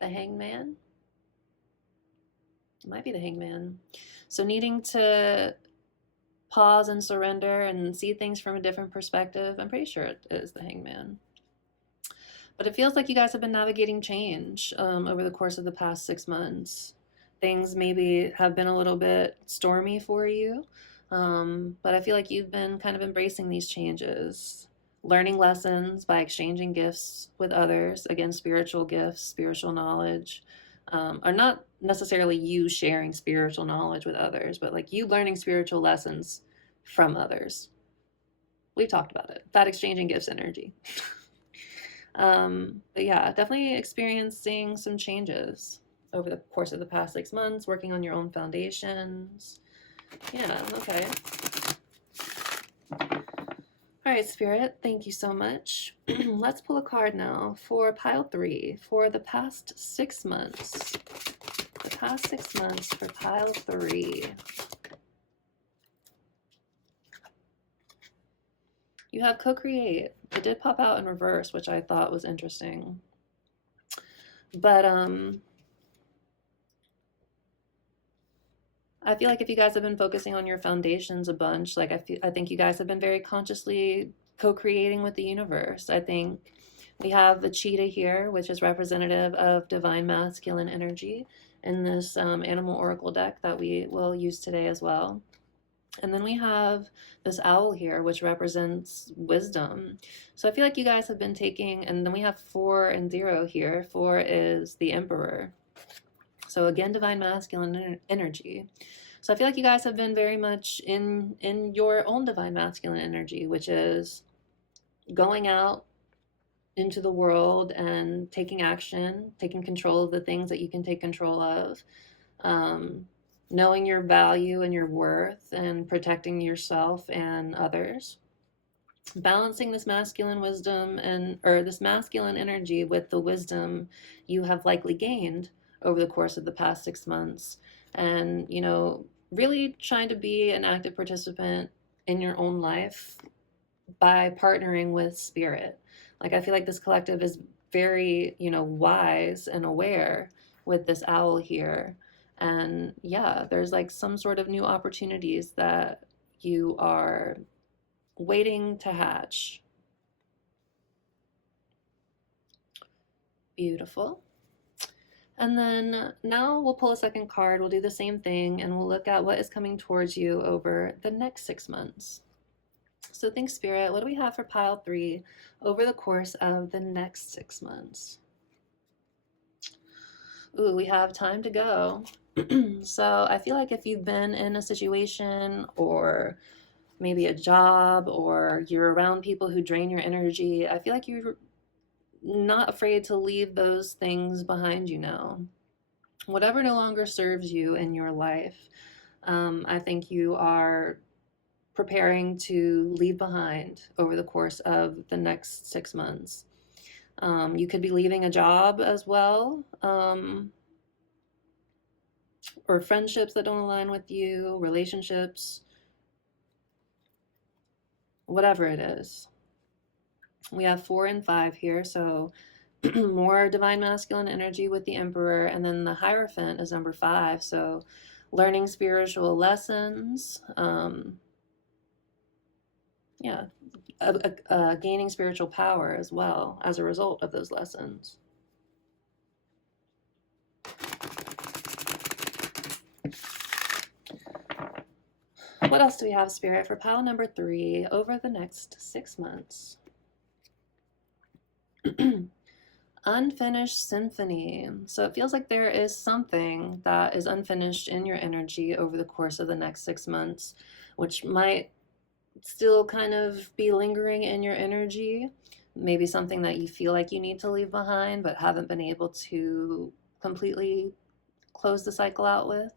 The Hangman? It might be the Hangman. So needing to pause and surrender and see things from a different perspective. I'm pretty sure it is the Hangman. But it feels like you guys have been navigating change over the course of the past 6 months. Things maybe have been a little bit stormy for you, but I feel like you've been kind of embracing these changes, learning lessons by exchanging gifts with others. Again, spiritual gifts, spiritual knowledge, are not necessarily you sharing spiritual knowledge with others, but like you learning spiritual lessons from others. We've talked about it. That exchanging gifts energy. But yeah, definitely experiencing some changes over the course of the past 6 months, working on your own foundations. Yeah, okay. All right, Spirit, thank you so much. Let's pull a card now for pile 3 for the past 6 months. The past 6 months for pile 3. You have co-create. It did pop out in reverse, which I thought was interesting. But I feel like if you guys have been focusing on your foundations a bunch, like I think you guys have been very consciously co-creating with the universe. I think we have the cheetah here, which is representative of divine masculine energy in this animal oracle deck that we will use today as well. And then we have this owl here, which represents wisdom. So I feel like you guys have been taking, and then we have 4 and 0 here. 4 is the emperor. So again, divine masculine energy. So I feel like you guys have been very much in your own divine masculine energy, which is going out into the world and taking action, taking control of the things that you can take control of, knowing your value and your worth, and protecting yourself and others. Balancing this masculine wisdom or this masculine energy with the wisdom you have likely gained over the course of the past 6 months, and really trying to be an active participant in your own life by partnering with spirit. Like I feel like this collective is very wise and aware with this owl here, and yeah, there's like some sort of new opportunities that you are waiting to hatch. Beautiful. And then now we'll pull a second card. We'll do the same thing and we'll look at what is coming towards you over the next 6 months. So think, Spirit, what do we have for pile 3 over the course of the next 6 months? Ooh, we have time to go. So I feel like if you've been in a situation or maybe a job or you're around people who drain your energy, I feel like you're not afraid to leave those things behind you now. Whatever no longer serves you in your life, I think you are preparing to leave behind over the course of the next 6 months. You could be leaving a job as well, or friendships that don't align with you, relationships, whatever it is. We have 4 and 5 here, so more divine masculine energy with the emperor, and then the Hierophant is number 5, so learning spiritual lessons, gaining spiritual power as well as a result of those lessons. What else do we have, Spirit, for pile number 3 over the next 6 months? Unfinished symphony. So it feels like there is something that is unfinished in your energy over the course of the next 6 months, which might still kind of be lingering in your energy. Maybe something that you feel like you need to leave behind but haven't been able to completely close the cycle out with.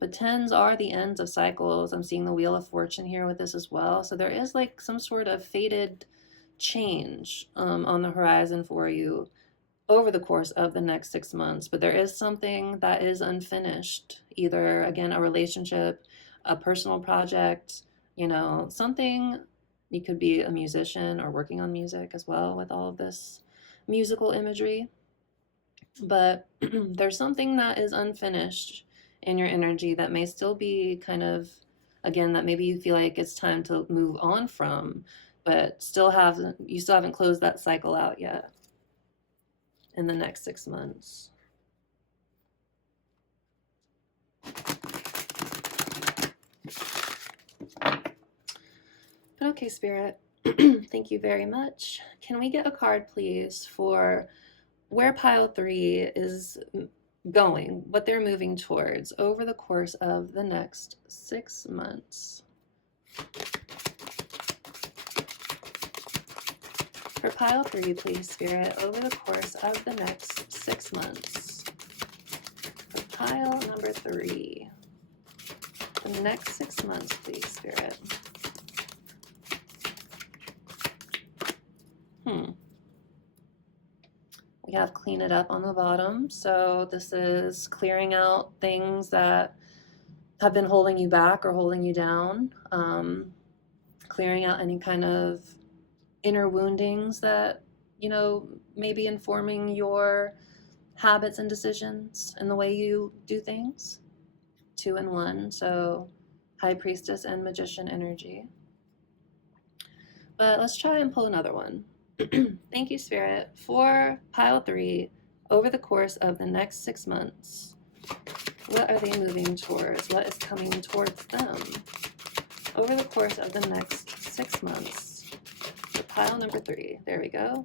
But 10s are the ends of cycles. I'm seeing the Wheel of Fortune here with this as well. So there is like some sort of fated change on the horizon for you over the course of the next 6 months. But there is something that is unfinished. Either, again, a relationship, a personal project, something. You could be a musician or working on music as well with all of this musical imagery. But there's something that is unfinished in your energy that may still be kind of, again, that maybe you feel like it's time to move on from, but you still haven't closed that cycle out yet in the next 6 months. Okay, Spirit, thank you very much. Can we get a card, please, for where pile 3 is going, what they're moving towards over the course of the next 6 months. For pile 3, please, Spirit, over the course of the next 6 months. For pile number 3, the next 6 months, please, Spirit. We have clean it up on the bottom. So this is clearing out things that have been holding you back or holding you down. Clearing out any kind of inner woundings that, you know, may be informing your habits and decisions and the way you do things. 2 and 1. So High Priestess and Magician energy. But let's try and pull another one. Thank you, Spirit, for pile 3 over the course of the next 6 months. What are they moving towards? What is coming towards them over the course of the next 6 months? For pile number 3, there we go.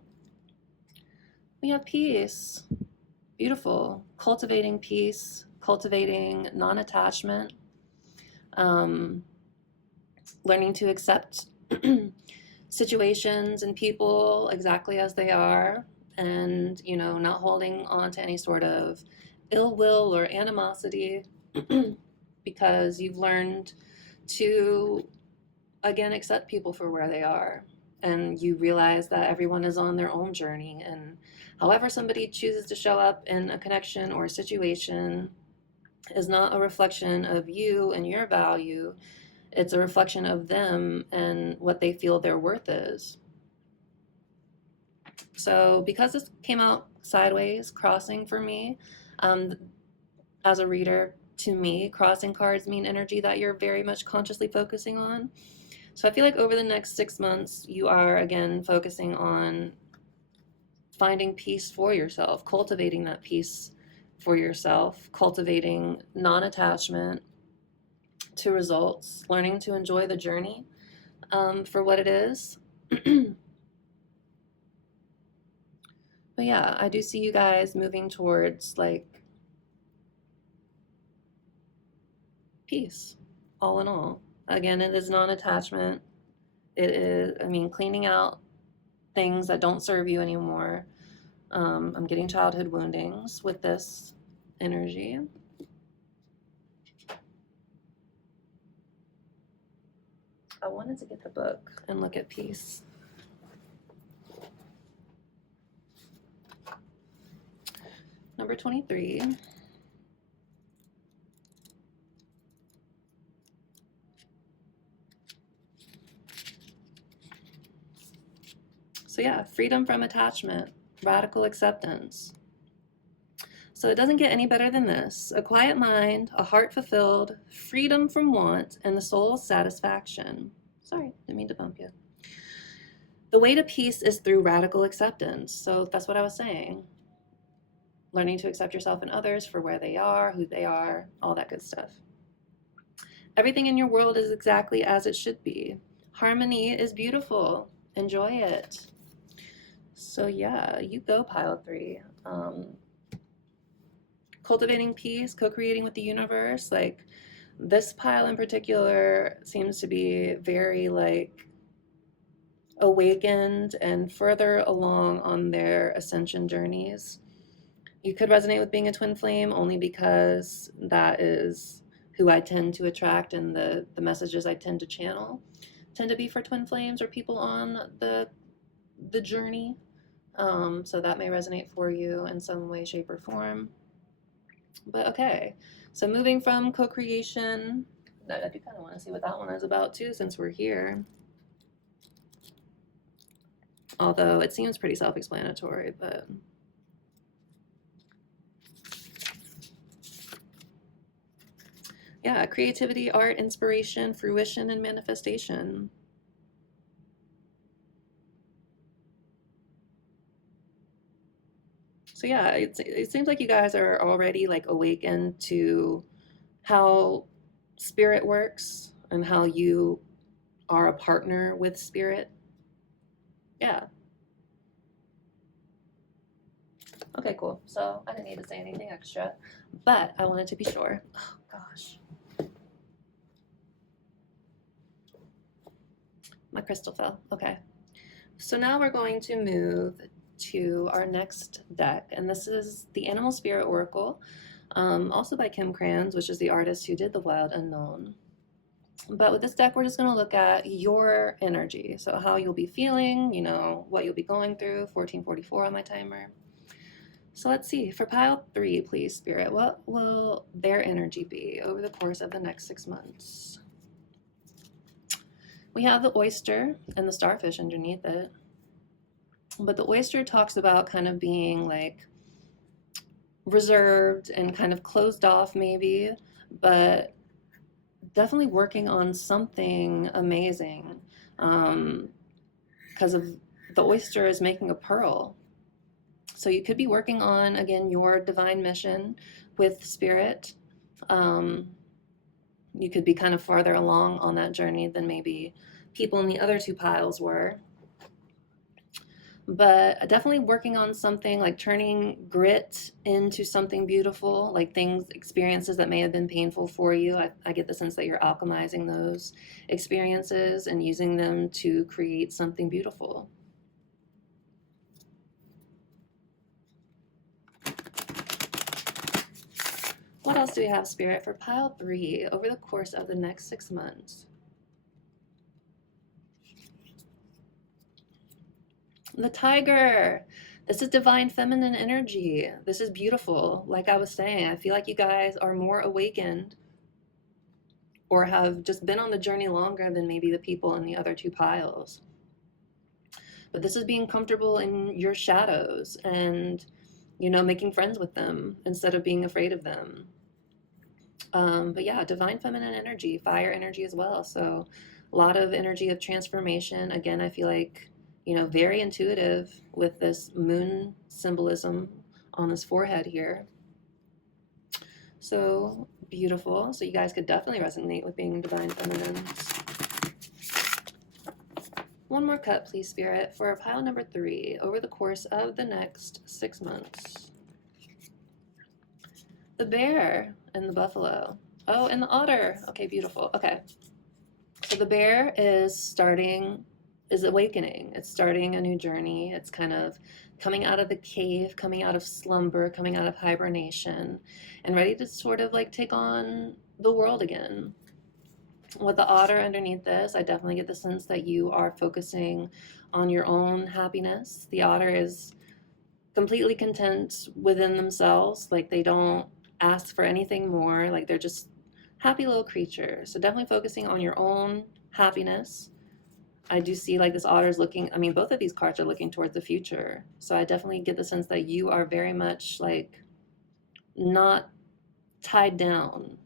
We have peace. Beautiful. Cultivating peace, cultivating non-attachment, learning to accept situations and people exactly as they are, and, you know, not holding on to any sort of ill will or animosity because you've learned to, again, accept people for where they are. And you realize that everyone is on their own journey, and however somebody chooses to show up in a connection or a situation is not a reflection of you and your value. It's a reflection of them and what they feel their worth is. So because this came out sideways, crossing for me, as a reader, to me, crossing cards mean energy that you're very much consciously focusing on. So I feel like over the next 6 months, you are, again, focusing on finding peace for yourself, cultivating that peace for yourself, cultivating non-attachment to results, learning to enjoy the journey for what it is. But yeah, I do see you guys moving towards like peace, all in all. Again, it is non-attachment. It is, I mean, cleaning out things that don't serve you anymore. I'm getting childhood woundings with this energy. I wanted to get the book and look at peace. Number 23. So yeah, freedom from attachment, radical acceptance. So it doesn't get any better than this. A quiet mind, a heart fulfilled, freedom from want, and the soul's satisfaction. Sorry, didn't mean to bump you. The way to peace is through radical acceptance. So that's what I was saying. Learning to accept yourself and others for where they are, who they are, all that good stuff. Everything in your world is exactly as it should be. Harmony is beautiful. Enjoy it. So yeah, you go, pile 3. Cultivating peace, co-creating with the universe. Like this pile in particular seems to be very like awakened and further along on their ascension journeys. You could resonate with being a twin flame only because that is who I tend to attract, and the messages I tend to channel tend to be for twin flames or people on the journey. So that may resonate for you in some way, shape, or form. But okay, so moving from co-creation, I do kind of want to see what that one is about too, since we're here. Although it seems pretty self-explanatory, but yeah, creativity, art, inspiration, fruition, and manifestation. So yeah, it seems like you guys are already like awakened to how spirit works and how you are a partner with spirit. Yeah. Okay, cool. So I didn't need to say anything extra, but I wanted to be sure. Oh, gosh. My crystal fell. Okay. So now we're going to move to our next deck, and this is the Animal Spirit Oracle, also by Kim Kranz, which is the artist who did The Wild Unknown. But with this deck, we're just going to look at your energy. So how you'll be feeling, you know, what you'll be going through, 1444 on my timer. So let's see, for pile 3, please, Spirit, what will their energy be over the course of the next 6 months? We have the oyster and the starfish underneath it. But the oyster talks about kind of being like reserved and kind of closed off, maybe, but definitely working on something amazing. Because of the oyster is making a pearl. So you could be working on, again, your divine mission with spirit. You could be kind of farther along on that journey than maybe people in the other 2 piles were. But definitely working on something, like turning grit into something beautiful, like things, experiences that may have been painful for you. I get the sense that you're alchemizing those experiences and using them to create something beautiful. What else do we have, Spirit, for pile 3 over the course of the next 6 months? The tiger. This is divine feminine energy. This is beautiful. Like I was saying, I feel like you guys are more awakened or have just been on the journey longer than maybe the people in the other 2 piles. But this is being comfortable in your shadows and, you know, making friends with them instead of being afraid of them. But yeah, divine feminine energy, fire energy as well. So a lot of energy of transformation. Again, I feel like, you know, very intuitive with this moon symbolism on this forehead here. So beautiful. So you guys could definitely resonate with being divine feminines. One more cut, please, Spirit, for pile number 3 over the course of the next 6 months. The bear and the buffalo. Oh, and the otter. Okay, beautiful. Okay. So the bear is awakening. It's starting a new journey. It's kind of coming out of the cave, coming out of slumber, coming out of hibernation, and ready to sort of like take on the world again. With the otter underneath this, I definitely get the sense that you are focusing on your own happiness. The otter is completely content within themselves. Like they don't ask for anything more. Like they're just happy little creatures. So definitely focusing on your own happiness. I do see like this otter is looking, I mean, both of these cards are looking towards the future. So I definitely get the sense that you are very much like not tied down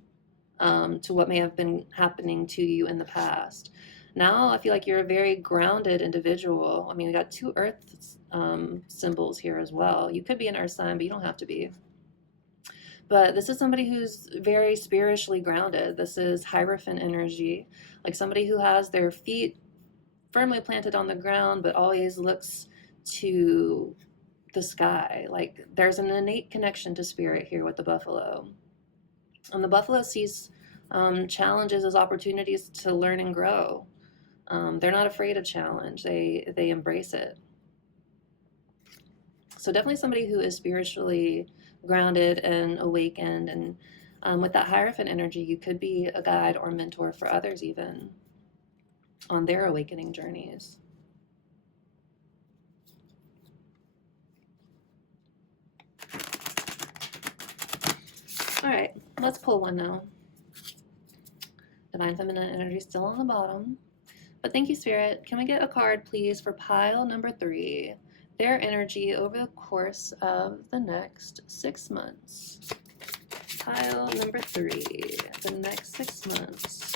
to what may have been happening to you in the past. Now I feel like you're a very grounded individual. I mean, we got 2 earth symbols here as well. You could be an earth sign, but you don't have to be. But this is somebody who's very spiritually grounded. This is Hierophant energy, like somebody who has their feet firmly planted on the ground, but always looks to the sky. Like there's an innate connection to spirit here with the buffalo. And the buffalo sees challenges as opportunities to learn and grow. They're not afraid of challenge. They embrace it. So definitely somebody who is spiritually grounded and awakened. And with that Hierophant energy, you could be a guide or mentor for others even on their awakening journeys. All right, let's pull one now. Divine Feminine energy still on the bottom. But thank you, Spirit. Can we get a card, please, for pile number 3? Their energy over the course of the next 6 months. Pile number 3, the next 6 months.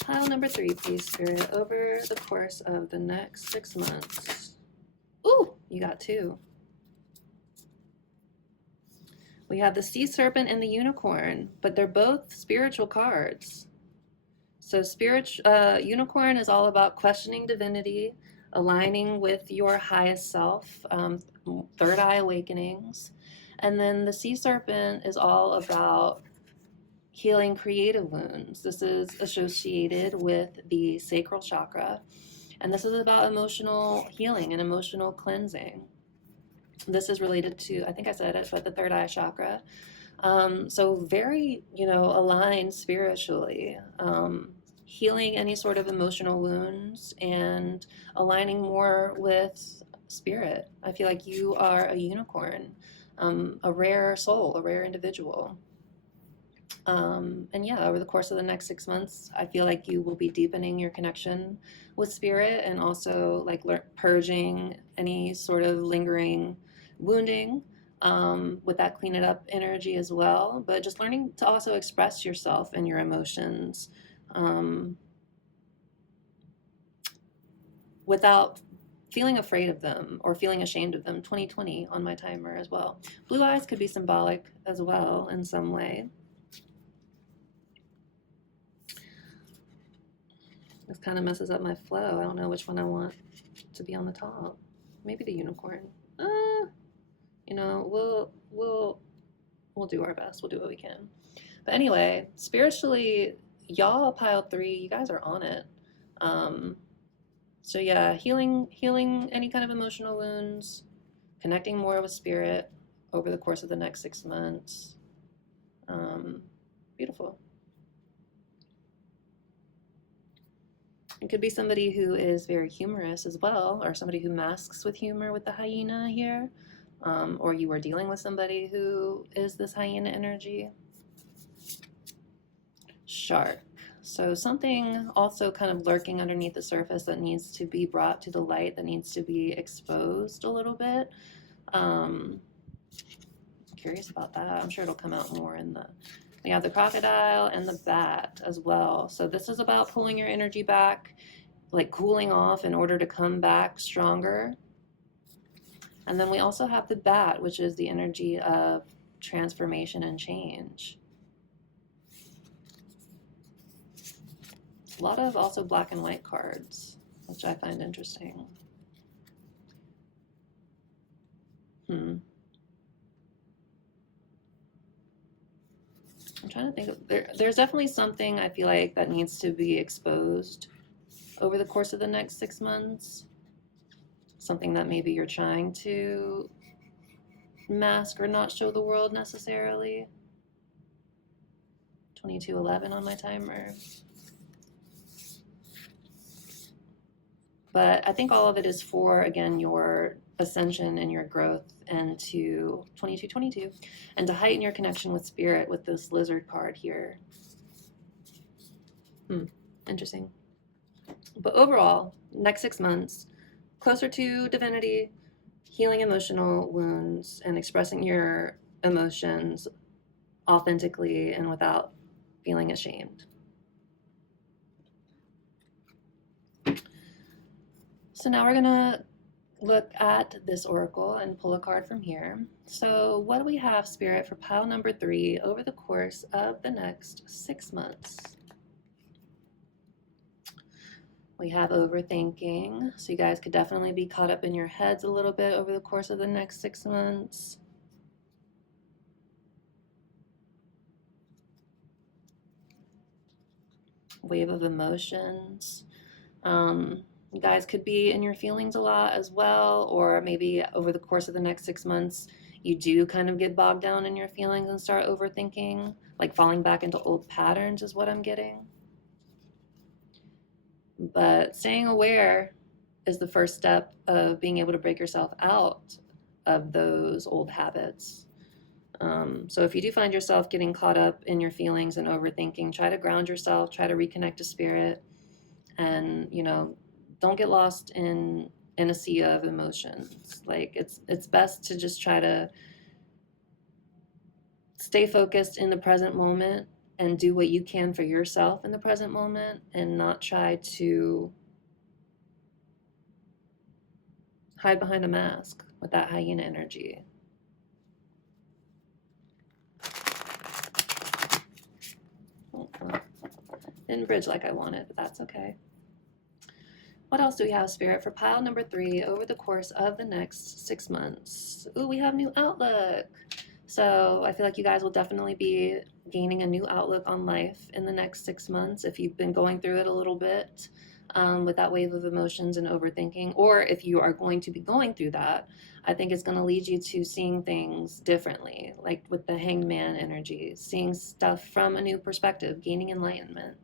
Pile number 3, please, Spirit, over the course of the next 6 months. Ooh, you got 2. We have the sea serpent and the unicorn, but they're both spiritual cards. So unicorn is all about questioning divinity, aligning with your highest self, third eye awakenings. And then the sea serpent is all about healing creative wounds. This is associated with the sacral chakra. And this is about emotional healing and emotional cleansing. This is related to, I think I said it, but the third eye chakra. So very, aligned spiritually, healing any sort of emotional wounds and aligning more with spirit. I feel like you are a unicorn, a rare soul, a rare individual. And yeah, over the course of the next 6 months, I feel like you will be deepening your connection with spirit and also like purging any sort of lingering wounding with that clean it up energy as well. But just learning to also express yourself and your emotions without feeling afraid of them or feeling ashamed of them. 2020 on my timer as well. Blue eyes could be symbolic as well in some way. This kind of messes up my flow. I don't know which one I want to be on the top. Maybe the unicorn. We'll do our best. We'll do what we can. But anyway, spiritually, y'all pile 3. You guys are on it. So yeah, healing any kind of emotional wounds, connecting more with spirit over the course of the next 6 months. Beautiful. It could be somebody who is very humorous as well, or somebody who masks with humor with the hyena here, or you are dealing with somebody who is this hyena energy. Shark. So something also kind of lurking underneath the surface that needs to be brought to the light, that needs to be exposed a little bit. Curious about that. I'm sure it'll come out more in we have the crocodile and the bat as well. So this is about pulling your energy back, like cooling off in order to come back stronger. And then we also have the bat, which is the energy of transformation and change. A lot of also black and white cards, which I find interesting. I'm trying to think of, there's definitely something I feel like that needs to be exposed over the course of the next 6 months. Something that maybe you're trying to mask or not show the world necessarily. 2211 on my timer. But I think all of it is for, again, your ascension and your growth into 2222 and to heighten your connection with spirit with this lizard card here. Interesting. But overall, next 6 months, closer to divinity, healing emotional wounds, and expressing your emotions authentically and without feeling ashamed. So now we're gonna look at this oracle and pull a card from here. So what do we have, Spirit, for pile number 3 over the course of the next 6 months? We have overthinking. So you guys could definitely be caught up in your heads a little bit over the course of the next 6 months. Wave of emotions. You guys could be in your feelings a lot as well, or maybe over the course of the next 6 months, you do kind of get bogged down in your feelings and start overthinking, like falling back into old patterns is what I'm getting. But staying aware is the first step of being able to break yourself out of those old habits. So if you do find yourself getting caught up in your feelings and overthinking, try to ground yourself, try to reconnect to spirit, and don't get lost in a sea of emotions. Like it's best to just try to stay focused in the present moment and do what you can for yourself in the present moment, and not try to hide behind a mask with that hyena energy. Didn't bridge like I wanted, but that's okay. What else do we have, Spirit, for pile number 3 over the course of the next 6 months? Ooh, we have new outlook. So I feel like you guys will definitely be gaining a new outlook on life in the next 6 months if you've been going through it a little bit with that wave of emotions and overthinking, or if you are going to be going through that. I think it's going to lead you to seeing things differently, like with the Hanged Man energy, seeing stuff from a new perspective, gaining enlightenment.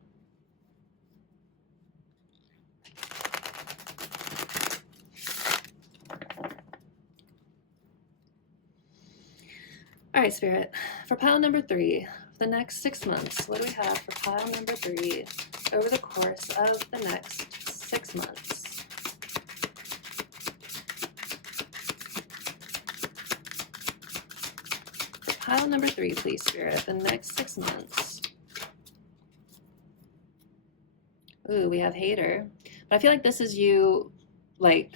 All right, Spirit, for pile number 3, the next 6 months, what do we have for pile number 3 over the course of the next 6 months? For pile number 3, please, Spirit, the next 6 months. Ooh, we have Hater. But I feel like this is you, like,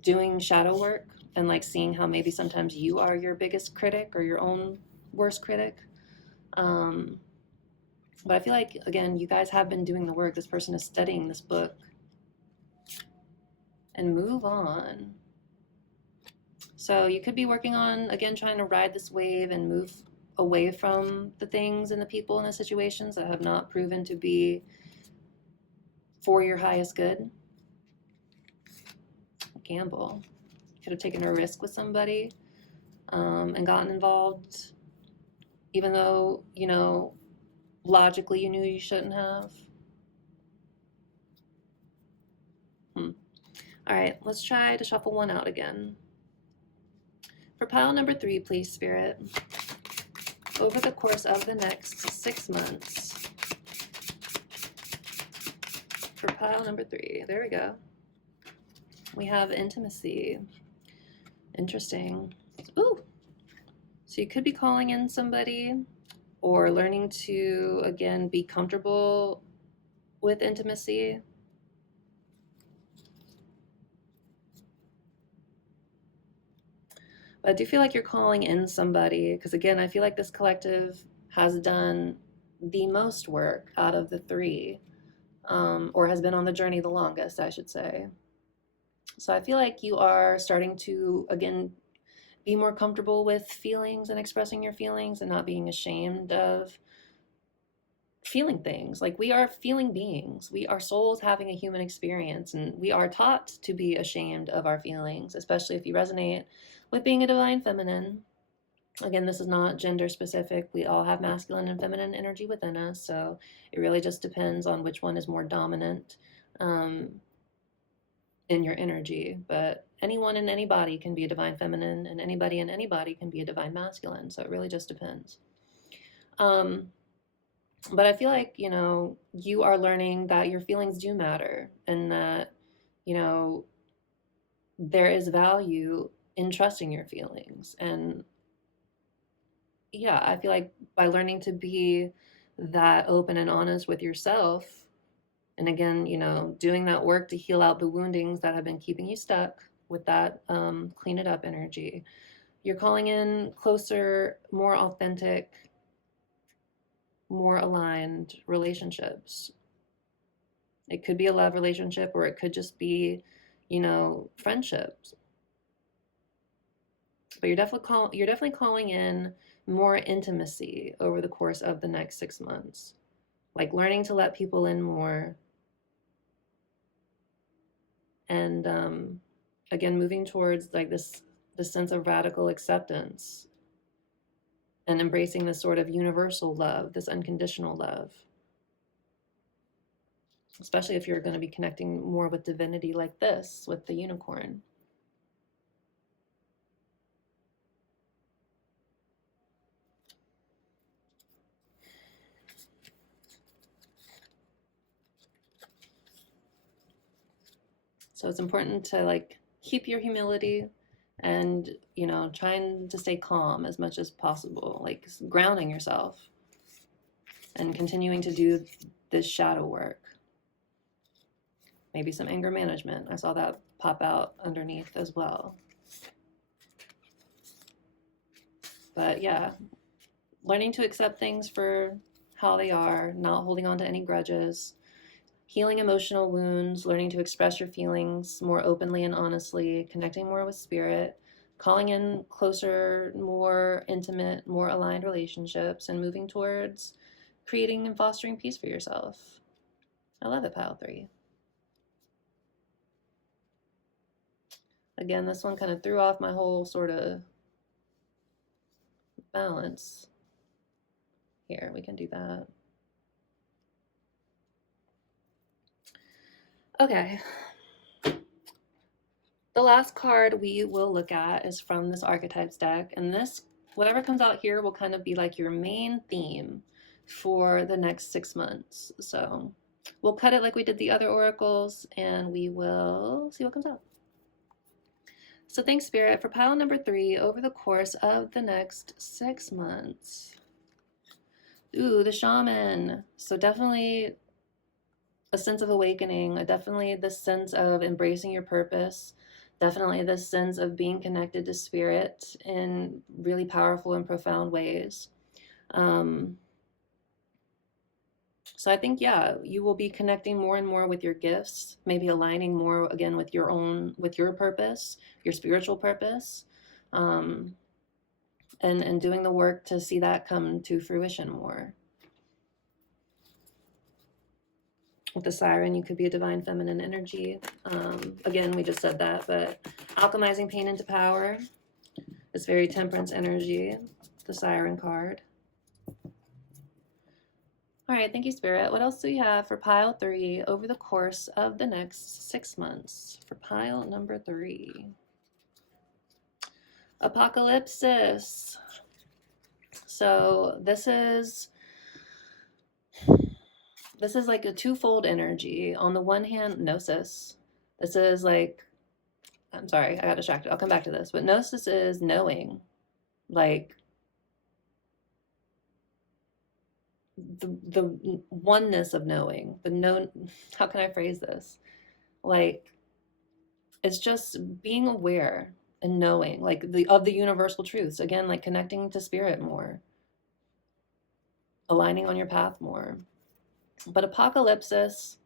doing shadow work and, like, seeing how maybe sometimes you are your biggest critic or your own worst critic. But I feel like, again, you guys have been doing the work. This person is studying this book. And move on. So you could be working on, again, trying to ride this wave and move away from the things and the people and the situations that have not proven to be for your highest good. Gamble. Could have taken a risk with somebody and gotten involved, even though, you know, logically you knew you shouldn't have. All right, let's try to shuffle one out again. For pile number 3, please, Spirit, over the course of the next 6 months. For pile number 3, there we go. We have intimacy. Interesting. Ooh. So you could be calling in somebody or learning to, again, be comfortable with intimacy. But I do feel like you're calling in somebody because, again, I feel like this collective has done the most work out of the 3, or has been on the journey the longest, I should say. So I feel like you are starting to, again, be more comfortable with feelings and expressing your feelings and not being ashamed of feeling things. Like, we are feeling beings. We are souls having a human experience, and we are taught to be ashamed of our feelings, especially if you resonate with being a divine feminine. Again, this is not gender specific. We all have masculine and feminine energy within us, so it really just depends on which one is more dominant in your energy. But anyone and anybody can be a divine feminine, and anybody and anybody can be a divine masculine, so it really just depends. But I feel like, you know, you are learning that your feelings do matter, and that, you know, there is value in trusting your feelings. And yeah, I feel like by learning to be that open and honest with yourself, and again, you know, doing that work to heal out the woundings that have been keeping you stuck with that clean it up energy, you're calling in closer, more authentic, more aligned relationships. It could be a love relationship, or it could just be, you know, friendships. But you're definitely calling in more intimacy over the course of the next 6 months. Like learning to let people in more. And again, moving towards like this sense of radical acceptance and embracing this sort of universal love, this unconditional love. Especially if you're going to be connecting more with divinity like this, with the unicorn. So it's important to like keep your humility and, you know, trying to stay calm as much as possible, like grounding yourself and continuing to do this shadow work. Maybe some anger management. I saw that pop out underneath as well. But yeah, learning to accept things for how they are, not holding on to any grudges, healing emotional wounds, learning to express your feelings more openly and honestly, connecting more with spirit, calling in closer, more intimate, more aligned relationships, and moving towards creating and fostering peace for yourself. I love it, pile 3. Again, this one kind of threw off my whole sort of balance. Here, we can do that. Okay. The last card we will look at is from this archetypes deck, and this, whatever comes out here, will kind of be like your main theme for the next 6 months. So we'll cut it like we did the other oracles, and we will see what comes out. So thanks, Spirit, for pile number 3 over the course of the next 6 months. Ooh, the shaman. So definitely a sense of awakening, definitely the sense of embracing your purpose, definitely the sense of being connected to spirit in really powerful and profound ways. So I think, yeah, you will be connecting more and more with your gifts, maybe aligning more again with your purpose, your spiritual purpose, and doing the work to see that come to fruition more. With the siren, you could be a divine feminine energy. Again, we just said that, but alchemizing pain into power is very temperance energy, the siren card. All right, thank you, Spirit. What else do we have for pile 3 over the course of the next 6 months? For pile number 3. Apocalypsis. So this is like a twofold energy. On the one hand, gnosis. This is like, I'm sorry, I got distracted. I'll come back to this. But gnosis is knowing, like the oneness of knowing, the known. How can I phrase this? Like, it's just being aware and knowing, like of the universal truths. Again, like connecting to spirit more, aligning on your path more. But apocalypsis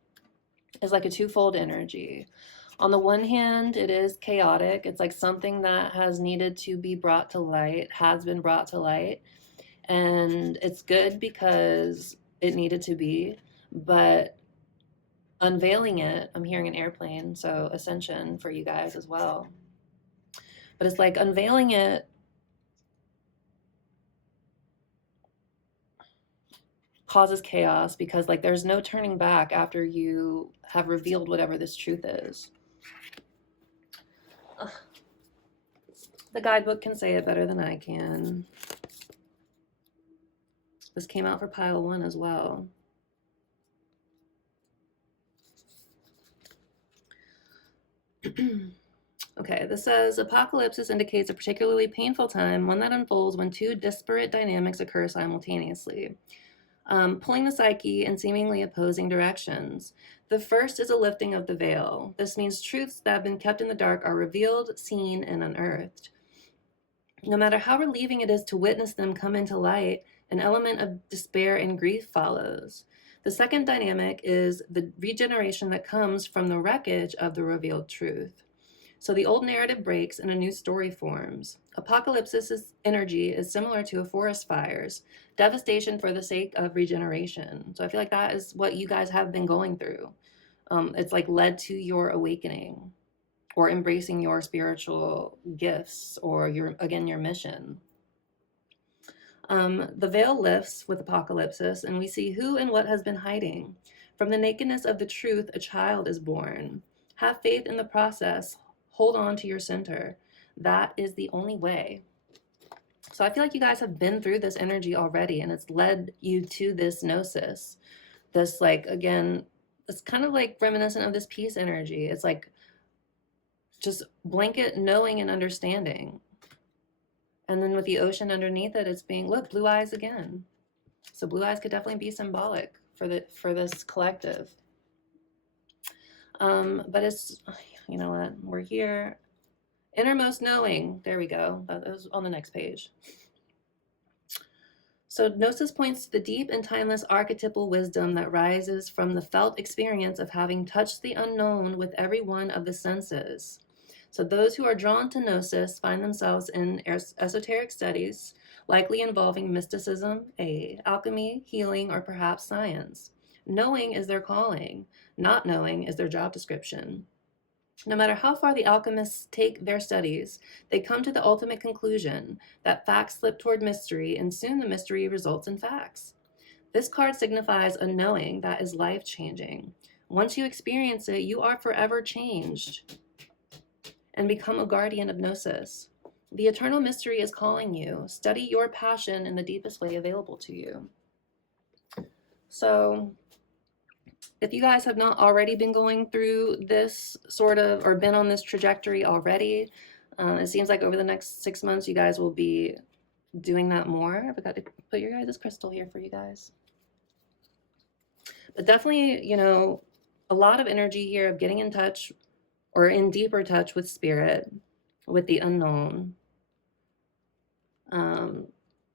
is like a twofold energy. On the one hand, it is chaotic. It's like something that has needed to be brought to light, has been brought to light. And it's good because it needed to be. But unveiling it, I'm hearing an airplane, so ascension for you guys as well. But it's like unveiling it causes chaos because like there's no turning back after you have revealed whatever this truth is. Ugh. The guidebook can say it better than I can. This came out for pile 1 as well. Okay, this says apocalypsis indicates a particularly painful time, one that unfolds when 2 disparate dynamics occur simultaneously, pulling the psyche in seemingly opposing directions. The first is a lifting of the veil. This means truths that have been kept in the dark are revealed, seen, and unearthed. No matter how relieving it is to witness them come into light, an element of despair and grief follows. The second dynamic is the regeneration that comes from the wreckage of the revealed truth. So the old narrative breaks and a new story forms. Apocalypsis' energy is similar to a forest fire's, devastation for the sake of regeneration. So I feel like that is what you guys have been going through. It's like led to your awakening or embracing your spiritual gifts or your mission. The veil lifts with apocalypsis, and we see who and what has been hiding. From the nakedness of the truth, a child is born. Have faith in the process. Hold on to your center. That is the only way. So I feel like you guys have been through this energy already, and it's led you to this gnosis. This, like, again, it's kind of like reminiscent of this peace energy. It's like just blanket knowing and understanding. And then with the ocean underneath it, it's being, look, blue eyes again. So blue eyes could definitely be symbolic for this collective. But it's, you know what, we're here. Innermost knowing, there we go. That was on the next page. So Gnosis points to the deep and timeless archetypal wisdom that rises from the felt experience of having touched the unknown with every one of the senses. So those who are drawn to Gnosis find themselves in esoteric studies, likely involving mysticism, alchemy, healing, or perhaps science. Knowing is their calling. Not knowing is their job description. No matter how far the alchemists take their studies, they come to the ultimate conclusion that facts slip toward mystery, and soon the mystery results in facts. This card signifies a knowing that is life-changing. Once you experience it, you are forever changed and become a guardian of Gnosis. The eternal mystery is calling you. Study your passion in the deepest way available to you. So if you guys have not already been going through this sort of, or been on this trajectory already, it seems like over the next 6 months, you guys will be doing that more. I forgot to put your guys' crystal here for you guys. But definitely, you know, a lot of energy here of getting in touch or in deeper touch with spirit, with the unknown.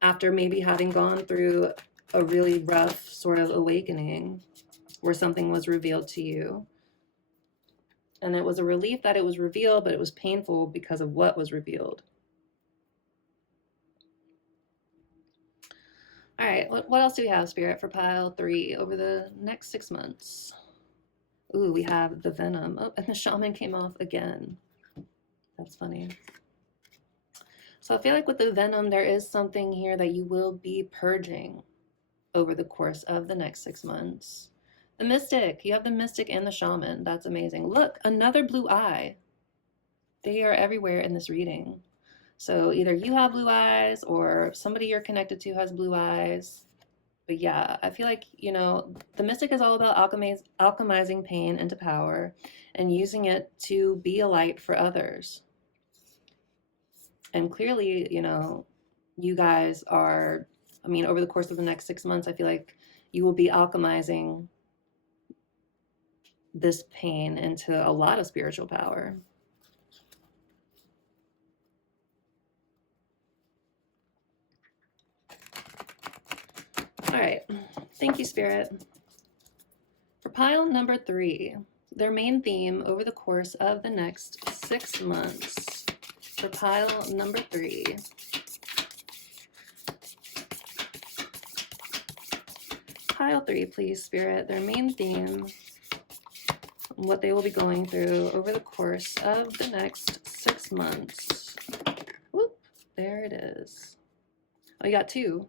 After maybe having gone through a really rough sort of awakening where something was revealed to you. And it was a relief that it was revealed, but it was painful because of what was revealed. All right, what else do we have, Spirit, for pile 3 over the next 6 months? Ooh, we have the Venom. Oh, and the Shaman came off again. That's funny. So I feel like with the Venom, there is something here that you will be purging over the course of the next 6 months. The Mystic, you have the Mystic and the Shaman. That's amazing. Look, another blue eye. They are everywhere in this reading. So either you have blue eyes or somebody you're connected to has blue eyes. But yeah, I feel like, you know, the Mystic is all about alchemizing pain into power and using it to be a light for others. And clearly, you know, you guys are, I mean, over the course of the next 6 months, I feel like you will be alchemizing this pain into a lot of spiritual power. All right, thank you, Spirit. For pile number 3, their main theme over the course of the next 6 months. For pile number 3. Pile 3, please, Spirit. Their main theme, what they will be going through over the course of the next 6 months. Whoop, there it is. Oh, you got 2.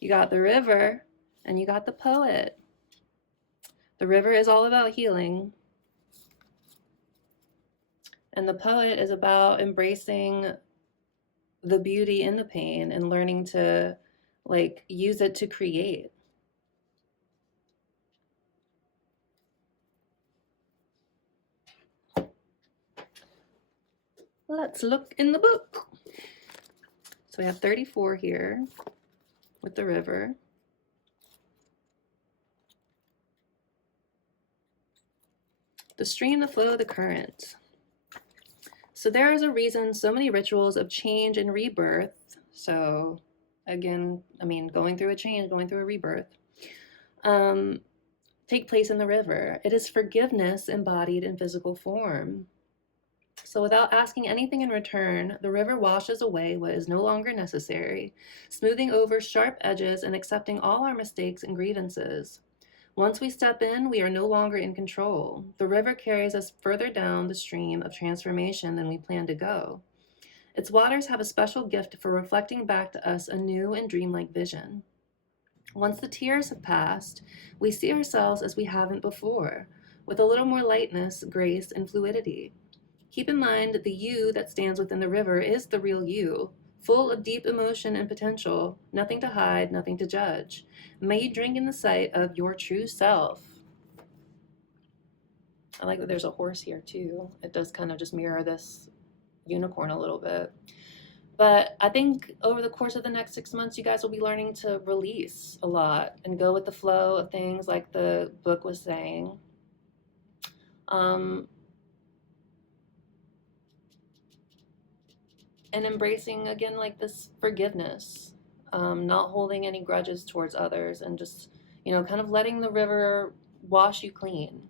You got the River and you got the Poet. The River is all about healing. And the Poet is about embracing the beauty in the pain and learning to like use it to create. Let's look in the book. So we have 34 here with the River. The stream, the flow, the current. So there is a reason so many rituals of change and rebirth. So again, I mean, going through a change, going through a rebirth, take place in the river. It is forgiveness embodied in physical form. So without asking anything in return, the river washes away what is no longer necessary, smoothing over sharp edges and accepting all our mistakes and grievances. Once we step in, we are no longer in control. The river carries us further down the stream of transformation than we plan to go. Its waters have a special gift for reflecting back to us a new and dreamlike vision. Once the tears have passed, we see ourselves as we haven't before, with a little more lightness, grace, and fluidity. Keep in mind that the you that stands within the river is the real you, full of deep emotion and potential, nothing to hide, nothing to judge. May you drink in the sight of your true self. I like that there's a horse here too. It does kind of just mirror this unicorn a little bit. But I think over the course of the next 6 months, you guys will be learning to release a lot and go with the flow of things like the book was saying. And embracing again like this forgiveness not holding any grudges towards others, and just, kind of letting the river wash you clean.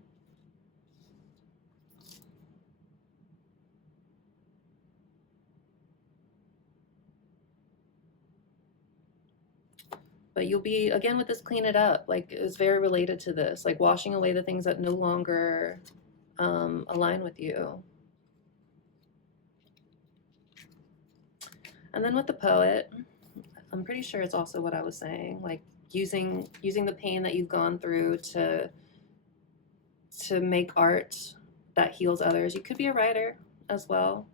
But you'll be, again, with this clean it up, like, it was very related to this, like washing away the things that no longer align with you. And then with the poet, I'm pretty sure it's also what I was saying, like using the pain that you've gone through to make art that heals others. You could be a writer as well.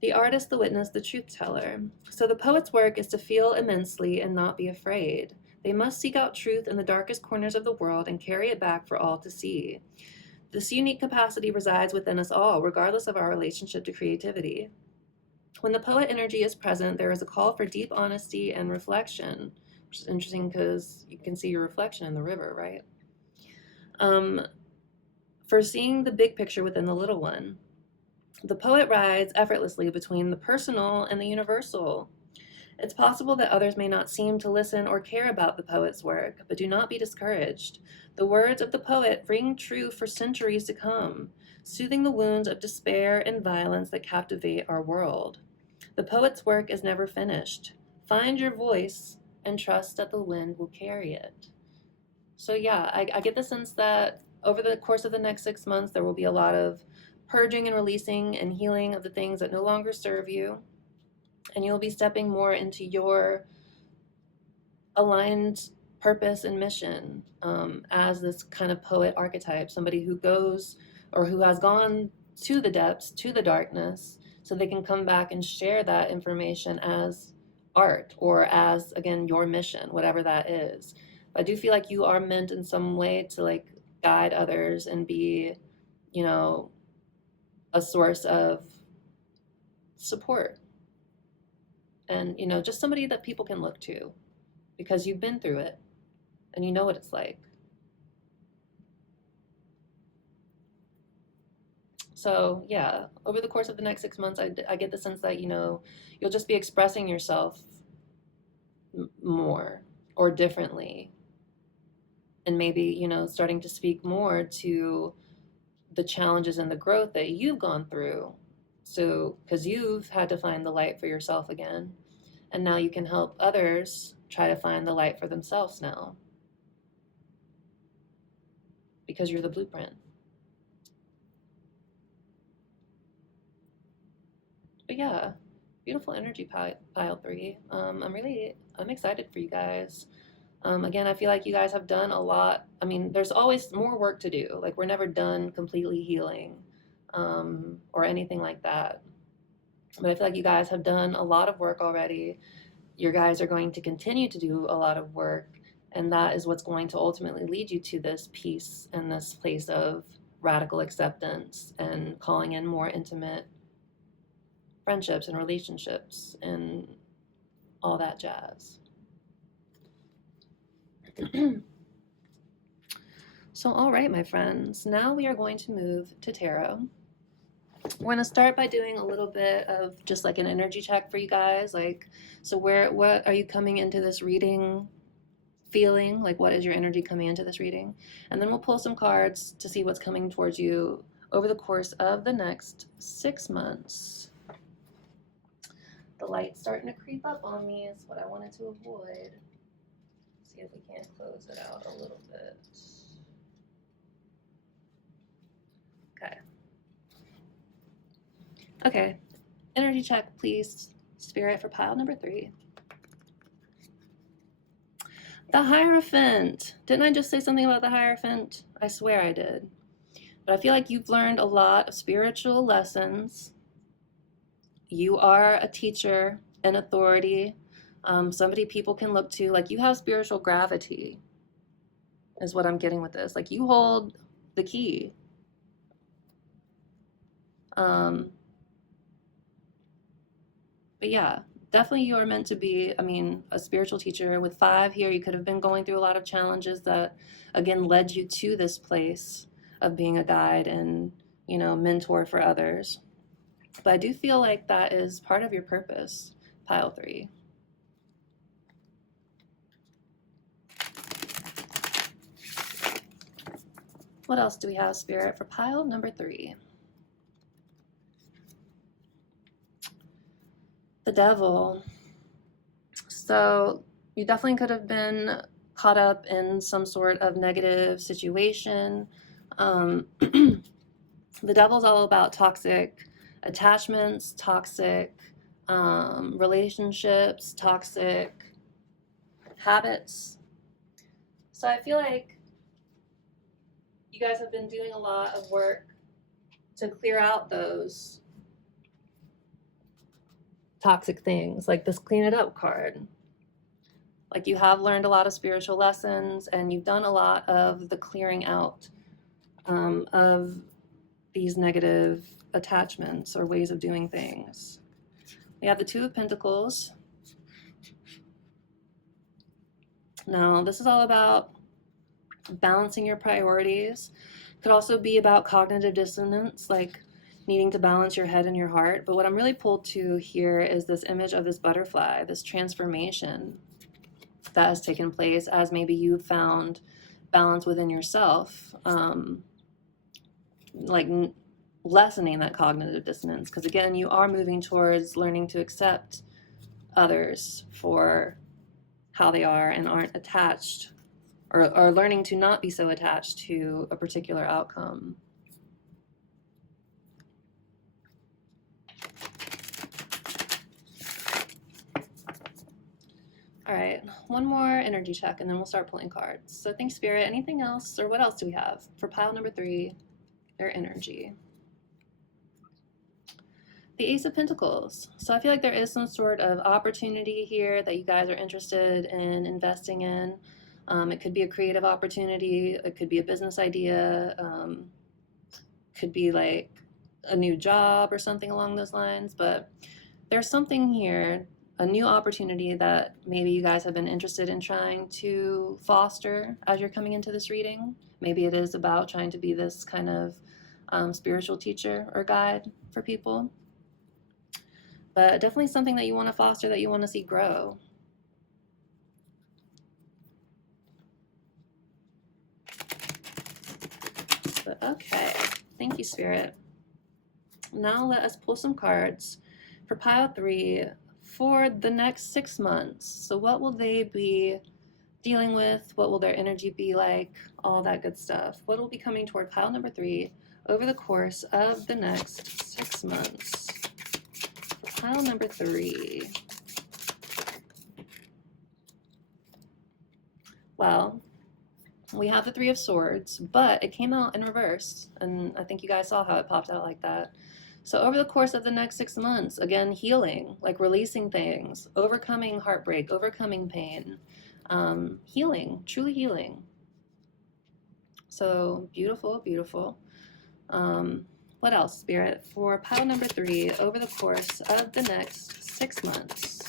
The artist, the witness, the truth teller. So the poet's work is to feel immensely and not be afraid. They must seek out truth in the darkest corners of the world and carry it back for all to see. This unique capacity resides within us all, regardless of our relationship to creativity. When the poet energy is present, there is a call for deep honesty and reflection, which is interesting because you can see your reflection in the river, right? For seeing the big picture within the little one. The poet rides effortlessly between the personal and the universal. It's possible that others may not seem to listen or care about the poet's work, but do not be discouraged. The words of the poet ring true for centuries to come, soothing the wounds of despair and violence that captivate our world. The poet's work is never finished. Find your voice and trust that the wind will carry it. So yeah, I get the sense that over the course of the next 6 months, there will be a lot of purging and releasing and healing of the things that no longer serve you. And you'll be stepping more into your aligned purpose and mission as this kind of poet archetype, somebody who goes or who has gone to the depths, to the darkness, so they can come back and share that information as art or as, again, your mission, whatever that is. I do feel like you are meant in some way to like guide others and be, a source of support and, just somebody that people can look to because you've been through it and you know what it's like. So yeah, over the course of the next 6 months, I get the sense that, you'll just be expressing yourself more or differently. And maybe, starting to speak more to the challenges and the growth that you've gone through. So, because you've had to find the light for yourself again. And now you can help others try to find the light for themselves now. Because you're the blueprint. But yeah, beautiful energy pile 3. I'm excited for you guys. Again, I feel like you guys have done a lot. I mean, there's always more work to do. Like, we're never done completely healing or anything like that. But I feel like you guys have done a lot of work already. Your guys are going to continue to do a lot of work. And that is what's going to ultimately lead you to this peace and this place of radical acceptance and calling in more intimate friendships and relationships and all that jazz. So, all right, my friends, now we are going to move to tarot. We're going to start by doing a little bit of just like an energy check for you guys. Like, so what are you coming into this reading feeling? Like, what is your energy coming into this reading? And then we'll pull some cards to see what's coming towards you over the course of the next 6 months. The light's starting to creep up on me is what I wanted to avoid. See if we can't close it out a little bit. Okay, energy check, please, Spirit, for pile number 3. The Hierophant. Didn't I just say something about the Hierophant? I swear I did. But I feel like you've learned a lot of spiritual lessons. You are a teacher, an authority, somebody people can look to. Like, you have spiritual gravity is what I'm getting with this. Like, you hold the key. But yeah, definitely you are meant to be, a spiritual teacher. With 5 here, you could have been going through a lot of challenges that, again, led you to this place of being a guide and, mentor for others. But I do feel like that is part of your purpose, pile 3. What else do we have, Spirit, for pile number 3? The Devil. So you definitely could have been caught up in some sort of negative situation. The Devil's all about toxic attachments, toxic relationships, toxic habits. So I feel like you guys have been doing a lot of work to clear out those toxic things, like this clean it up card. Like you have learned a lot of spiritual lessons and you've done a lot of the clearing out of these negative attachments or ways of doing things. We have the Two of Pentacles. Now, this is all about balancing your priorities. It could also be about cognitive dissonance, like needing to balance your head and your heart. But what I'm really pulled to here is this image of this butterfly, this transformation that has taken place as maybe you found balance within yourself, like lessening that cognitive dissonance. Because again, you are moving towards learning to accept others for how they are and aren't attached, or learning to not be so attached to a particular outcome. All right, one more energy check and then we'll start pulling cards. So think, Spirit, anything else, or what else do we have for pile number 3, their energy? The Ace of Pentacles. So I feel like there is some sort of opportunity here that you guys are interested in investing in. It could be a creative opportunity. It could be a business idea. Could be like a new job or something along those lines. But there's something here, a new opportunity that maybe you guys have been interested in trying to foster as you're coming into this reading. Maybe it is about trying to be this kind of spiritual teacher or guide for people. But definitely something that you want to foster, that you want to see grow. But okay, thank you, Spirit. Now let us pull some cards for pile 3 for the next 6 months. So what will they be dealing with? What will their energy be like? All that good stuff. What will be coming toward pile number 3 over the course of the next 6 months? Pile number 3. Well, we have the Three of Swords, but it came out in reverse, and I think you guys saw how it popped out like that. So over the course of the next 6 months, again, healing, like releasing things, overcoming heartbreak, overcoming pain, healing, truly healing. So beautiful, beautiful. What else, Spirit, for pile number 3 over the course of the next 6 months?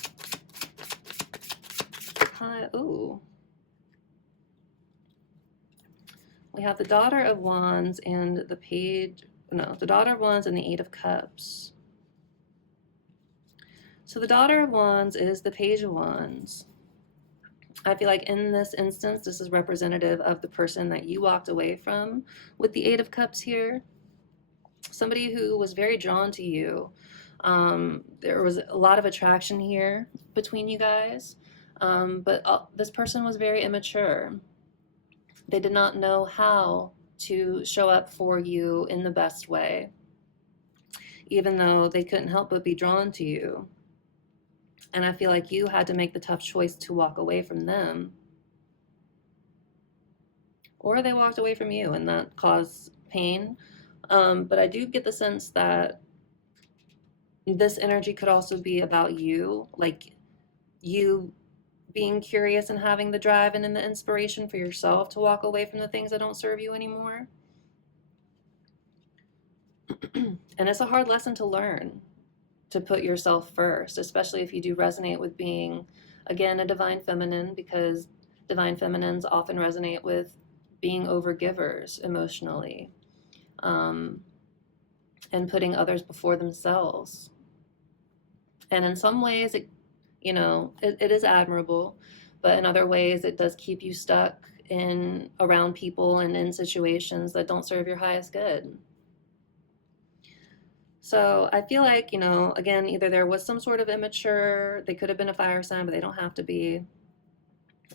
Ooh. We have the Daughter of Wands and the the Daughter of Wands and the Eight of Cups. So the Daughter of Wands is the Page of Wands. I feel like in this instance, this is representative of the person that you walked away from with the Eight of Cups here. Somebody who was very drawn to you. There was a lot of attraction here between you guys, but this person was very immature. They did not know how to show up for you in the best way, even though they couldn't help but be drawn to you. And I feel like you had to make the tough choice to walk away from them. Or they walked away from you and that caused pain. But I do get the sense that this energy could also be about you, like you being curious and having the drive and the inspiration for yourself to walk away from the things that don't serve you anymore. And it's a hard lesson to learn, to put yourself first, especially if you do resonate with being, again, a divine feminine, because divine feminines often resonate with being overgivers emotionally. and putting others before themselves. And in some ways, it is admirable, but in other ways, it does keep you stuck in around people and in situations that don't serve your highest good. So I feel like, again, either there was some sort of immature, they could have been a fire sign, but they don't have to be,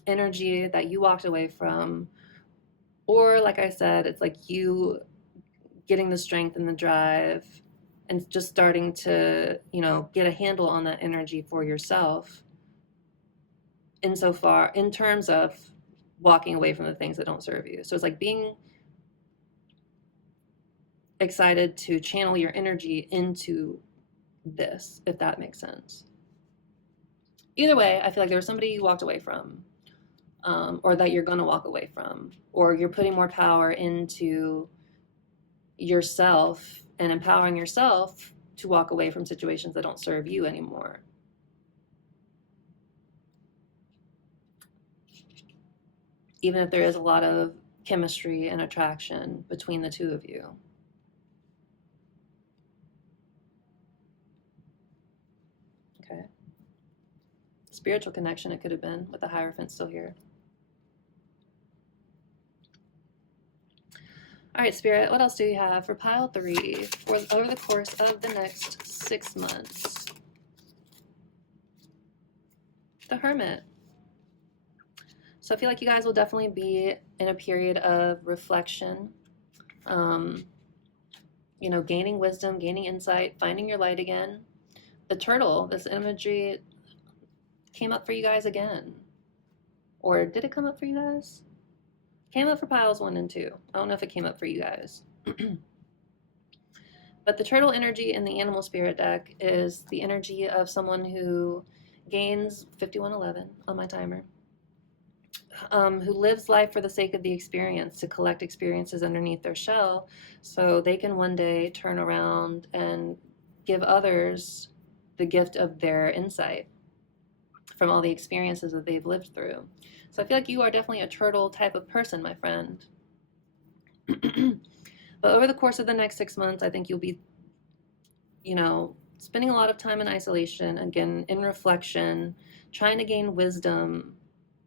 energy that you walked away from. Or, like I said, it's like you getting the strength and the drive and just starting to, get a handle on that energy for yourself insofar, in terms of walking away from the things that don't serve you. So it's like being excited to channel your energy into this, if that makes sense. Either way, I feel like there was somebody you walked away from, or that you're going to walk away from, or you're putting more power into yourself and empowering yourself to walk away from situations that don't serve you anymore. Even if there is a lot of chemistry and attraction between the two of you. Okay. Spiritual connection, it could have been, with the Hierophant still here. All right, Spirit, what else do you have for pile 3 for over the course of the next 6 months? The Hermit. So I feel like you guys will definitely be in a period of reflection, gaining wisdom, gaining insight, finding your light again. The turtle, this imagery came up for you guys again. Or did it come up for you guys? Came up for piles 1 and 2. I don't know if it came up for you guys. But the turtle energy in the animal spirit deck is the energy of someone who gains 5111 on my timer, who lives life for the sake of the experience, to collect experiences underneath their shell so they can one day turn around and give others the gift of their insight from all the experiences that they've lived through. So I feel like you are definitely a turtle type of person, my friend. But over the course of the next 6 months, I think you'll be, spending a lot of time in isolation, again, in reflection, trying to gain wisdom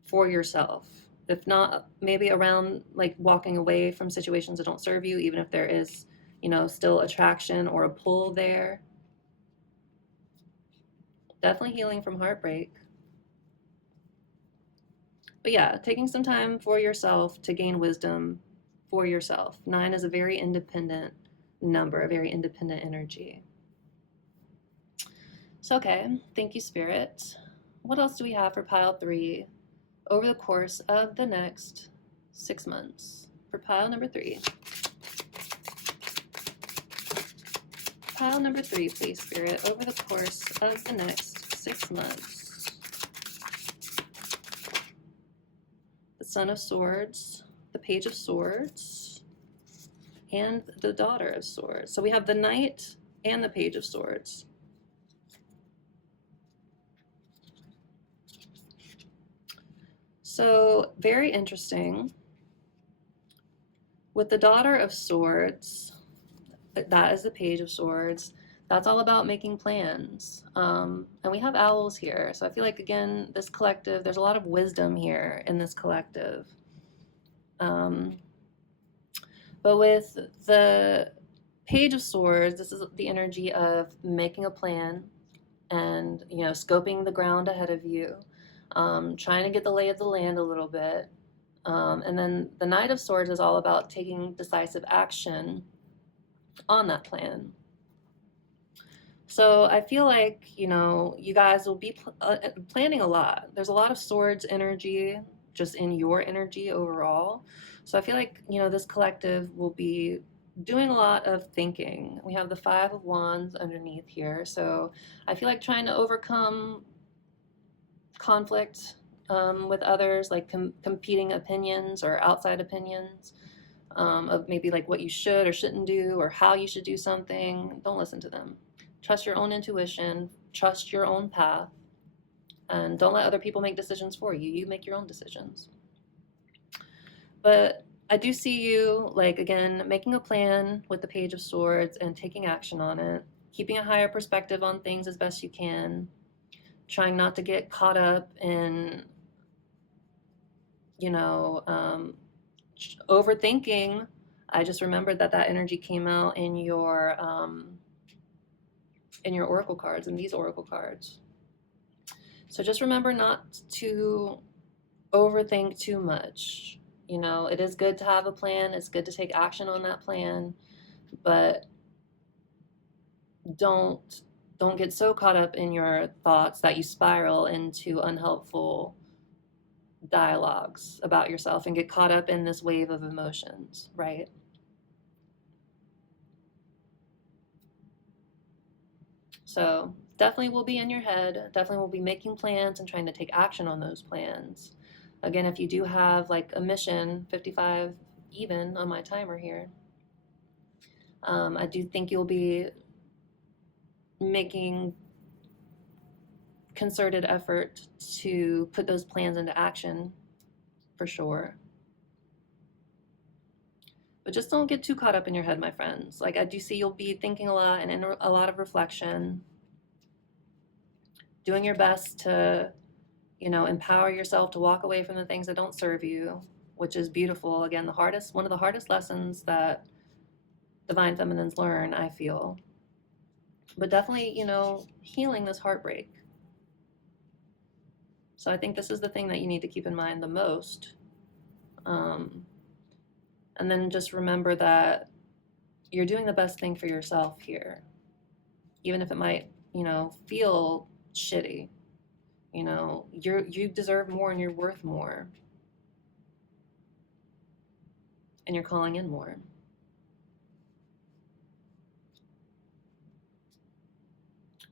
for yourself. If not, maybe around like walking away from situations that don't serve you, even if there is, still attraction or a pull there. Definitely healing from heartbreak. But yeah, taking some time for yourself to gain wisdom for yourself. 9 is a very independent number, a very independent energy. So, okay, thank you, Spirit. What else do we have for pile 3 over the course of the next 6 months? For pile number 3. Pile number 3, please, Spirit, over the course of the next 6 months. The Son of Swords, the Page of Swords, and the Daughter of Swords. So we have the Knight and the Page of Swords. So very interesting. With the Daughter of Swords, that is the Page of Swords. That's all about making plans. And we have owls here. So I feel like, again, this collective, there's a lot of wisdom here in this collective. But with the Page of Swords, this is the energy of making a plan and, scoping the ground ahead of you, trying to get the lay of the land a little bit. And then the Knight of Swords is all about taking decisive action on that plan. So I feel like, you guys will be planning a lot. There's a lot of swords energy just in your energy overall. So I feel like, this collective will be doing a lot of thinking. We have the 5 of Wands underneath here. So I feel like trying to overcome conflict with others, like competing opinions or outside opinions. Of maybe like what you should or shouldn't do or how you should do something. Don't listen to them. Trust your own intuition, trust your own path, and don't let other people make decisions for you. You make your own decisions. But I do see you, like, again, making a plan with the Page of Swords and taking action on it, keeping a higher perspective on things as best you can, trying not to get caught up in, you know, overthinking. I just remembered that that energy came out in your oracle cards, in these oracle cards. So just remember not to overthink too much. You know, it is good to have a plan. It's good to take action on that plan, but don't get so caught up in your thoughts that you spiral into unhelpful dialogues about yourself and get caught up in this wave of emotions, right? So definitely will be in your head, definitely will be making plans and trying to take action on those plans. Again, if you do have like a mission, 55 even on my timer here, I do think you'll be making concerted effort to put those plans into action for sure. But just don't get too caught up in your head, my friends. Like, I do see you'll be thinking a lot and in a lot of reflection, doing your best to, you know, empower yourself to walk away from the things that don't serve you, which is beautiful. Again, one of the hardest lessons that divine feminines learn, I feel. But definitely, you know, healing this heartbreak. So I think this is the thing that you need to keep in mind the most. And then just remember that you're doing the best thing for yourself here, even if it might, you know, feel shitty. You know, you deserve more and you're worth more. And you're calling in more.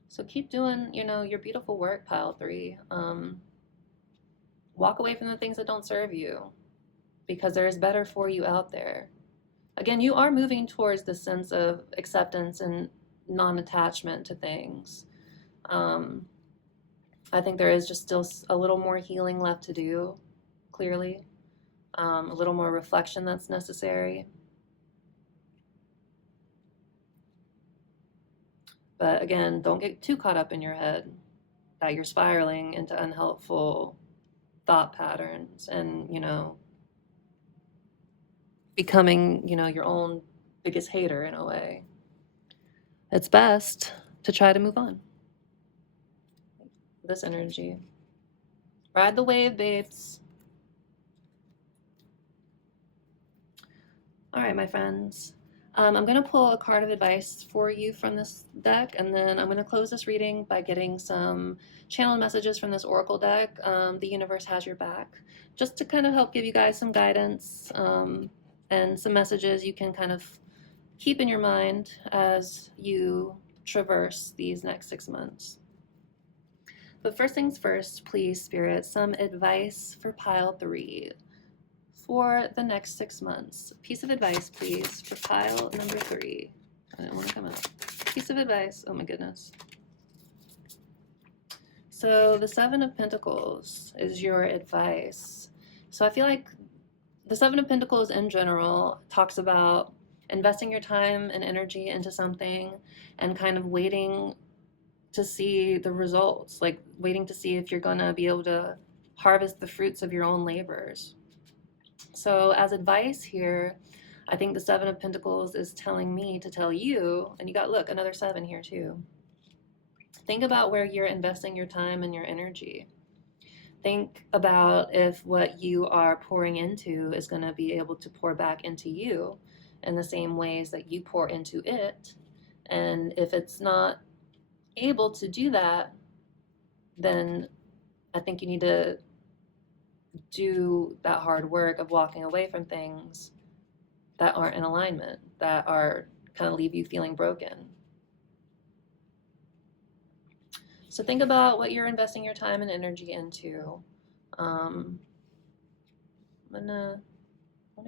So keep doing, you know, your beautiful work, pile 3. Walk away from the things that don't serve you because there is better for you out there. Again, you are moving towards the sense of acceptance and non-attachment to things. I think there is just still a little more healing left to do, clearly. A little more reflection that's necessary. But again, don't get too caught up in your head that you're spiraling into unhelpful thought patterns and, you know, becoming, you know, your own biggest hater in a way. It's best to try to move on. This energy. Ride the wave, babes. All right, my friends. I'm going to pull a card of advice for you from this deck, and then I'm going to close this reading by getting some channel messages from this oracle deck. The universe has your back, just to kind of help give you guys some guidance and some messages you can kind of keep in your mind as you traverse these next 6 months. But first things first, please, Spirit, some advice for pile 3 for the next 6 months. Piece of advice, please, for pile number 3. I didn't want to come up. Piece of advice. Oh my goodness. So the 7 of Pentacles is your advice. So I feel like the 7 of Pentacles in general talks about investing your time and energy into something and kind of waiting to see the results, like waiting to see if you're gonna be able to harvest the fruits of your own labors. So as advice here, I think the 7 of Pentacles is telling me to tell you, and you got, look, another 7 here too. Think about where you're investing your time and your energy. Think about if what you are pouring into is going to be able to pour back into you in the same ways that you pour into it. And if it's not able to do that, then I think you need to do that hard work of walking away from things that aren't in alignment, that are kind of leave you feeling broken. So think about what you're investing your time and energy into. I'm gonna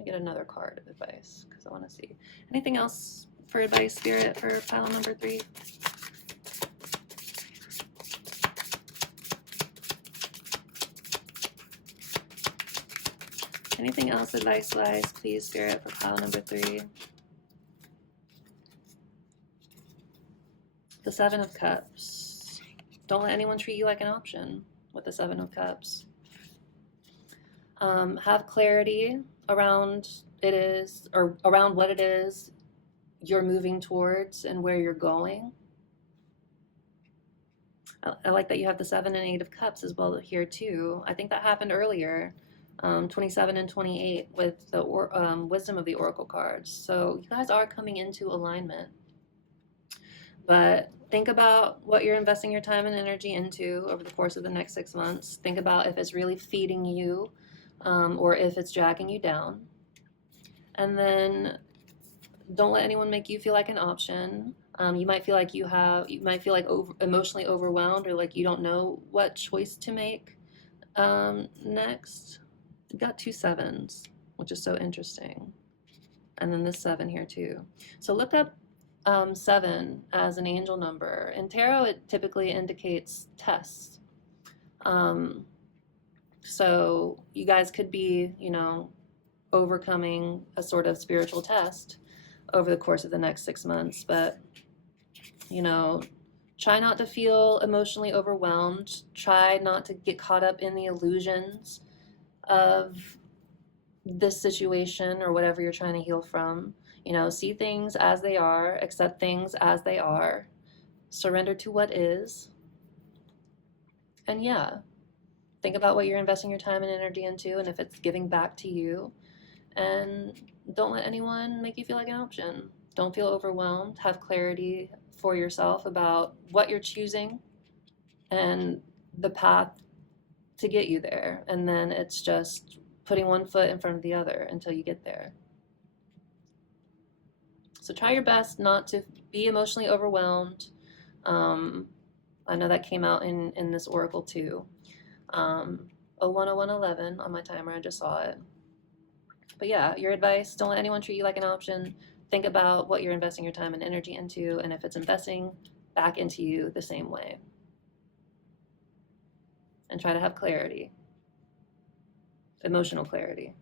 get another card of advice because I want to see anything else for advice, Spirit, for pile number 3. Anything else advice-wise, please, Spirit, for pile number 3? The Seven of Cups. Don't let anyone treat you like an option with the Seven of Cups. Have clarity around around what it is you're moving towards and where you're going. I like that you have the 7 and 8 of Cups as well here too. I think that happened earlier, 27 and 28 with the Wisdom of the Oracle cards. So you guys are coming into alignment. But think about what you're investing your time and energy into over the course of the next 6 months. Think about if it's really feeding you or if it's dragging you down. And then don't let anyone make you feel like an option. You might feel like emotionally overwhelmed, or like you don't know what choice to make next. You've got 2 7s, which is so interesting. And then this 7 here too. So look up 7 as an angel number. In tarot, it typically indicates tests. So you guys could be, overcoming a sort of spiritual test over the course of the next 6 months. But, try not to feel emotionally overwhelmed. Try not to get caught up in the illusions of this situation or whatever you're trying to heal from. See things as they are, accept things as they are, surrender to what is. And think about what you're investing your time and energy into and if it's giving back to you. And don't let anyone make you feel like an option. Don't feel overwhelmed. Have clarity for yourself about what you're choosing and the path to get you there. And then it's just putting one foot in front of the other until you get there. So try your best not to be emotionally overwhelmed. I know that came out in this oracle too. 010111 on my timer, I just saw it. But your advice, don't let anyone treat you like an option. Think about what you're investing your time and energy into, and if it's investing back into you the same way. And try to have clarity, emotional clarity.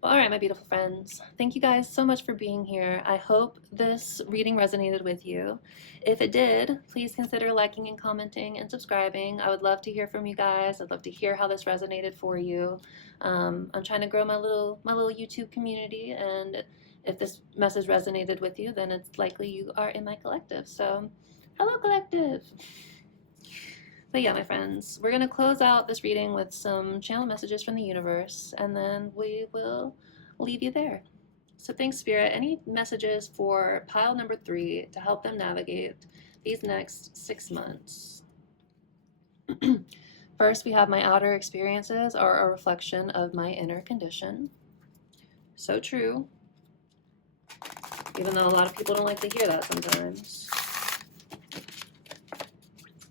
Well, all right, my beautiful friends. Thank you guys so much for being here. I hope this reading resonated with you. If it did, please consider liking and commenting and subscribing. I would love to hear from you guys. I'd love to hear how this resonated for you. I'm trying to grow my little YouTube community, and if this message resonated with you, then it's likely you are in my collective. So, hello, collective. But my friends, we're going to close out this reading with some channel messages from the universe, and then we will leave you there. So thanks, Spirit. Any messages for pile number 3 to help them navigate these next 6 months? First, we have my outer experiences are a reflection of my inner condition. So true. Even though a lot of people don't like to hear that sometimes.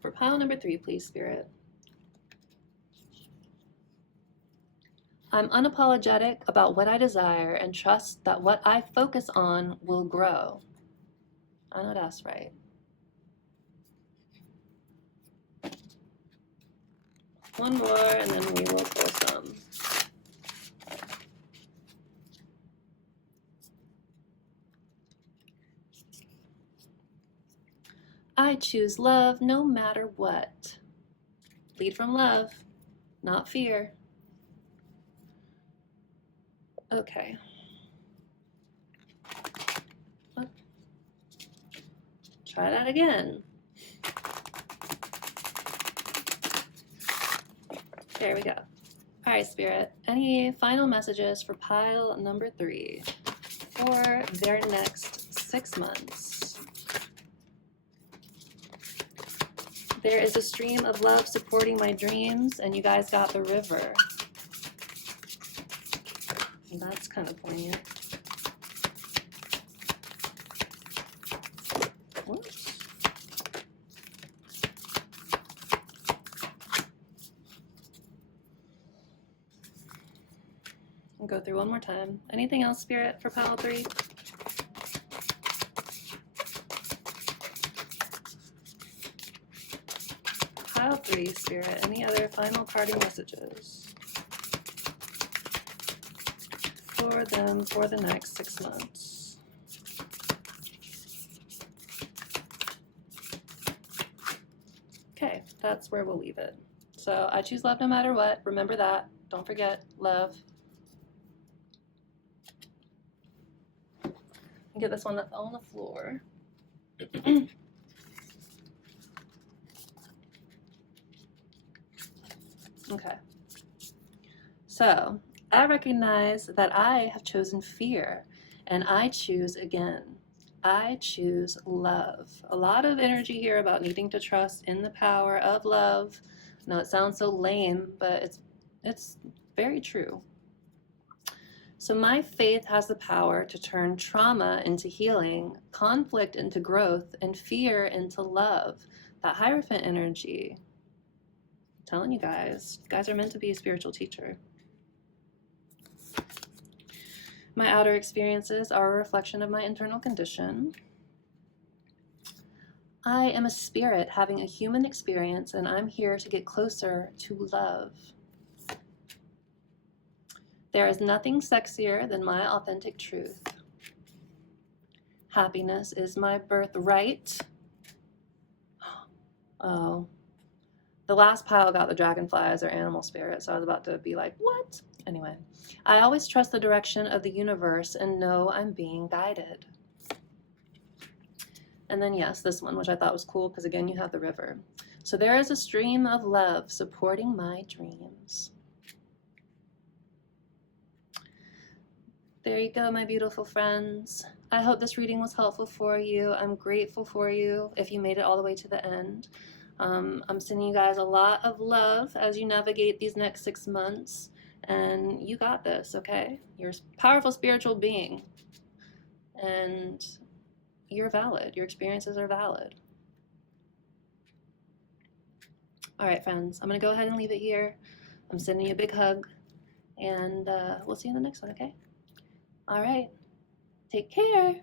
For pile number 3, please, Spirit. I'm unapologetic about what I desire and trust that what I focus on will grow. I know that's right. One more, and then we will pull some. I choose love no matter what. Lead from love, not fear. Okay. Try that again. There we go. All right, Spirit. Any final messages for pile number 3 for their next 6 months? There is a stream of love supporting my dreams, and you guys got the river. That's kind of poignant. Whoops. I'll go through one more time. Anything else, Spirit, for pile 3? Pile 3, Spirit. Any other final parting messages for them for the next 6 months? Okay, that's where we'll leave it. So I choose love no matter what. Remember that. Don't forget love. Get this one that fell on the floor. Okay. So I recognize that I have chosen fear, and I choose again. I choose love. A lot of energy here about needing to trust in the power of love. No, it sounds so lame, but it's very true. So my faith has the power to turn trauma into healing, conflict into growth, and fear into love. That Hierophant energy. I'm telling you guys are meant to be a spiritual teacher. My outer experiences are a reflection of my internal condition. I am a spirit having a human experience, and I'm here to get closer to love. There is nothing sexier than my authentic truth. Happiness is my birthright. Oh, the last pile got the dragonfly as their animal spirit, so I was about to be like, what? Anyway, I always trust the direction of the universe and know I'm being guided. And then yes, this one, which I thought was cool because again, you have the river. So there is a stream of love supporting my dreams. There you go, my beautiful friends. I hope this reading was helpful for you. I'm grateful for you if you made it all the way to the end. I'm sending you guys a lot of love as you navigate these next 6 months. And you got this, okay? You're a powerful spiritual being. And you're valid. Your experiences are valid. All right, friends. I'm going to go ahead and leave it here. I'm sending you a big hug. And we'll see you in the next one, okay? All right. Take care.